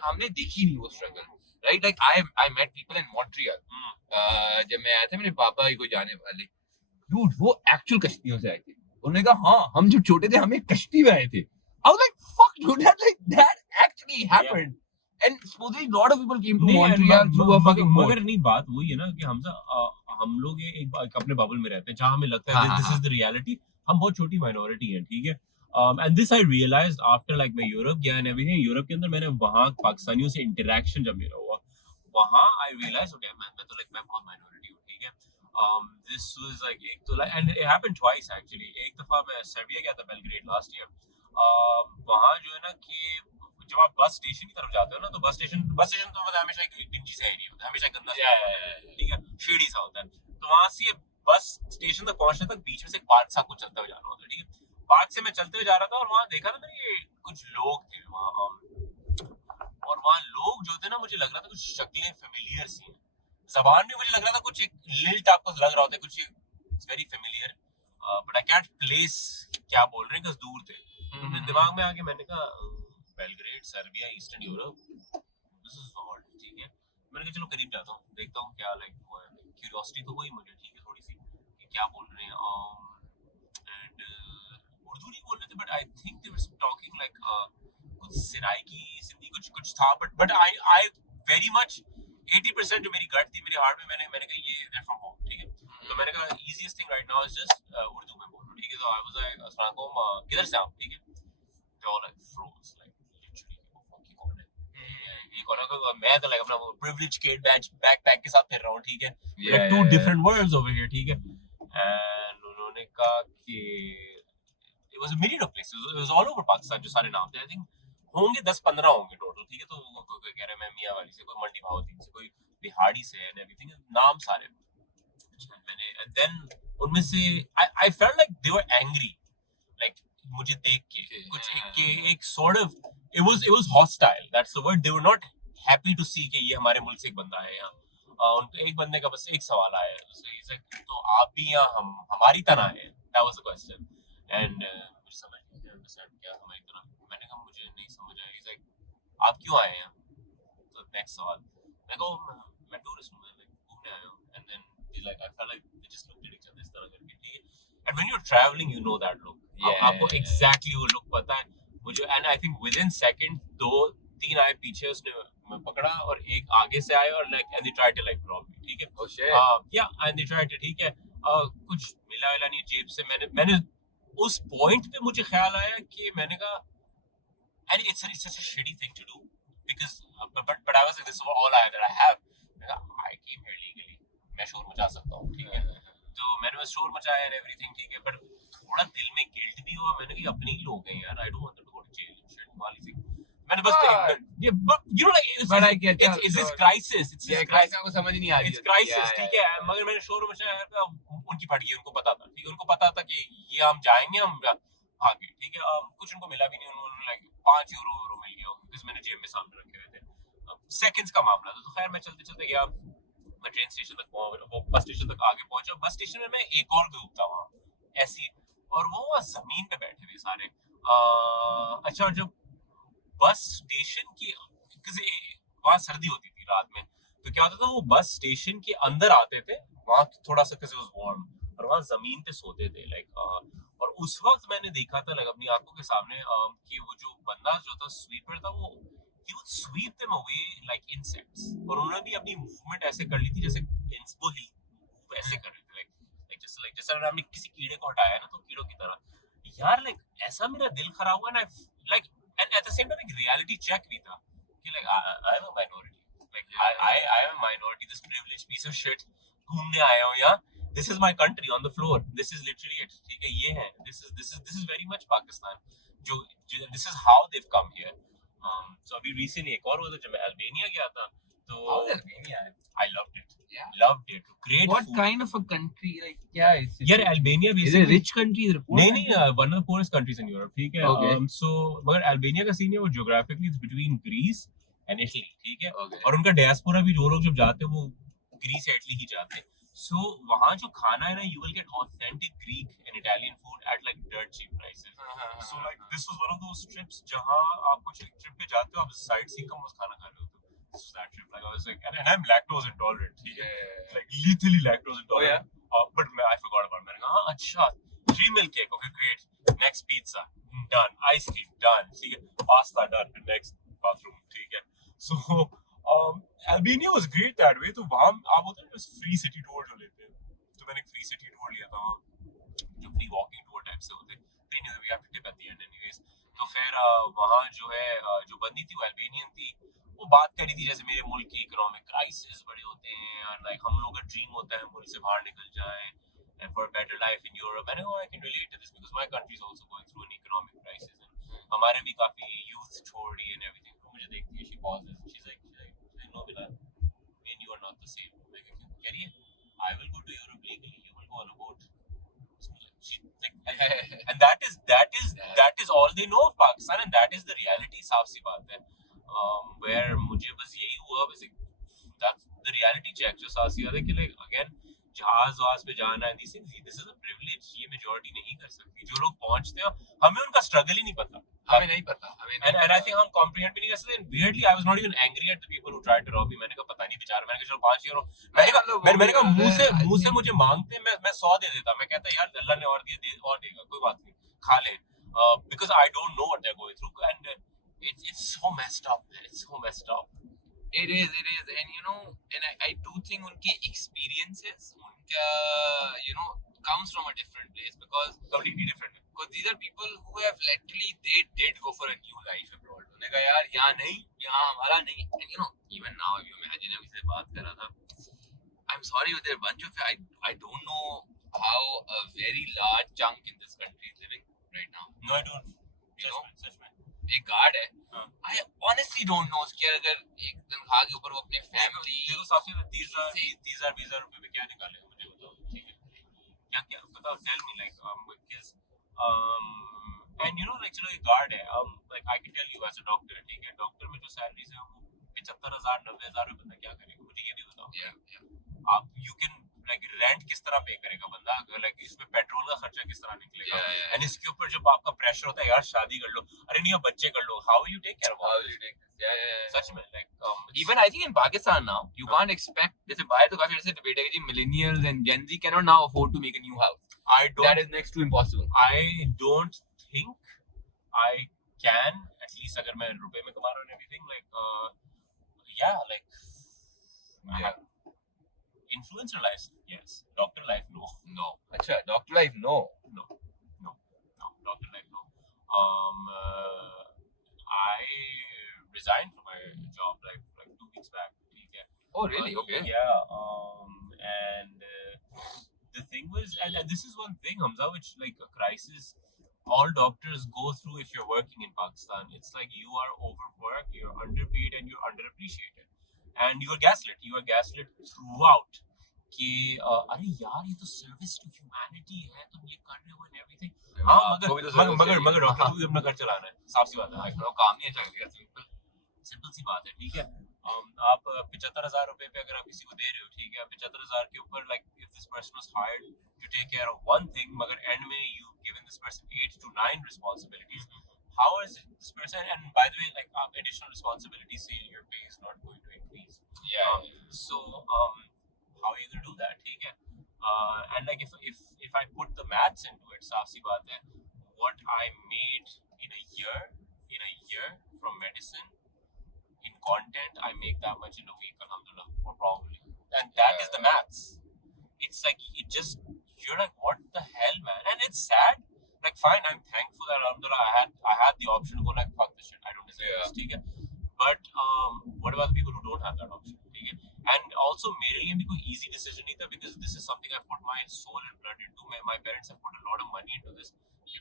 हमने देखी नहीं वो struggle, right? Like I met people in Montreal, जब मैं आया था मेरे पापा को जाने वाले, dude वो एक्चुअल कश्तियों से आए थे, उन्होंने कहा हाँ हम जब छोटे थे हम एक कश्ती में आए थे। I was like, fuck dude, that actually happened. And supposedly a lot of people came to Montreal through a fucking boat. मगर नहीं, बात वही है ना कि हम लोग एक अपने बबल में रहते हैं जहाँ हमें लगता है this is the reality, हम बहुत छोटी माइनॉरिटी हैं, ठीक है। And this I realized after like मैं यूरोप गया and everything, यूरोप के अंदर मैंने वहाँ पाकिस्तानियों से इंटरेक्शन जब मेरा हुआ, वहाँ I realized okay मैं तो like मैं बहुत माइनॉरिटी हूँ, ठीक है। this was like एक तो like and it happened twice actually. एक दफा मैं सर्बिया गया था बेलग्रेड last year. वहाँ जो है ना कि जब आप बस स्टेशन की तरफ जाते हो ना तो बस स्टेशन तो मतलब हमेशा एक डिंजी सा एरिया होता है, हमेशा गंदा सा होता है, ठीक है, शेडी सा होता है. तो वहाँ से बस स्टेशन तक पहुंचने तक बीच में से एक पार्क सा कुछ चलते हुए जाना होता है, ठीक है. पार्क से मैं चलते हुए जा रहा था और वहाँ देखा था मैंने कुछ लोग थे वहाँ, और वहाँ लोग जो थे ना मुझे लग रहा था कुछ शक्लें फेमिलियर सी हैं, जबान भी मुझे लग रहा था कुछ एक लिल्ट आपको लग रहा होता है कुछ very familiar, but I can't place क्या बोल रहे हैं because दूर थे. तो मेरे दिमाग में आके मैंने कहा Belgrade Serbia eastern Europe, this is odd, ठीक है. मैंने कहा चलो करीब जाता हूँ, देखता हूँ क्या लाइक क्यूरियोसिटी तो हुई मुझे, ठीक है, थोड़ी सी कि क्या बोल रहे हैं. एंड उर्दू नहीं बोल रहे थे, but I think they were talking like कुछ सिराइकी सिंधी कुछ था, बट आई वेरी मच 80% जो मेरी गट थी मेरे हार्ट में, मैंने कहा ये they're from home, ठीक है. तो मैंने कहा easiest thing right now is just Urdu में बोलो, ठीक है. तो I was like अस्सलाम वालेकुम, किधर से आप, ठीक है. They all like froze like literally ये कौन है, ये कौन है. मैं तो like अपना privilege kid बैकपैक के साथ फिर रहा हूँ, ठीक है. Like two different worlds over here, ठीक है. And उन्होंने कहा कि it was a myriad of places, it was all over Pakistan जो सारे नाम थे. I think होंगे 10-15 होंगे टोटल, ठीक है. तो कोई कह रहा है मैं मियाँ वाली से, कोई मंडी भावती से, कोई बिहाड़ी से एंड एवरीथिंग, नाम सारे. मैंने and then उनमें से I felt like they were angry, like मुझे देख के कुछ एक sort of it was hostile, that's the word. They were not happy to see कि ये हमारे मुल्क से एक बंदा है यहाँ. उनको एक बंदे का बस एक सवाल आया, so he's like तो आप भी यहाँ हमारी तरह हैं, that was the question. And मुझे समझ नहीं understand क्या हमारी तरह. मैंने कहा मुझे नहीं समझ आया. He's like आप क्यों आए हैं. तो नेक्स्ट सवाल, मैं कहा मैं टूरिस्ट हूँ, मैं घूमने आया हूँ. And then he's like I felt like they just looked at each other इस तरह करके, ठीक है. And when you're traveling you know that look, आपको exactly वो look पता है मुझे. And I think within second 2-3 आए पीछे उसने मैं पकड़ा और एक आगे से आए और like and they tried to like rob me, ठीक है. Oh shit. Yeah, and they tried to, ठीक है. कुछ मिला नहीं जेब से. मैंने उस पॉइंट पे मुझे ख्याल आया कि मैंने कहा and it's such a shitty thing to do because but I was like this is all that I have. I came here legally, मैं शोर मचा सकता हूँ, ठीक है. तो मैंने बस शोर मचाया and everything, ठीक है. but थोड़ा दिल में गिल्ट भी हुआ. मैंने कहा अपने ही लोग हैं यार, I don't want them to go to jail and shit वाली सी. मैंने बस yeah, but you know like it's this crisis, it's this crisis को समझ नहीं आ रही. it's crisis, ठीक है. मगर मैंने शोर मचाया, उनकी फट गई. उनको पता था, ठीक है, उनको पता था कि ये हम जाएंगे, हम आगे, ठीक है. कुछ उनको मिला भी नहीं. उन्होंने लाइक 5 यूरो मिल गया क्योंकि मैंने जेब में सामने रखे हुए थे. सेकंड्स का मामला था. तो खैर मैं चलते चलते गया, मैं ट्रेन स्टेशन तक पहुंचा, वो बस स्टेशन तक आगे पहुंचा. बस स्टेशन में मैं एक और ग्रुप था वहाँ ऐसी, और वो वहाँ जमीन पे बैठे हुए सारे. अच्छा, जब बस स्टेशन की वहाँ सर्दी होती थी रात में, तो क्या होता था वो बस स्टेशन के अंदर आते थे वहाँ थोड़ा सा किसी वार्म, और वहाँ जमीन पे सोते थे लाइक. और उस वक्त मैंने देखा था लाइक अपनी आंखों के सामने कि वो जो बंदा जो था स्वीपर था, वो he would sweep them away like insects. और उन्होंने भी अपनी मूवमेंट ऐसे कर ली थी जैसे वो ऐसे कर रहे थे like जैसे अगर आपने किसी कीड़े को हटाया ना, तो कीड़ों की तरह यार. लाइक ऐसा मेरा दिल खराब हुआ ना, like and at the same time एक रियलिटी चेक भी था कि like I am a minority, like I am a minority, this privileged piece of shit. घूमने आया हूँ यहाँ, this is my country on the floor, this is literally it, ठीक है. ये है, this is very much Pakistan, जो this is how they've come here. So अभी recently एक और हुआ था जब मैं अल्बानिया गया था, तो I loved it. Loved it. Great What food. kind of a country, like क्या है इससे? यार Albania Is basically it rich country? नहीं, one of the poorest countries in Europe, ठीक है. Okay. So मगर Albania का सीन है वो geographically it's between Greece and Italy, ठीक है. Okay. और उनका diaspora भी जो लोग जब जाते हैं वो Greece या Italy ही जाते हैं. So वहाँ जो खाना है ना, you will get authentic Greek and Italian food at like dirt cheap prices. So like this was one of those trips जहाँ आप कुछ ट्रिप पे जाते हो, आप sightseeing का मस्त खाना खा रहे होते हो. This was that trip. Like I was like, and I'm lactose intolerant, ठीक है. Like lethally lactose intolerant. Oh yeah. But I forgot about it. मैंने कहा हाँ अच्छा, 3 milk cake, okay great. Next pizza done, ice cream done, ठीक है. Pasta done, next bathroom, ठीक है. So Albania was great that way. तो वहाँ आप होते हैं फ्री सिटी टूर जो लेते हैं, तो मैंने एक फ्री सिटी टूर लिया था वहाँ, जो फ्री वॉकिंग टूर टाइप से होते हैं. We have to tip at the end anyways. तो फिर वहाँ जो है जो बंदी थी वो अल्बेनियन थी, वो बात करी थी जैसे मेरे मुल्क की इकोनॉमिक क्राइसिस बड़े होते हैं और लाइक हम लोगों का ड्रीम होता है मुल्क से बाहर निकल जाए and for a better life in Europe. And I can relate to this because my country is also going through an economic crisis. And हमारे भी काफी youth छोड़ रही है and everything. तो मुझे देखती है, she pauses. She's like, no, Bilal, me and you are not the same. Like, करिए, I will go to Europe legally. You will go on a boat. So and that is all they know of Pakistan, and that is the reality. साफ सी बात है. Where मुझे बस यही हुआ, बस that's the reality check जो साफ सी बात है कि like again जहाज वाज पे जाना है, दिस इज अ प्रिविलेज, ये मेजॉरिटी नहीं कर सकती. जो लोग पहुंचते हैं हमें उनका स्ट्रगल ही नहीं पता, हमें नहीं पता, and I think हम comprehend भी नहीं कर सकते. And weirdly I was not even angry at the people who tried to rob me. मैंने कहा पता नहीं बेचारा, मैंने कहा चलो 5 यूरो, मैंने कहा मुंह से मुझे मांगते मैं 100 दे देता. मैं कहता यार अल्लाह ने और दिया और देगा, कोई बात नहीं, खा ले, because I don't know what they're going through, and it's so messed up, man. It's so messed up. It is, and you know, and I do think उनके experiences, उनका comes from a different place because Completely different. Because these are people who have literally they did go for a new life abroad. उन्होंने कहा यार यहाँ नहीं, यहाँ हमारा नहीं, and even now if you imagine, अभी से बात कर रहा था, I'm sorry but there are a bunch of I don't know how a very large chunk in this country is living right now. No, I don't. Such में एक गार्ड है, I honestly don't know उसके अगर एक तनख्वाह के ऊपर वो अपने फैमिली देखो साफी में 30,000 रुपए में क्या निकालेगा मुझे बताओ, ठीक है, क्या बताओ, tell me like because and like चलो एक गार्ड है, like I can tell you as a doctor, ठीक है, डॉक्टर में जो सैलरी है वो 75,000 90,000 रुपए क्या करेगा मुझे ये भी बताओ. आप you can like रेंट किस तरह पे करेगा बंदा, अगर like इसमें पेट्रोल का खर्चा किस तरह निकलेगा, एंड इसके ऊपर जब आपका प्रेशर होता है यार शादी कर लो, अरे नहीं बच्चे कर लो, how will you take care of all this? सच में like even I think in Pakistan now you can't expect, जैसे बाहर तो काफी ऐसे डिबेट है कि millennials and Gen Z cannot now afford to make a new house. That is next to impossible. I don't think I can, at least अगर मैं रुपए में कमा रहा हूँ and everything like influencer life yes, doctor life no. अच्छा doctor life no doctor life no. I resigned from my job like 2 weeks back, ठीक है. Oh really? Okay. Yeah. And the thing was, and this is one thing, Hamza, which like a crisis all doctors go through if you're working in Pakistan. It's like you are overworked, you're underpaid, and you're underappreciated, and you are gaslit throughout कि अरे यार ये तो service to humanity है, तुम ये कर रहे हो एंड एवरीथिंग. हाँ मगर डॉक्टर को भी अपना घर चलाना है, साफ सी बात है, काम नहीं अच्छा गया, सिंपल सी बात है, ठीक है. आप 75,000 रुपए पे अगर आप किसी को दे रहे हो, ठीक है, 75,000 के ऊपर like if this person was hired to take care of one thing, मगर एंड में you given this person 8 to 9 responsibilities, how is this person, and by the way like additional responsibilities say your pay is not going to increase. So how are you going to do that, ठीक है. And like if I put the maths into it, साफ सी बात है, what I made in a year from medicine in content, I make that much in a week, alhamdulillah, or probably, and that is the maths. It's like you're like what the hell, man, and it's sad. Like fine, I'm thankful that alhamdulillah I had the option to go like fuck this shit, I don't deserve this, ठीक है. But what about the people who don't have that option, ठीक है. And also मेरे लिए भी कोई easy decision नहीं था, because this is something I've put my soul and blood into. My parents have put a lot of money into this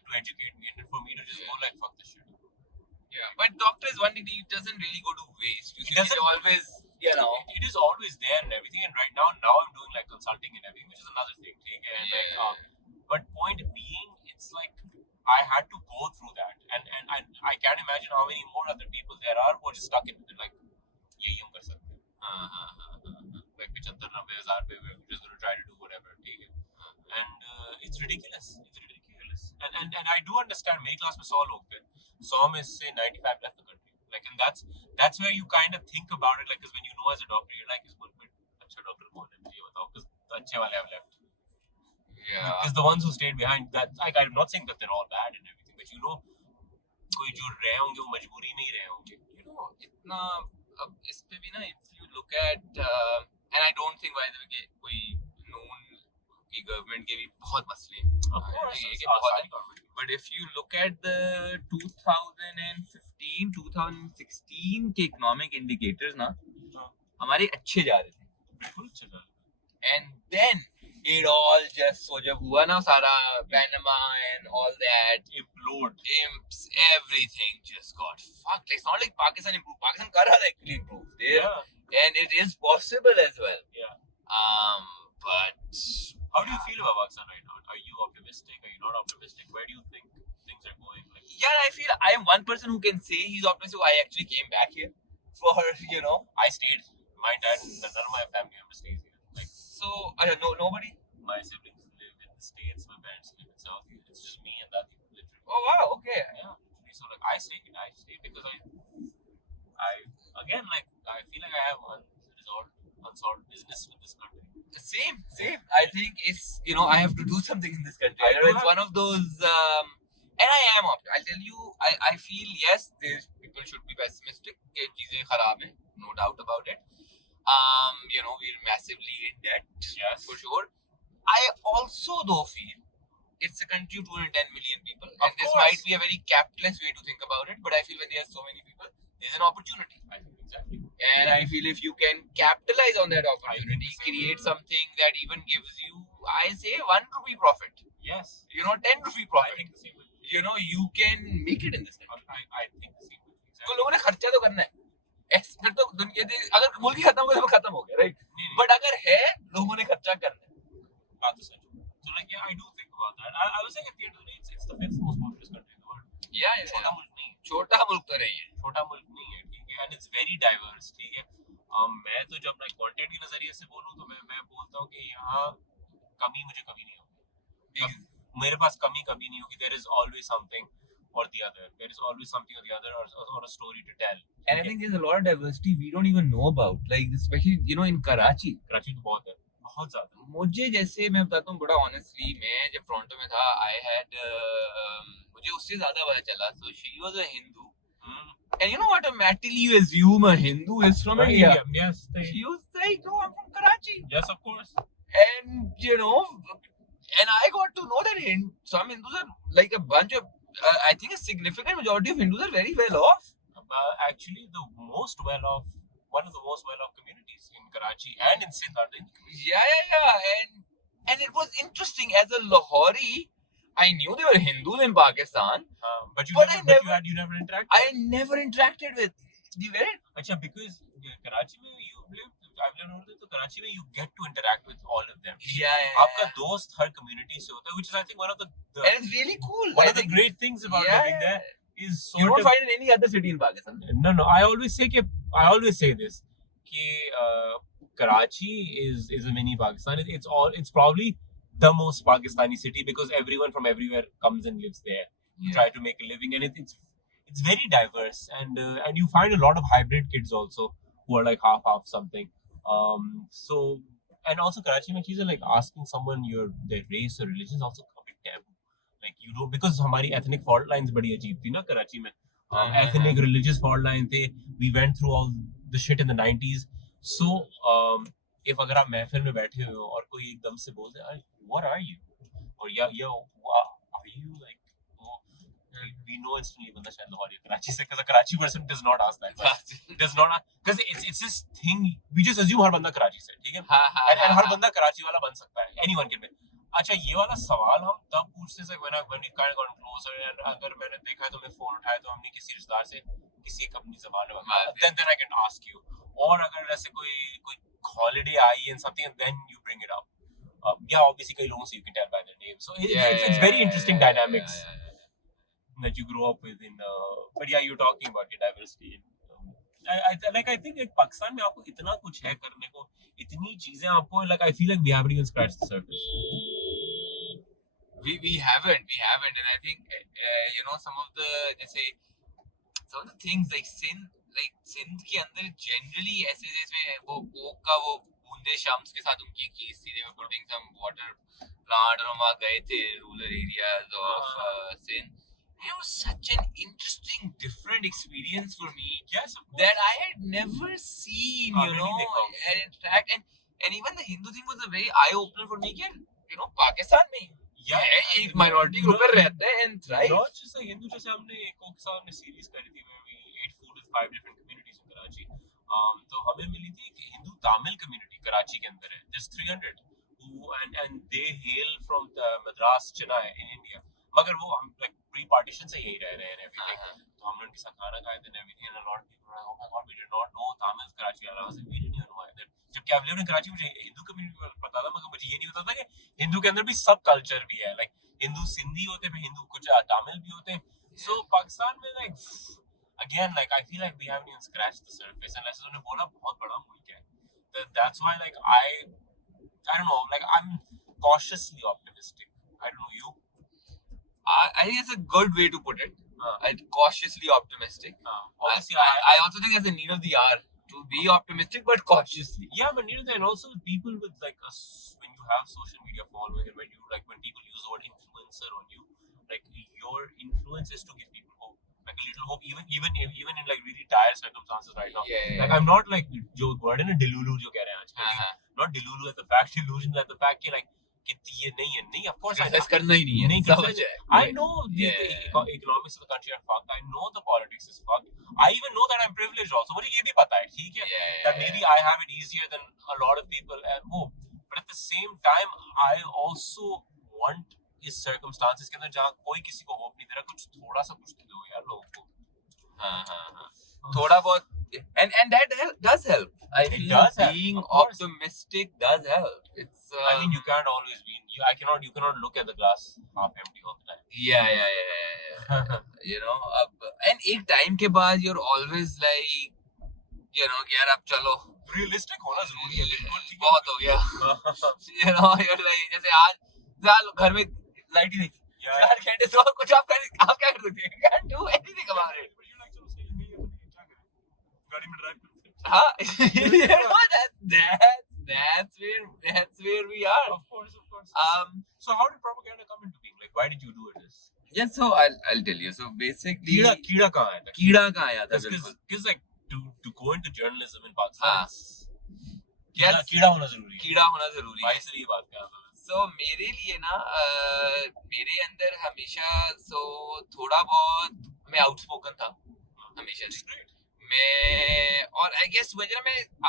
to educate me, and for me to just go like fuck this shit. Yeah, but doctor is one degree, it doesn't really go to waste. It doesn't always, it is always there and everything. And right now I'm doing like consulting and everything, which is another thing. Like, but point being, it's like I had to go through that, and I can't imagine how many more other people there are who are just stuck in it. Like, यही हम कर सकते हैं. Like 75,000 पे we're just going to try to do whatever. ठीक है. And it's ridiculous. And I do understand. मेरी क्लास में 100 लोग थे. 100 में से 95 left the country. Like, and that's where you kind of think about it. Like, because when you know as a doctor, you're like, इस मुल्क में अच्छा डॉक्टर कौन है मुझे बताओ, because the अच्छे वाले have left. Yeah. Because the ones who stayed behind, that like I'm not saying that they're all bad and everything, but you know, कोई जो रहे होंगे वो मजबूरी में ही रहे होंगे. You know, इतना अब इस पे भी ना, if you look at and I don't think by the way कोई known की गवर्नमेंट के भी बहुत मसले हैं. Of course, ये बहुत, But if you look at the 2015, 2016 के economic indicators ना, हमारे अच्छे जा रहे थे. बिल्कुल चला. And then it all just so जब हुआ ना सारा Panama and all that imps, everything just got fucked. Like, it's not like Pakistan improved. Pakistan कर रहा था actually improve there, and it is possible as well. Yeah. But How do you feel about Pakistan right now? Are you optimistic? Are you not optimistic? Where do you think things are going? Like, yeah, I feel I am one person who can say he's optimistic. I actually came back here for, I stayed. My dad, none of my family members stays here. Like, so nobody. my siblings live in the States. My parents live in South. It's just me and that literally. Oh wow, okay. Yeah. So like I stayed because I again, like, I feel like I have unsolved business with this country. Same. I think it's, I have to do something in this country. It's one of those, and I am optimistic. I'll tell you, I feel, yes, people should be pessimistic. कि चीजें खराब हैं, no doubt about it. We're massively in debt, Yes. for sure. I also though feel it's a country of 210 million people, and this course. might be a very capitalist way to think about it, but I feel when there are so many people, there's an opportunity. I think exactly. And I feel if you can capitalize on that opportunity, I think so. create something that even gives you, I say, 1 rupee profit, Yes. 10 rupee I profit, think the same way. you can make it in this country. I think the same way. तो Exactly. लोगों ने खर्चा तो करना है. फिर तो दुनिया अगर मुल्क ही खत्म हो गया तो खत्म हो गया, राइट? बट अगर है, लोगों ने खर्चा करना है. बात तो सच है. So like, yeah, I do think about that. I was saying at the end of the day, it's the 5th most populous country in the world. Yeah. छोटा मुल्क नहीं है. छोटा मुल्क तो नहीं है. छोटा मुल्क नहीं है, ठीक है, and it's very diverse, ठीक है. मैं तो जब मैं कंटेंट के नजरिए से बोलूं तो मैं बोलता हूं कि यहाँ कमी मुझे कभी नहीं होगी. मेरे पास कमी कभी नहीं होगी. There is always something or the other. There is always something or the other, or a story to tell. And I think there's a lot of diversity we don't even know about, like especially in Karachi. Karachi तो बहुत है, बहुत ज्यादा. मुझे जैसे मैं बताता हूँ बड़ा ऑनेस्टली, मैं जब टोरंटो में था, आई हैड मुझे उससे ज्यादा पता चला. So she was a Hindu, and automatically you assume a Hindu is from India. Yes. She was like, no, I'm from Karachi. Yes, of course. And and I got to know that some Hindus are like a bunch of, I think a significant majority of Hindus are very well off. Actually, one of the most well-off communities in Karachi and in Sindh are the Hindu community. Yeah. And it was interesting, as a Lahori, I knew there were Hindus in Pakistan. But you never interacted. I never interacted with. You get it? अच्छा, because Karachi में I've lived over there, तो Karachi में you get to interact with all of them. Yeah. आपका दोस्त हर community से होता है, which is I think one of the And it's really cool. one of the great things about living there is you don't find in any other city in Pakistan. No. I always say this कि Karachi is a mini Pakistan. It's probably the most Pakistani city because everyone from everywhere comes and lives there. Try to make a living, and it's very diverse, and you find a lot of hybrid kids also who are like half something. So, and also Karachi में चीज़ें like asking someone their race or religion is also a bit taboo. Like you don't, because हमारी ethnic fault lines बड़ी अजीब थी ना कराची में. Ethnic religious fault line थे. We went through all the shit in the 90s. So if अगर आप महफिल में बैठे हो और कोई एकदम से बोल दे, what are you? Or are you like, we know instantly बंदा शायद लाहौरी है कराची से, because a Karachi person does not ask that. Does not ask, because it's this thing we just assume हर बंदा कराची से, ठीक है, and हर बंदा कराची वाला बन सकता है, anyone can be. अच्छा, ये वाला सवाल हम तब पूछते हैं when we kind of got closer, and अगर मैंने देखा तो मैं फोन उठाया तो हमने किसी रिश्तेदार से किसी एक अपनी ज़बान में बात, then I can ask you. और अगर ऐसे कोई holiday आई and something, and then you bring it up. Yeah, obviously कई लोगों से you can tell by their name. So it's very interesting dynamics that you grow up with in. But yeah, you're talking about your diversity. I think like Pakistan में आपको इतना कुछ है करने को, इतनी चीजें आपको, like I feel like we haven't even scratched the surface. We haven't, and I think some of the things like Sindh के अंदर generally ऐसे जैसे वो कोक का वो बूंदे शम्स के साथ उनकी एक चीज थी, they were putting some water plant, और हम वहाँ गए थे rural areas of Sindh. It was such an interesting, different experience for me. Yes, of course. That I had never seen, and interact, and even the Hindu thing was a very eye opener for me. Pakistan में, एक माइनॉरिटी के ऊपर रहते हैं and thrive. Not just like Hindu, जैसे हमने एक सामने सीरीज करी थी where we ate food with 5 different communities in Karachi. तो हमें मिली थी कि हिंदू तमिल कम्युनिटी कराची के अंदर है, just 300 who and they hail from the Madras, Chennai in India. मगर वो हम like pre-partition से यही रह रहे हैं everything. तो हमने उनके साथ खाना खाया था everything and a lot of people were like, oh my god, we did not know Tamils Karachi. I was like, we didn't even know that. जबकि I've lived in Karachi, मुझे हिंदू कम्युनिटी का पता था, मगर मुझे ये नहीं पता था कि हिंदू के अंदर भी सब कल्चर भी है, like हिंदू सिंधी होते हैं, हिंदू कुछ तमिल भी होते हैं. So Pakistan में like again, like I feel like we haven't even scratched the surface. And as उन्होंने बोला, बहुत बड़ा मुल्क है. That's why like I don't know, like I'm cautiously optimistic. I don't know, you? I think it's a good way to put it. Cautiously optimistic. Obviously, I also think it's a need of the hour to be optimistic, but cautiously. yeah, but neither and also people with like us, when you have social media following and when people use the word influencer on you, like your influence is to give people hope, like a little hope, even in like really dire circumstances right now. Like I'm not like जो word है ना delulu जो कह रहे हैं आजकल, not delulu at the fact, delusion at the fact कि like कि ये नहीं, of course Criticize करना ही नहीं है. नहीं सब criticize. है. I know the economics of the country are fucked. I know the politics is fucked. I even know that I'm privileged also. मुझे ये भी पता है, ठीक है, that maybe I have it easier than a lot of people at home. But at the same time, I also want इस circumstances के अंदर जहाँ कोई किसी को hope नहीं दे रहा, कुछ थोड़ा सा कुछ दो यार लोगों को. हाँ. थोड़ा बहुत and that does help. I feel does help, being of course. optimistic does help. It's I mean, you can't always be. You cannot look at the glass half empty all the time. Yeah. You know, and एक time के बाद you're always like, you know, कि यार अब चलो. Realistic होना जरूरी है, बिल्कुल ठीक है. बहुत हो गया. You know, you're like जैसे आज घर में लाइट ही नहीं. 4 घंटे से और कुछ आप क्या कर सकते हैं? You can't do anything about it. गाड़ी में ड्राइव करते हैं. हाँ, you know, that's where we are. Of course. So how did propaganda come into being? Like, why did you do this? Yeah, so I'll tell you. So basically, कीड़ा कहाँ आया था? कीड़ा कहाँ आया था? बिल्कुल. Because like to go into journalism in Pakistan, Yes, कीड़ा होना जरूरी है. कीड़ा होना जरूरी है. भाई से ये बात कर रहा था. So मेरे लिए ना मेरे अंदर हमेशा थोड़ा बहुत मैं outspoken था हमेशा से. मैं और I guess मैं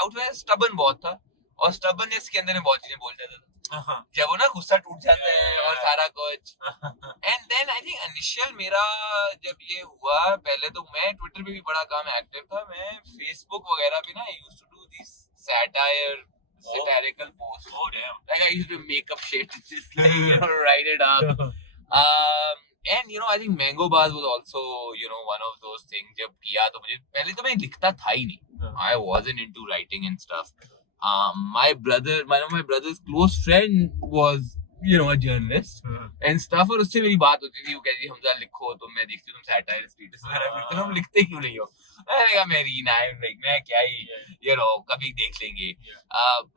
out में stubborn बहुत था और stubbornness के अंदर मैं बहुत चीजें बोल जाता था. जब वो ना गुस्सा टूट जाता है और सारा कुछ. And then I think initial मेरा जब ये हुआ, पहले तो मैं Twitter पे भी बड़ा काम एक्टिव था. मैं Facebook वगैरह भी ना I used to do these satirical posts. Oh damn. Like I used to make up shit, just like, you know, write it up. And you know, I think Mango Bars was also, you know, one of those things. जब किया तो मुझे पहले तो मैं लिखता था ही नहीं. I wasn't into writing and stuff. One of my brother's close friend was, you know, a journalist and stuff. और उससे मेरी बात होती थी. वो कहती थी हमजा लिखो, तो मैं देखती तुम satire status वगैरह लिखते हो, तुम लिखते क्यों नहीं हो? मैंने कहा मैं क्या ही, you know, कभी देख लेंगे.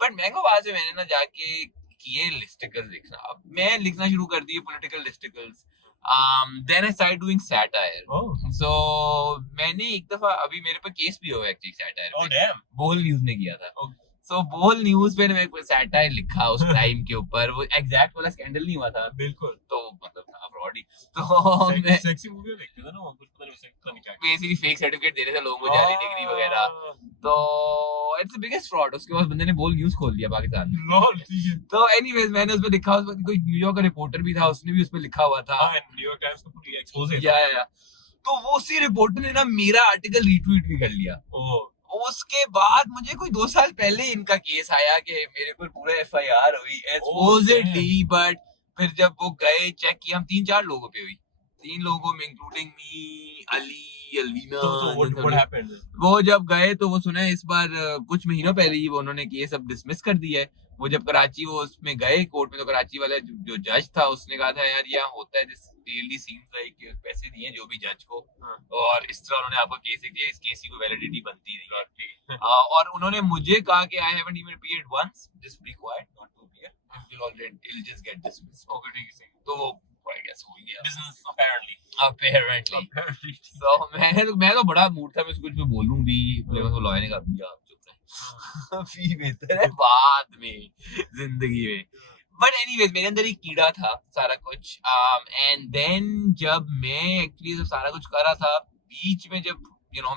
But Mango Bars में मैंने ना जाके किए listicles लिखना. अब मैं लिखना शुरू कर दिए political listicles. Then I started doing satire. Oh. So मैंने एक दफा अभी मेरे पे केस भी हुआ एक्चुअली satire पे. Oh damn. बोल न्यूज ने किया था. Okay. So बोल न्यूज पे मैंने satire लिखा उस टाइम के ऊपर. वो एग्जैक्ट वाला स्कैंडल नहीं हुआ था. बिल्कुल. तो मतलब था फ्रॉड ही. तो मैं सेक्सी मूवी देखते थे ना, वो कुछ पता नहीं क्या बेसिकली फेक सर्टिफिकेट दे रहे थे लोगों को, जाली डिग्री वगैरह. तो इट्स द बिगेस्ट फ्रॉड. उसके बाद बंदे ने बोल न्यूज खोल दिया पाकिस्तान में. लॉल ठीक है. तो एनीवेज मैंने उस पे लिखा. उस कोई न्यूयॉर्क का रिपोर्टर भी था, उसने भी उस पे लिखा हुआ था. न्यूयॉर्क टाइम्स का पूरी एक्सपोज है. या तो वो उसी रिपोर्टर ने ना मेरा आर्टिकल रीट्वीट भी कर लिया. उसके बाद मुझे कोई 2 साल पहले इनका केस आया कि मेरे पर पूरा FIR हुई supposedly. बट फिर जब वो गए चेक किया, हम 3-4 लोगों पे हुई. 3 लोगों में इंक्लूडिंग मी, अली, अलवीना. तो what happened? वो जब गए तो वो सुना इस बार कुछ महीनों पहले ही वो उन्होंने केस अब डिसमिस कर दिया है. वो जब कराची वो उसमें गए कोर्ट में, तो कराची वाला जो जज था उसने कहा था यार यहाँ होता है, दिस रियली सीम्स लाइक पैसे दिए जो भी जज को, और इस तरह उन्होंने आपका केस दिया, इस केस की कोई वैलिडिटी बनती नहीं है. और उन्होंने मुझे कहा कि I haven't even appeared once, just be quiet, not to appear, it will just get dismissed. Okay ठीक है. तो वो I guess हो गया business apparently. So मैं तो बड़ा मूड था, मैं कुछ भी बोलूं भी, लेकिन वो लॉयर ने कहा भैया आप चुप रहे. फी बेहतर है बाद में जिंदगी में. बट एनीवेज मेरे अंदर एक कीड़ा था सारा कुछ एंड देन जब मैं एक्चुअली जब सारा कुछ कर रहा था बीच में जब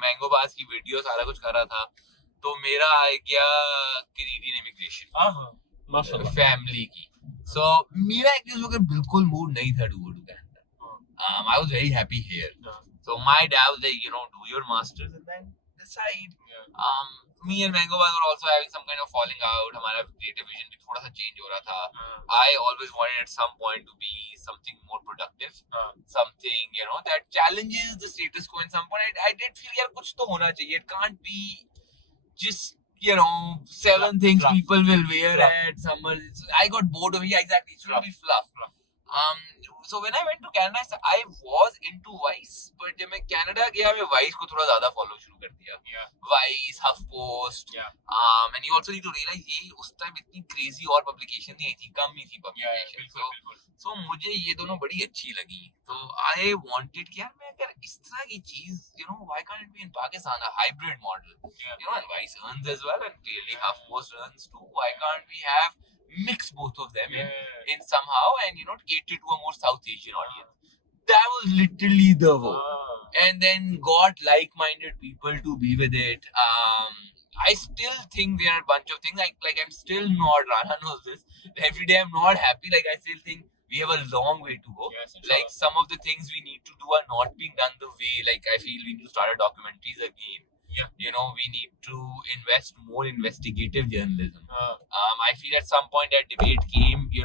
मैंगो बास की वीडियो सारा कुछ कर रहा था तो मेरा आ गया कैनेडियन इमिग्रेशन माशाल्लाह फैमिली की सो मेरा एक्चुअली उस वक्त बिल्कुल मूड नहीं था to go to Canada I was very happy here so my dad was like do your master's and then decide me and Mango were also having some kind of falling out. हमारा creative vision भी थोड़ा सा change हो रहा था. I always wanted at some point to be something more productive, something that challenges the status quo. In some point, I did feel यार कुछ तो होना चाहिए. It can't be just 7 things people will wear at summer. I got bored of it. Yeah, exactly. It shouldn't be fluff. So when I went to Canada, I was into Vice, but जब मैं Canada गया मैं Vice को थोड़ा ज़्यादा follow शुरू कर दिया. Vice, HuffPost, and you also need to realize ये उस time इतनी crazy और publication नहीं थी, कम ही थी publication. So मुझे ये दोनों बड़ी अच्छी लगी. So I wanted कि यार मैं अगर इस तरह की चीज, why can't it be in Pakistan a hybrid model? And Vice earns as well, and clearly HuffPost earns too. Why can't we have mix both of them in somehow and cater to a more South Asian audience? That was literally the vote. And then got like-minded people to be with it. I still think there are a bunch of things like I'm still not, Rana knows this, every day I'm not happy. Like I still think we have a long way to go. Yes, like some of the things we need to do are not being done the way. Like I feel we need to start our documentaries again. We need to invest more investigative journalism. I feel at some point that debate came, कि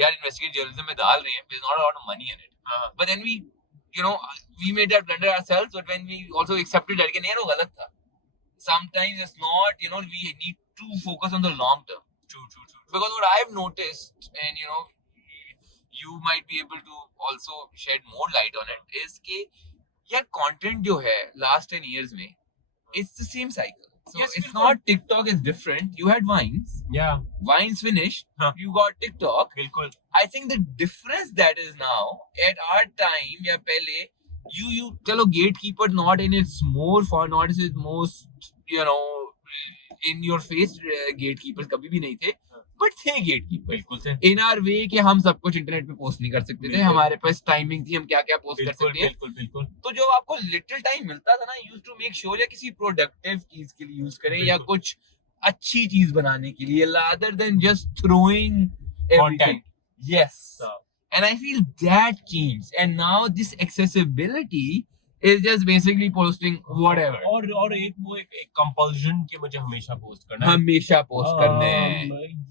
यार investigative journalism में डाल रहे हैं, there's not a lot of money in it. But then we made that blunder ourselves, but when we also accepted that नहीं वो गलत था. Sometimes it's not, we need to focus on the long term. True. Because what I've noticed, and you might be able to also shed more light on it, is कि यार content जो है last 10 years में, it's the same cycle. So yes, it's not TikTok is different. You had Vines. Yeah. Vines finished. You got TikTok. बिल्कुल. I think the difference that is now, at our time या पहले, you चलो gatekeeper not in its more for not its most in your face gatekeepers कभी भी नहीं थे, but थे gatekeepers. बिल्कुल थे. In our way कि हम सब कुछ इंटरनेट पे पोस्ट नहीं कर सकते थे, हमारे पास टाइमिंग थी हम क्या क्या पोस्ट कर सकते हैं. बिल्कुल. तो जो आपको लिटिल टाइम मिलता था ना, यूज्ड टू मेक श्योर या किसी प्रोडक्टिव चीज के लिए यूज करें या कुछ अच्छी चीज बनाने के लिए, rather than just throwing everything. Yes. And I feel that changed, and now this accessibility is just basically posting whatever. और एक compulsion कि मुझे हमेशा पोस्ट करना है. हमेशा पोस्ट करना है.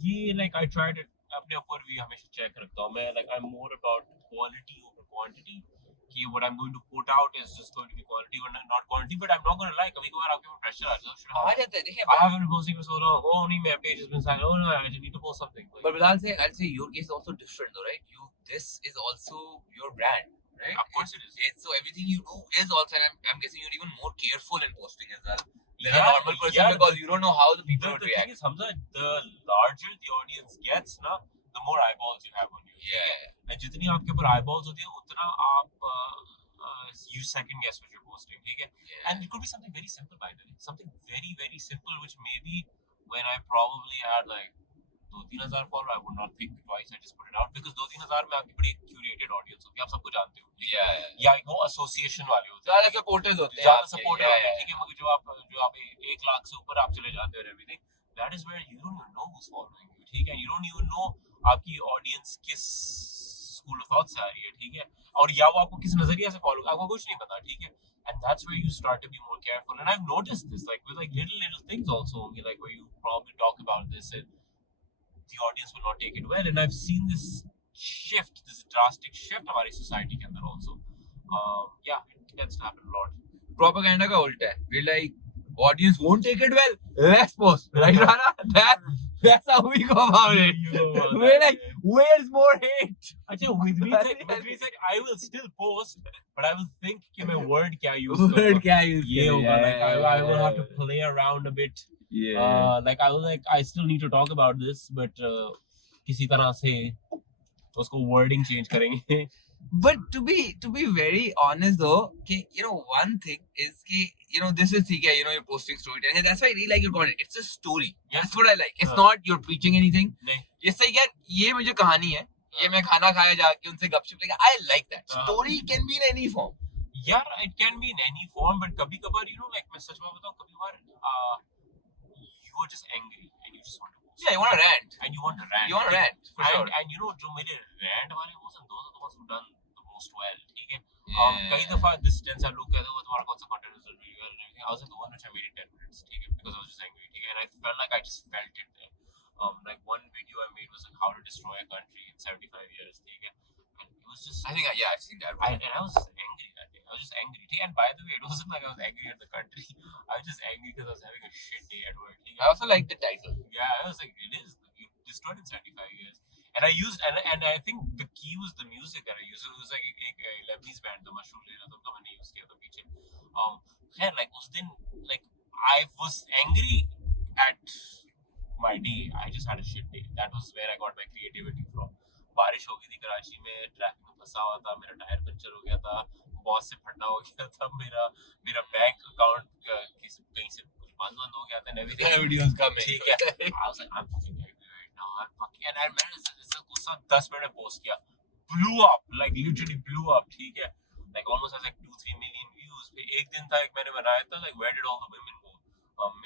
ये like I tried it अपने ऊपर भी हमेशा चेक रखता हूँ मैं. Like I'm more about quality over quantity. कि what I'm going to put out is just going to be quality or not quantity, but I'm not going to lie. कभी-कभार आपके ऊपर pressure आ जाता है. देखिए, I haven't been posting for so long. Oh, नहीं, my page has been saying, oh no, I just need to post something. But I'll say your case is also different, though, right? This is also your brand, right? Of course it is. So everything you do is also, and I'm guessing you're even more careful in posting as well than a normal person because you don't know how the people would react. The thing is, Hamza, the larger the audience gets, na, the more eyeballs you have on you. Yeah. And जितनी आपके ऊपर eyeballs होती है, उतना आप you second guess what you're posting. ठीक है? And it could be something very simple, by the way. Something very, very simple, which maybe when I probably had like 2-3,000 followers, I would not think twice. I just put it out because 2-3,000 में आपकी बड़ी curated audience होती है. आप सबको जानते हो. या वो association वाले होते हैं. ज़्यादा supporters होते हैं. ज़्यादा supporter होते हैं. ठीक है, मगर जो आप 1 लाख से ऊपर आप चले जाते हो and everything, that is where you don't even know who's following you. ठीक है, you don't even know आपकी audience किस school of thought से आ रही है. ठीक है, और या वो आपको किस नजरिए से follow, आपको कुछ नहीं पता. ठीक है, and that's where you start to be more careful. And I've noticed this, like with like little things also, like where you probably talk about this and the audience will not take it well. And I've seen this shift, this drastic shift हमारी society के अंदर also. Yeah, it tends to happen a lot. Propaganda का उल्टा है. We're like, audience won't take it well. Let's post, right, Rana? That's how we go about it. We're like, where's more hate? अच्छा, with me said, I will still post, but I will think कि मैं word क्या use करूँगा. Word क्या use ये होगा. Like I will have to play around a bit. Yeah. Like I still need to talk about this, but किसी तरह से उसको wording change करेंगे. But to be very honest though, one thing is this is ठीक है, you're posting storytelling, and that's why I really like your content. It's a story. That's what I like. It's not you're preaching anything. It's like यार ये मुझे कहानी है, ये मैं खाना खाया जाके उनसे गपशप लेके. I like that. Story can be in any form. Yeah, it can be in any form, but कभी-कभार like मैं सच में बताऊं, कभी-कभार you are just angry and you just want to post. Yeah, you want to rant. And you want to rant. You want to rant for sure. And जो मेरे rant वाले hosts हैं, those are the ones who done the most well. ठीक है. Yeah. कई दफा this tense लोग कहते हैं वो तुम्हारा कौन सा content is really well and everything. I was like the one which I made in 10 minutes. ठीक है, because I was just angry. ठीक है, and I felt like I just felt it there. Like one video I made was like how to destroy a country in 75 years. ठीक है, and it was just. I think I've seen that. And I was just angry that day. I was just angry. And by the way, it wasn't like I was angry at the country. I was just angry because I was having a shit day at work. I also like the title. Yeah, I was like, it is. You destroyed in 75 years. And I used, and I think the key was the music that I used. It was like a Lebanese band, the Mushroom Lena, तो मैंने use किया था पीछे. Yeah, like उस दिन, like I was angry at my day. I just had a shit day. That was where I got my creativity from. बारिश हो गई थी कराची में, ट्रैफिक में फंसा हुआ था, मेरा टायर पंचर हो गया था, बॉस से फटना हो गया था, मेरा बैंक अकाउंट कहीं से बंद हो गया था, everything. Videos coming. ठीक है. I was like, I'm fucking angry right now. I'm fucking, and I मैंने इसका गुस्सा 10 मिनट में पोस्ट किया, blew up, like literally blew up. ठीक है, like almost has like 2-3 million views. फिर एक दिन था, एक मैंने बनाया था, like where did all the women go?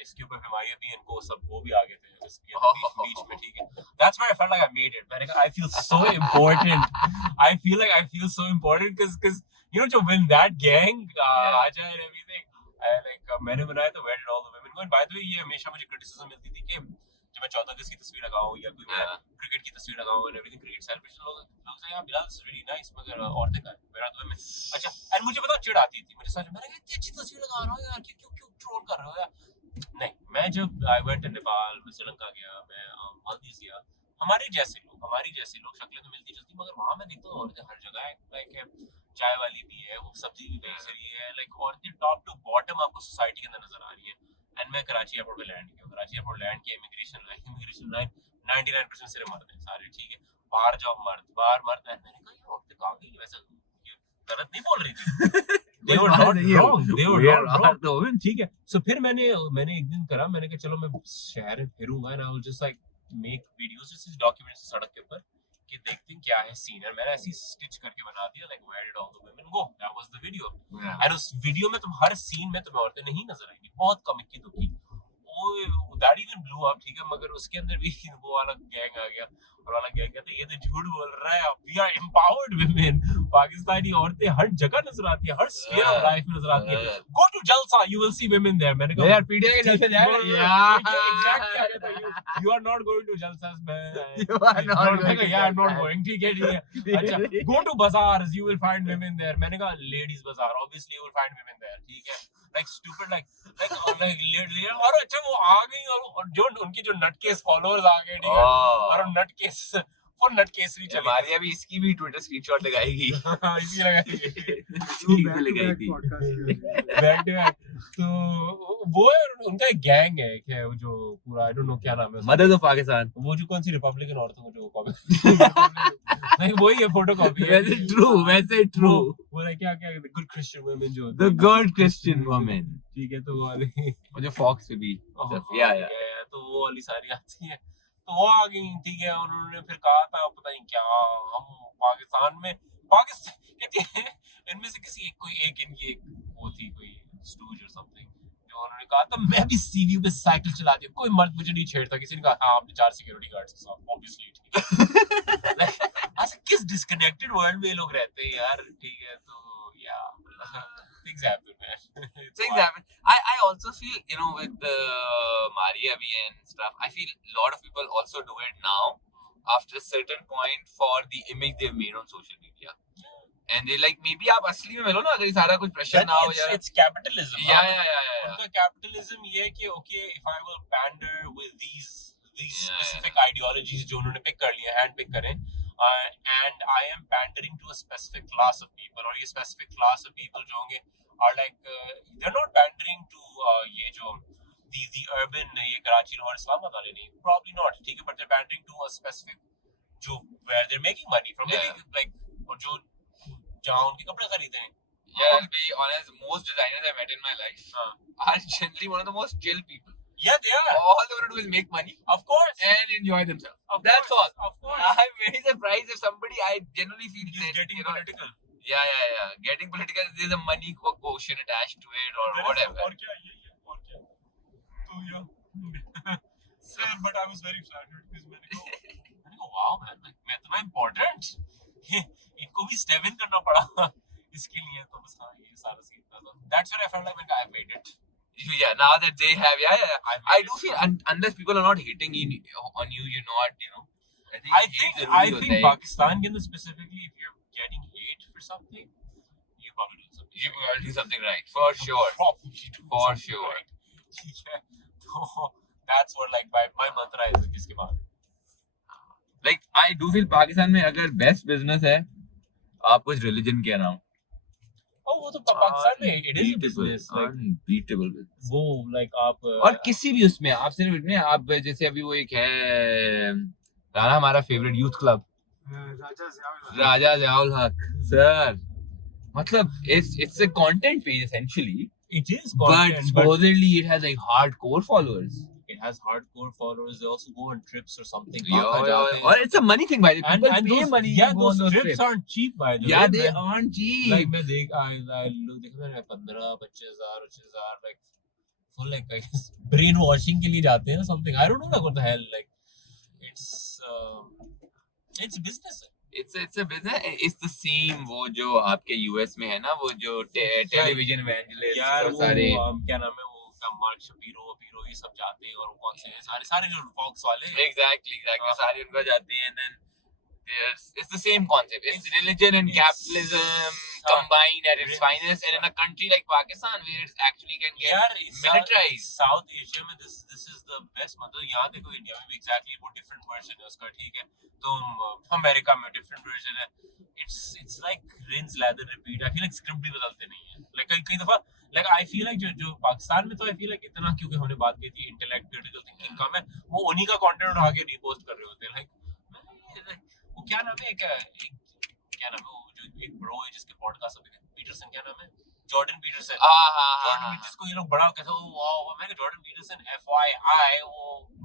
इसके ऊपर हमारी अभी इनको सब वो भी आ गए थे जिसके बीच में. ठीक है, that's where I felt like I made it. मैंने कहा I feel so important. I feel so important because जो when that gang आ जाए and everything, like मैंने बनाया था where did all the women go. And by the way, ये हमेशा मुझे criticism मिलती थी कि जब मैं 14 अगस्त की तस्वीर लगाऊं या कोई क्रिकेट की तस्वीर लगाऊं and everything, क्रिकेट सेलिब्रेशन, लोग से यार Bilal this is really nice, मगर औरतें का where are the women. अच्छा, and मुझे पता चिढ़ आती थी, मुझे समझ मैंने कहा इतनी अच्छी तस्वीर लगा रहा हूं यार, क्यों ट्रोल कर रहे हो यार. नहीं, मैं जब आई वेंट टू नेपाल, मैं श्रीलंका गया, मैं मालदीव गया, हमारी जैसे लोग शक्लें तो मिलती जुलती, मगर वहाँ मैं देखता हूँ औरतें हर जगह है, लाइक चाय वाली भी है, वो सब्जी भी बेच रही है, लाइक औरतें टॉप टू बॉटम आपको सोसाइटी के अंदर नजर आ रही है. एंड मैं कराची एयरपोर्ट पे लैंड किया, कराची एयरपोर्ट लैंड किया, इमिग्रेशन लाइन 99% सिर्फ मर्द हैं सारे. ठीक है, बाहर जाओ बाहर मर्द. एंड मैंने कहा ये औरतें कहाँ गई, वैसे गलत नहीं बोल रही थी. They were not wrong. They were not wrong. ठीक है. So फिर मैंने एक दिन करा, मैंने कहा चलो मैं शहर में फिरूंगा and I will just like make videos, just documents सड़क के ऊपर कि देखते हैं क्या है सीन. और मैंने ऐसी स्टिच करके बना दिया like where did all the women go. That was the video. And उस वीडियो में तुम हर सीन में तुम्हें औरतें नहीं नजर आएंगी, बहुत कम इक्की दुक्की. That even blew up. ठीक है, मगर उसके अंदर भी वो वाला गैंग आ गया, और वाला गैंग कहते ये तो झूठ बोल रहा है, we are empowered women. Pakistani औरतें हर जगह नजर आती है, हर sphere of life में नजर आती है. Go to Jalsa, you will see women there. मैंने कहा यार पीडिया के जलसे जाएगा. Exactly. You are not going to Jalsas, man. You are not going. Yeah, I'm not going. ठीक है. अच्छा, go to bazaars, you will find women there. मैंने कहा ladies bazaar, obviously you will find women there. ठीक है. Like stupid, like और अच्छा वो आ गई, और जो उनकी जो नटकेस फॉलोअर्स आ गए. ठीक है, और नटकेस फुल नटकेसरी चली. हमारी अभी इसकी भी ट्विटर स्क्रीनशॉट लगाएगी. इसी लगाएगी. Back to back. तो वो उनका एक गैंग है क्या, वो जो पूरा आई डोंट नो क्या नाम है, मदर्स ऑफ पाकिस्तान. वो जो कौन सी रिपब्लिकन औरतों को जो कॉपी नहीं वही है, फोटो कॉपी है. वैसे ट्रू वो क्या गुड क्रिश्चियन वुमेन, जो द गुड क्रिश्चियन वुमेन. ठीक है, तो वो वाली जो फॉक्स पे भी या तो वो वाली सारी आती है. तो वो आ गई. ठीक है, उन्होंने फिर कहा था पता नहीं क्या, हम पाकिस्तान कहती है इनमें से किसी एक इनकी वो थी कोई स्टूज और समथिंग, जो उन्होंने कहा था मैं भी सीवी पे साइकिल चलाती हूँ, कोई मर्द मुझे नहीं छेड़ता. किसी ने कहा हाँ आपने 4 सिक्योरिटी गार्ड्स के साथ, ऑब्वियसली. ठीक है, ऐसे किस डिस्कनेक्टेड वर्ल्ड में लोग रहते हैं यार. ठीक है, तो या things happen, man. Things happen. I also feel, with Maria bhi and stuff, I feel a lot of people also do it now after a certain point for the image they've made on social media. And they like, maybe आप असली में मिलो ना, अगर ये सारा कुछ pressure ना हो यार. It's capitalism. Yeah. उनका capitalism ये है कि okay, if I will pander with these specific ideologies जो उन्होंने pick कर लिए, hand pick करें, and I am pandering to a specific class of people, और ये specific class of people जो होंगे are like they're not pandering to ये जो the urban ये कराची और इस्लामाबाद वाले नहीं, probably not. ठीक है, but they're pandering to a specific जो where they're making money from, maybe like, और जो जहाँ उनके कपड़े खरीदे हैं. Yeah, I'll be honest, most designers I've met in my life are generally one of the most chill people. Yeah, they are. All they want to do is make money Of course. and enjoy themselves. That's all. Of course. I'm very surprised if somebody I generally feel He's getting political. Yeah. Getting political, there's a money quotient attached to it or whatever. और क्या ये और क्या. तो yeah. Sir, but I was very flattered because मैंने कहा wow man, like मैं इतना important. इनको भी step in करना पड़ा इसके लिए तो बस हाँ ये सारा सीन था. That's when I felt like I made it. Yeah, now that they have, I do feel unless people are not hitting on you, you're not, I think Pakistan के अंदर specifically, if you're getting hate for something, you probably do something. You probably do something right, for sure. For sure. ठीक है. तो that's what like my mantra is इसके बाद. Like I do feel Pakistan में अगर best business है, आप कुछ religion के नाम. वो तो पाकिस्तान में it is a business like unbeatable business. वो like आप और किसी भी उसमें आप सिर्फ इतने आप जैसे अभी वो एक है राना हमारा फेवरेट यूथ क्लब राजा ज़ियाउल हक सर मतलब it's a content page essentially. It is content, but supposedly it has like hardcore followers. It has hardcore followers. They also go on trips or something. Or it's a money thing by the way. People and pay those, money yeah, to go on those those trips aren't cheap by the way. Yeah, they aren't cheap. Like मैं देखा था 15-25,000 like full like I guess brainwashing के लिए जाते हैं something. I don't know like what the hell like it's business. It's a business. It's the same वो जो आपके US में है ना वो जो television evangelist यार सारे क्या नाम है वो मार्क शपीरो ये सब जाते हैं और कौन से हैं सारे जो फॉक्स वाले exactly सारे उनका जाते हैं and then it's the same concept. It's religion and capitalism combined at its finest, and in a country like Pakistan where it actually can get militarized. South Asia में this is the best. मतलब यहाँ देखो इंडिया में भी exactly वो different version है उसका ठीक है. तो अमेरिका में different version है. It's like rinse lather repeat. I feel like script भी बदलते नहीं हैं. Like कई दफा like I feel like जो पाकिस्तान में तो I feel like इतना क्योंकि हमने बात की थी intellect critical thinking कम है वो उन्हीं का content उठा के repost कर रहे होते हैं like वो क्या नाम है क्या नाम है वो जो एक ब्रो है जिसके पॉडकास्ट होते हैं पीटरसन क्या नाम है जॉर्डन पीटरसन जॉर्डन जिसको ये लोग बड़ा कहते हैं वाओ मैं जॉर्डन पीटरसन FYI वो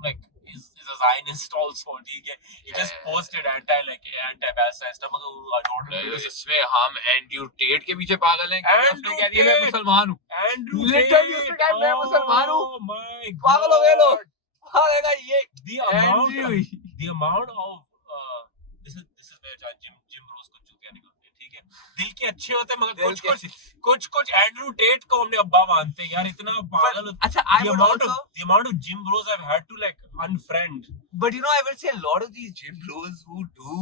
like is a Zionist also ठीक है he just posted anti-Palestine stuff मगर जॉर्डन इसमें हम एंड्रू टेट के पीछे पागल हैं क्योंकि उसने कह दिया मैं मुसलमान हूँ एंड्रू लिटरली उसने कहा मैं मुसलमान हूँ पागल हो गए लोग पागल ये the amount of this is where gym रोज को चूतिया निकलते हैं ठीक है दिल के अच्छे होते हैं मगर कुछ एंड्रू टेट को हमने अब्बा मानते हैं यार इतना पागल अच्छा the amount of gym bros I've had to like unfriend but I will say a lot of these gym bros who do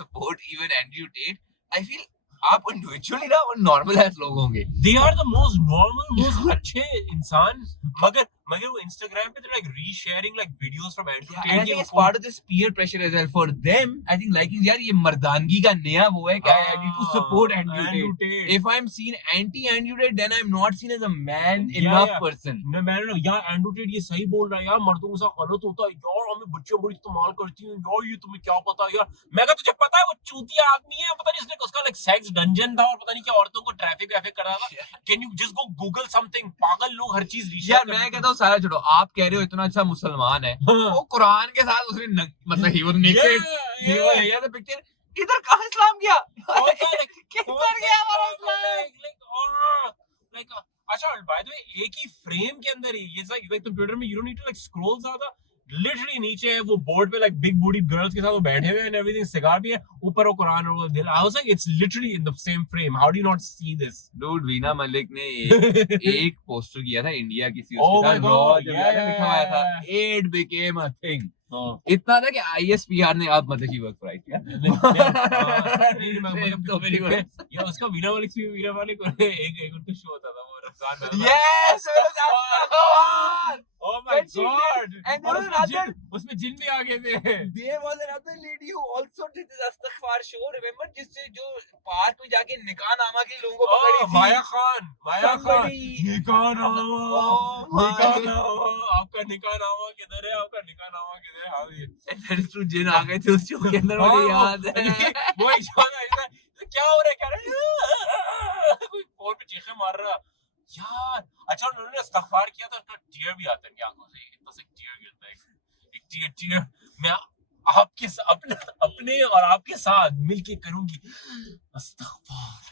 support even Andrew Tate I feel आप individually ना normal as लोग होंगे they are the most normal most अच्छे इंसान मगर वो Instagram पे like resharing like videos from Andrew Tate and I think it's part of this peer pressure as well for them I think liking यार ये मर्दानगी का नया वो है क्या I need to support Andrew Tate if I'm seen anti Andrew Tate then I'm not seen as a man enough person मैं यार Andrew Tate ये सही बोल रहा है यार मर्दों के साथ गलत होता है यार हमें बच्चियां बड़ी इस्तेमाल करती हैं यार ये तुम्हें क्या पता यार मैं तुझे पता है वो चूतिया आदमी है पता नहीं इसने उसका like sex dungeon था और पता नहीं क्या औरतों को ट्रैफिक कर रहा था can you just go google something पागल लोग हर चीज यार मैं कहता हूँ सारा छोड़ो आप कह रहे हो इतना अच्छा मुसलमान है वो कुरान के साथ उसने मतलब he was naked he was here the picture इधर कहाँ इस्लाम गया किधर गया हमारा इस्लाम like अच्छा by the way एक ही फ्रेम के अंदर ही ये like कंप्यूटर में you don't need to like scroll ज्यादा लिटरली नीचे है वो बोर्ड पे लाइक बिग बूटी गर्ल्स के साथ वो बैठे हुए हैं एंड एवरीथिंग सिगार भी है ऊपर वो कुरान और वो दिल I was like it's literally in the same frame how do you not see this dude Veena मलिक ने एक पोस्टर किया था इंडिया किसी उसका लिखा हुआ था इट बिकेम अ थिंग इतना था कि ISPR ने आप मतलब की वर्क प्राइस किया या उसका वीना मलिक एक उनका शो होता था वो रमजान में yes Oh my God! And there was another. उसमें जिन भी आ गए थे. There was another lady who also did this Astaghfar show. Remember जिससे जो पार्क में जाके निकाह नामा के लोगों को पकड़ी थी. माया खान. निकाह नामा. आपका निकाह नामा किधर है? हाँ ये. And then जिन आ गए थे उस शो के अंदर मुझे याद है. वो एक शो था क्या हो रहा है, क्या हो रहा है, कोई फोन पे चीखें मार रहा यार। अच्छा उन्होंने इस्तगफार किया तो उसका टीयर भी आता है इनकी आंखों से, इतना से टीयर गिरता है, एक टीयर मैं आपके अपने और आपके साथ मिलके करूंगी इस्तगफार।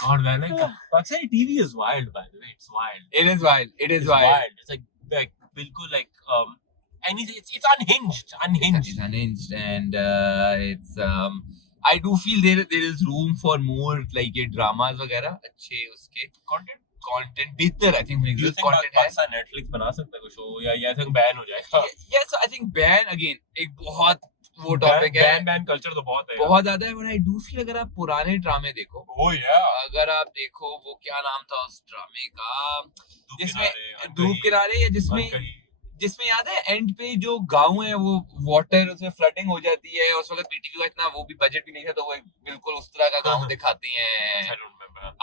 God man, like Pakistani TV is wild, by the way. It's wild. It is wild. It's wild. It's like bilkul like anything. It's unhinged. It's unhinged, and it's I do feel there is room for more like ये dramas वगैरह अच्छे उसके content बेहतर I think Do you think content है। पाकिस्तान Netflix बना सकता है कोई शो या I think बैन हो जाएगा? Yes, so I think ban again एक बहुत वो टॉपिक है। बैन कल्चर तो बहुत है। बहुत ज्यादा है, but I do feel अगर आप पुराने ड्रामे देखो, Oh yeah. अगर आप देखो वो क्या नाम था उस ड्रामे का जिसमें धूप किनारे, किनारे या जिसमें याद है एंड पे जो गांव है वो वाटर उसमें फ्लडिंग हो जाती है, उस वक्त पीटीवी का इतना वो भी बजट भी नहीं था, तो वो बिल्कुल उस तरह का गांव दिखाते हैं।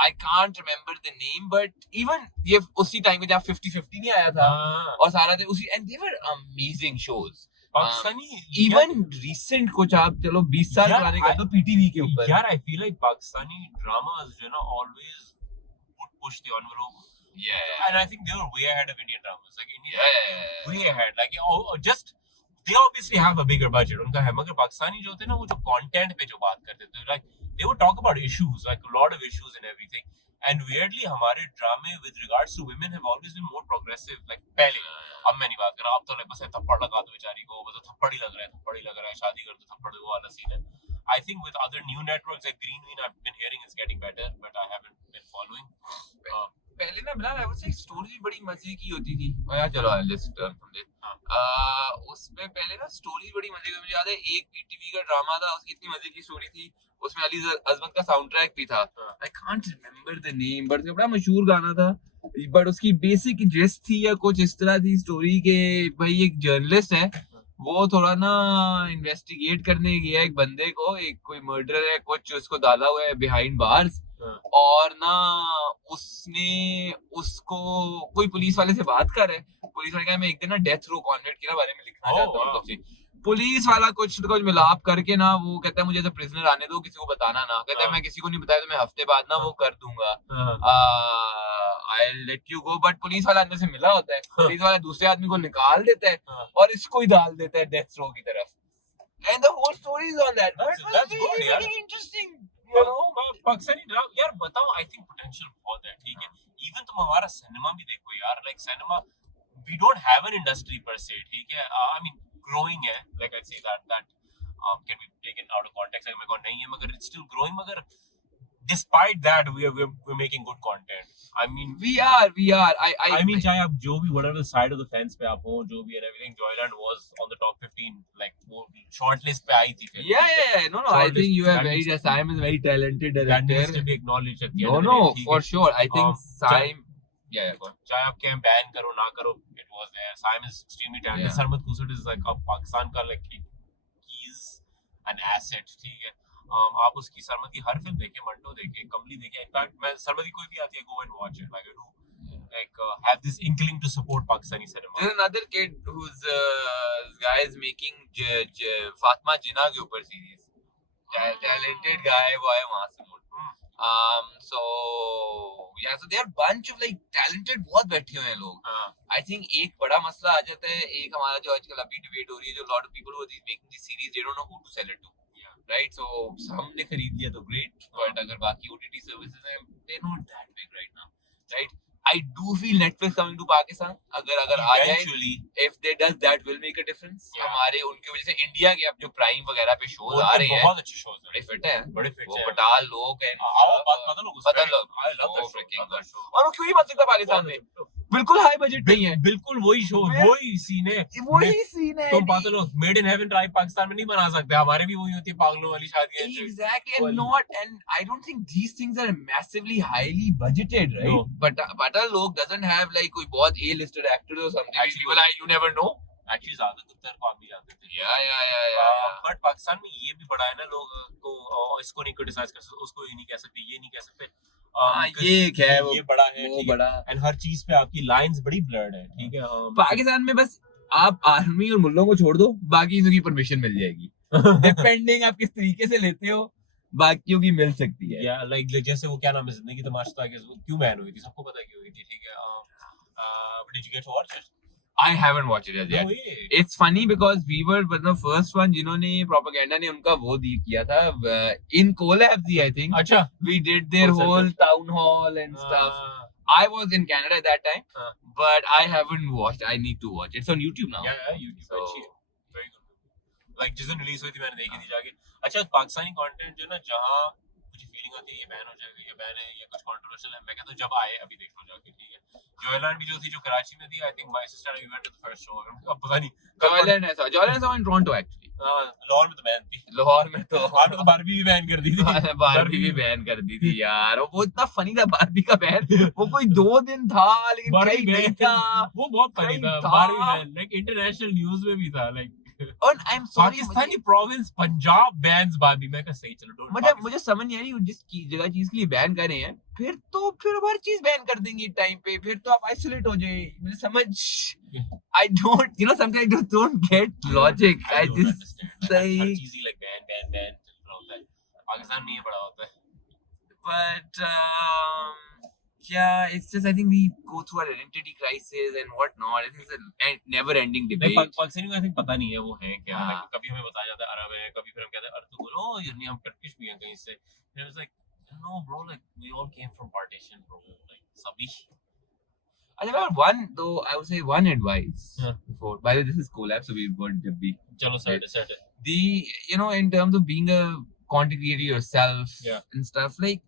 I can't remember the name, but even ये उसी टाइम में जब 50-50 नहीं आया था और सारा थे उसी, and they were amazing shows। Pakistani even recent कुछ आप चलो 20 साल पुराने कर दो पीटीवी के ऊपर यार। I feel like पाकिस्तानी dramas जो ना always would push the envelope। Yeah, and I think they were way ahead of Indian dramas, like India way yeah, ahead, like just they obviously have a bigger budget उनका है, मगर पाकिस्तानी जो होते हैं ना वो जो content पे जो बात करते थे, like they would talk about issues, like a lot of issues and everything, and weirdly हमारे ड्रामे with regards to women have always been more progressive, like पहले। अब मैं नहीं बात कर रहा, अब तो like बस थप्पड़ लगा दो बेचारी को, बस थप्पड़ ही लग रहा है, शादी कर दो थप्पड़, वो वाला सीन है। I think with other new networks like Green I've been hearing is getting better, but I haven't been following। पहले ना बिलाल वो से स्टोरी बड़ी मजे की होती थी, और यार चलो लेट्स टर्न फ्रॉम देयर। उसमें पहले ना स्टोरी बड़ी मजे की, मुझे याद है एक पीटीवी का ड्रामा था, उसकी इतनी मजे की स्टोरी थी, उसमें अली अजमत का साउंड ट्रैक भी था। I can't remember the name, but बड़ा मशहूर गाना था, बट उसकी बेसिक जिस्ट थी या कुछ इस तरह थी स्टोरी के, भाई एक जर्नलिस्ट है, वो थोड़ा ना इन्वेस्टिगेट करने गया एक बंदे को, एक कोई मर्डर है कुछ उसको डाला हुआ है बिहाइंड बार्स, और ना उसने उसको कोई पुलिस वाले से बात कर है, पुलिस वाले कहा मैं एक दिन ना डेथ रो कॉन्वेक्ट के बारे में लिखना चाहता हूँ कुछ, पुलिस वाला कुछ मिलाप करके ना वो कहता है मुझे तो प्रिजनर आने दो, किसी को बताना ना, कहता है मैं किसी को नहीं बताया तो मैं हफ्ते बाद ना वो कर दूंगा, I'll let you go, but police वाला अंदर से मिला होता है, पुलिस वाला दूसरे आदमी को निकाल देता है और इसको ही डाल देता है डेथ रो की तरफ, and the whole story is on that। That's good यार, interesting, you know। पाकिस्तानी ड्रामा यार बताओ, I think potential बहुत है, ठीक है। Even तुम हमारा सिनेमा भी देखो यार, like cinema we don't have an industry per se, ठीक है। I mean growing है, like I say that can be taken out of context, like मेरे को नहीं है, मगर it's still growing, मगर despite that we're making good content। I mean we are I mean चाहे आप जो भी whatever side of the fence पे आप हो, जो भी and everything, Joyland was on the top 15, like वो shortlist पे आई थी फिर। yeah no I think you are very Saim is very talented director, that needs to be acknowledged at the end of the no day, for sure। I think Saim चाहे आप क्या बैन करो ना करो, it was there। Saim is extremely talented। Sarmad कुसुट is like Pakistan का like he's an asset, ठीक है। आप उसकी सरमद की हर फिल्म देखें, मंटो देखें, कमली देखें, इनफैक्ट मैं सरमद की कोई भी आती है go and watch it, like I do like have this inkling to support Pakistani cinema। There's another kid who's guy is making Fatima जिन्ना के ऊपर सीरीज, talented guy वो है वहां से so there are bunch of like talented बहुत बैठे हुए हैं लोग। I think एक बड़ा मसला आ जाता है, एक हमारा जो आजकल अभी डिबेट हो रही है, जो lot of people who are making this series they don't know who to sell it to, right? So हमने खरीद लिया तो great, but अगर बाकी OTT services हैं they're not that big right now, right? I do feel Netflix coming to Pakistan, अगर आ जाए, if they does that will make a difference। हमारे उनकी वजह से इंडिया के अब जो प्राइम वगैरह पे शोज आ रहे हैं, बहुत अच्छे शोज हैं, बड़े फिट हैं, पटाल लोग हैं, बदल लोग, I love that freaking show। और वो क्यों ही बन सकता पाकिस्तान में, बिल्कुल हाई बजट नहीं है, बिल्कुल वही शो वही सीन है। तुम बात लो made in heaven tribe Pakistan में नहीं बना सकते, हमारे भी वही होती है पागलों वाली शादियां। Exactly, and I don't think these things are massively highly budgeted, right? No. But a लोग doesn't have like कोई बहुत A-listed actors or something, people you never know। Actually ज्यादातर को भी जानते थे। Yeah। But पाकिस्तान में ये भी बड़ा है ना, लोग को इसको नहीं क्रिटिसाइज कर सकते, उसको ये नहीं कह सकते, ये नहीं कह सकते। ये है वो बड़ा है, वो बड़ा, एंड हर चीज पे आपकी लाइंस बड़ी ब्लर्ड है, ठीक है। पाकिस्तान में बस आप आर्मी और मुल्लों को छोड़ दो, बाकी इनकी परमिशन मिल जाएगी। डिपेंडिंग आप किस तरीके से लेते हो, बाकियों की मिल सकती है. Yeah, like जैसे वो क्या नाम है, जिंदगी तमाशा था, वो क्यों बैन हुई थी, सबको पता है क्यों हुई थी, ठीक है. Did you get to watch it? I haven't watched it as yet. No way. It's funny because we were the first one जिन्होंने propaganda ने उनका वो किया था in collab I think. अच्छा. We did their Full whole circle. town hall and stuff. I was in Canada at that time, but I haven't watched. I need to watch. It's on YouTube now. Yeah, YouTube. So- अच्छी है. Very good. Like जिस दिन रिलीज हुई थी मैंने देखी थी जाके. अच्छा, पाकिस्तानी कंटेंट जो ना, जहाँ मुझे फीलिंग होती है ये बैन हो जाएगा, ये बैन है, ये कुछ कंट्रोवर्शियल है, मैं कहता हूँ जब आए अभी देख लो जाके, ठीक है. जॉयलैंड भी जो थी, जो कराची में थी, I think my sister and we went to the first show. अब पता नहीं Joyland is in Toronto actually. Lahore में तो बैन थी. लाहौर में तो लाहौर में तो बारबी भी बैन कर दी थी. बारबी भी बैन कर दी थी यार. वो इतना फनी था बारबी का बैन. वो कोई 2 दिन था लेकिन बारबी कहीं नहीं बैन था. वो बहुत फनी कहीं था. था. Barbie ban like international news में भी था, लाइक और आई एम सॉरी पाकिस्तानी प्रोविंस पंजाब बैन्स बारबी. मैं कहा सही, चलो डोंट. मुझे समझ नहीं आ रही जिस जगह चीज के लिए बैन कर रहे हैं, फिर हर चीज बैन कर देंगे टाइम पे, फिर तो आप आइसोलेट हो जाए. मुझे समझ I don't, sometimes I just don't get logic. I just हर like, चीज ही लाइक बैन चल रहा होता है. पाकिस्तान में ये बड़ा होता है. but yeah, it's just I think we go through an identity crisis and whatnot. I think it's a never-ending debate. Pakistani को आई थिंक पता नहीं है वो है क्या. हाँ. Like, कभी हमें बताया जाता है अरब है, कभी फिर हम कहते हैं अर्तुगरुल, ओ यार नहीं हम टर्किश भी हैं कहीं से. It was like, no bro, like we all came from partition bro, like सभी. I have I would say one advice. Yeah. Before, by the way, this is collab, so we've got Jabbi. चलो set set. In terms of being a content creator yourself, Yeah. and stuff, like,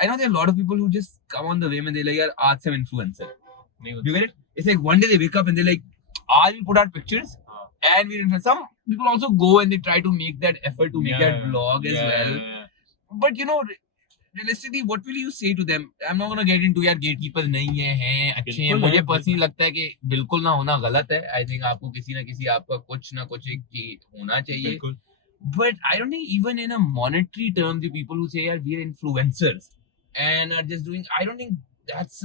I know there are a lot of people who just come on the whim and they're like, "Yaar, aaj se I'm influencer." नहीं You होता. get it? It's like one day they wake up and they're like, "I will put out pictures." And we're influencers. Some people also go and they try to make that effort to make that vlog as well. But realistically, what will you say to them? I'm not gonna get into यार gatekeepers नहीं हैं अच्छे हैं. मुझे personally लगता है कि बिल्कुल ना होना गलत है. I think आपको किसी ना किसी आपका कुछ ना कुछ एक होना चाहिए. बिल्कुल. But I don't think even in a monetary term, the people who say यार we are influencers and are just doing, I don't think that's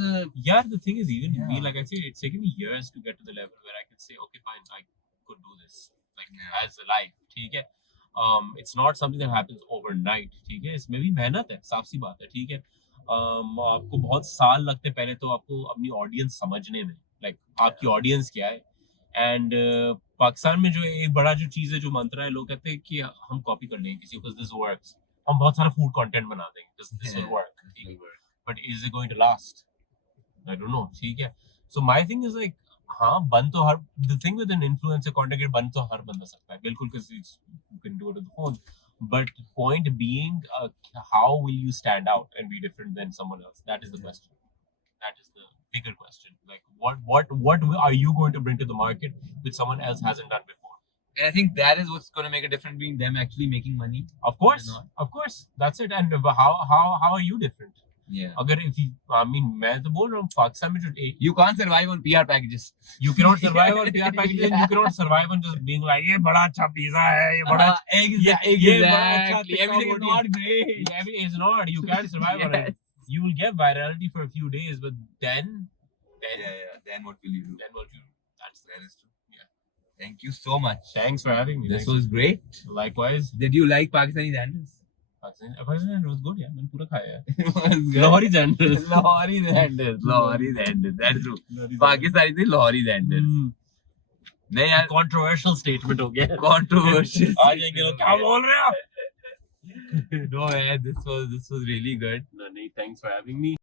Yeah, the thing is, even Yeah. me, like I said, it's taken me years to get to the level where I can say, okay, fine, I could do this, like as a life, ठीक है. It's not something that happens overnight, ठीक है. इसमें भी मेहनत है, साफ सी बात है, ठीक है. आपको बहुत साल लगते हैं पहले तो आपको अपनी ऑडियंस समझने में, like आपकी ऑडियंस क्या है. एंड पाकिस्तान में जो एक बड़ा जो चीज़ है, जो मंत्र है, लोग कहते हैं कि हम कॉपी कर लेंगे किसी को, दिस वर्क्स, हम बहुत सारा फूड कंटेंट बना देंगे, this will work, but is it going to last, I don't know, ठीक है. So my thing is like, हाँ बन तो हर, the thing with an influencer content बन तो हर बंदा सकता है बिल्कुल, because you can do it on the phone, but point being how will you stand out and be different than someone else, that is the question, that is the bigger question. Like what are you going to bring to the market which someone else hasn't done before? And I think that is what's going to make a difference between them actually making money. Of course, that's it. And how are you different? Yeah. अगर if you, I mean, मैं तो बोल रहा हूँ पाकिस्तान में जो you can't survive on PR packages. You cannot survive on PR packages. And you cannot survive on just being like, ये बड़ा अच्छा पिज़्ज़ा है, ये बड़ा exactly. Everything is not great. Yeah, it's not. You can't survive on it. You will get virality for a few days, but then Then what will you do? Then what you do? That is true. Yeah. Thank you so much. Thanks for having me. This was great. Likewise. Did you like Pakistani sandals? Pakistan was good, yeah. मैंने पूरा खाया है. It was good. Lahori sandals. Lahori sandals. That's true. Pakistani थे Lahori sandals. नहीं यार. Controversial statement हो गया. Controversial. आ जाएंगे लोग, क्या बोल रहे हो? No, man, this was really good. No, thanks for having me.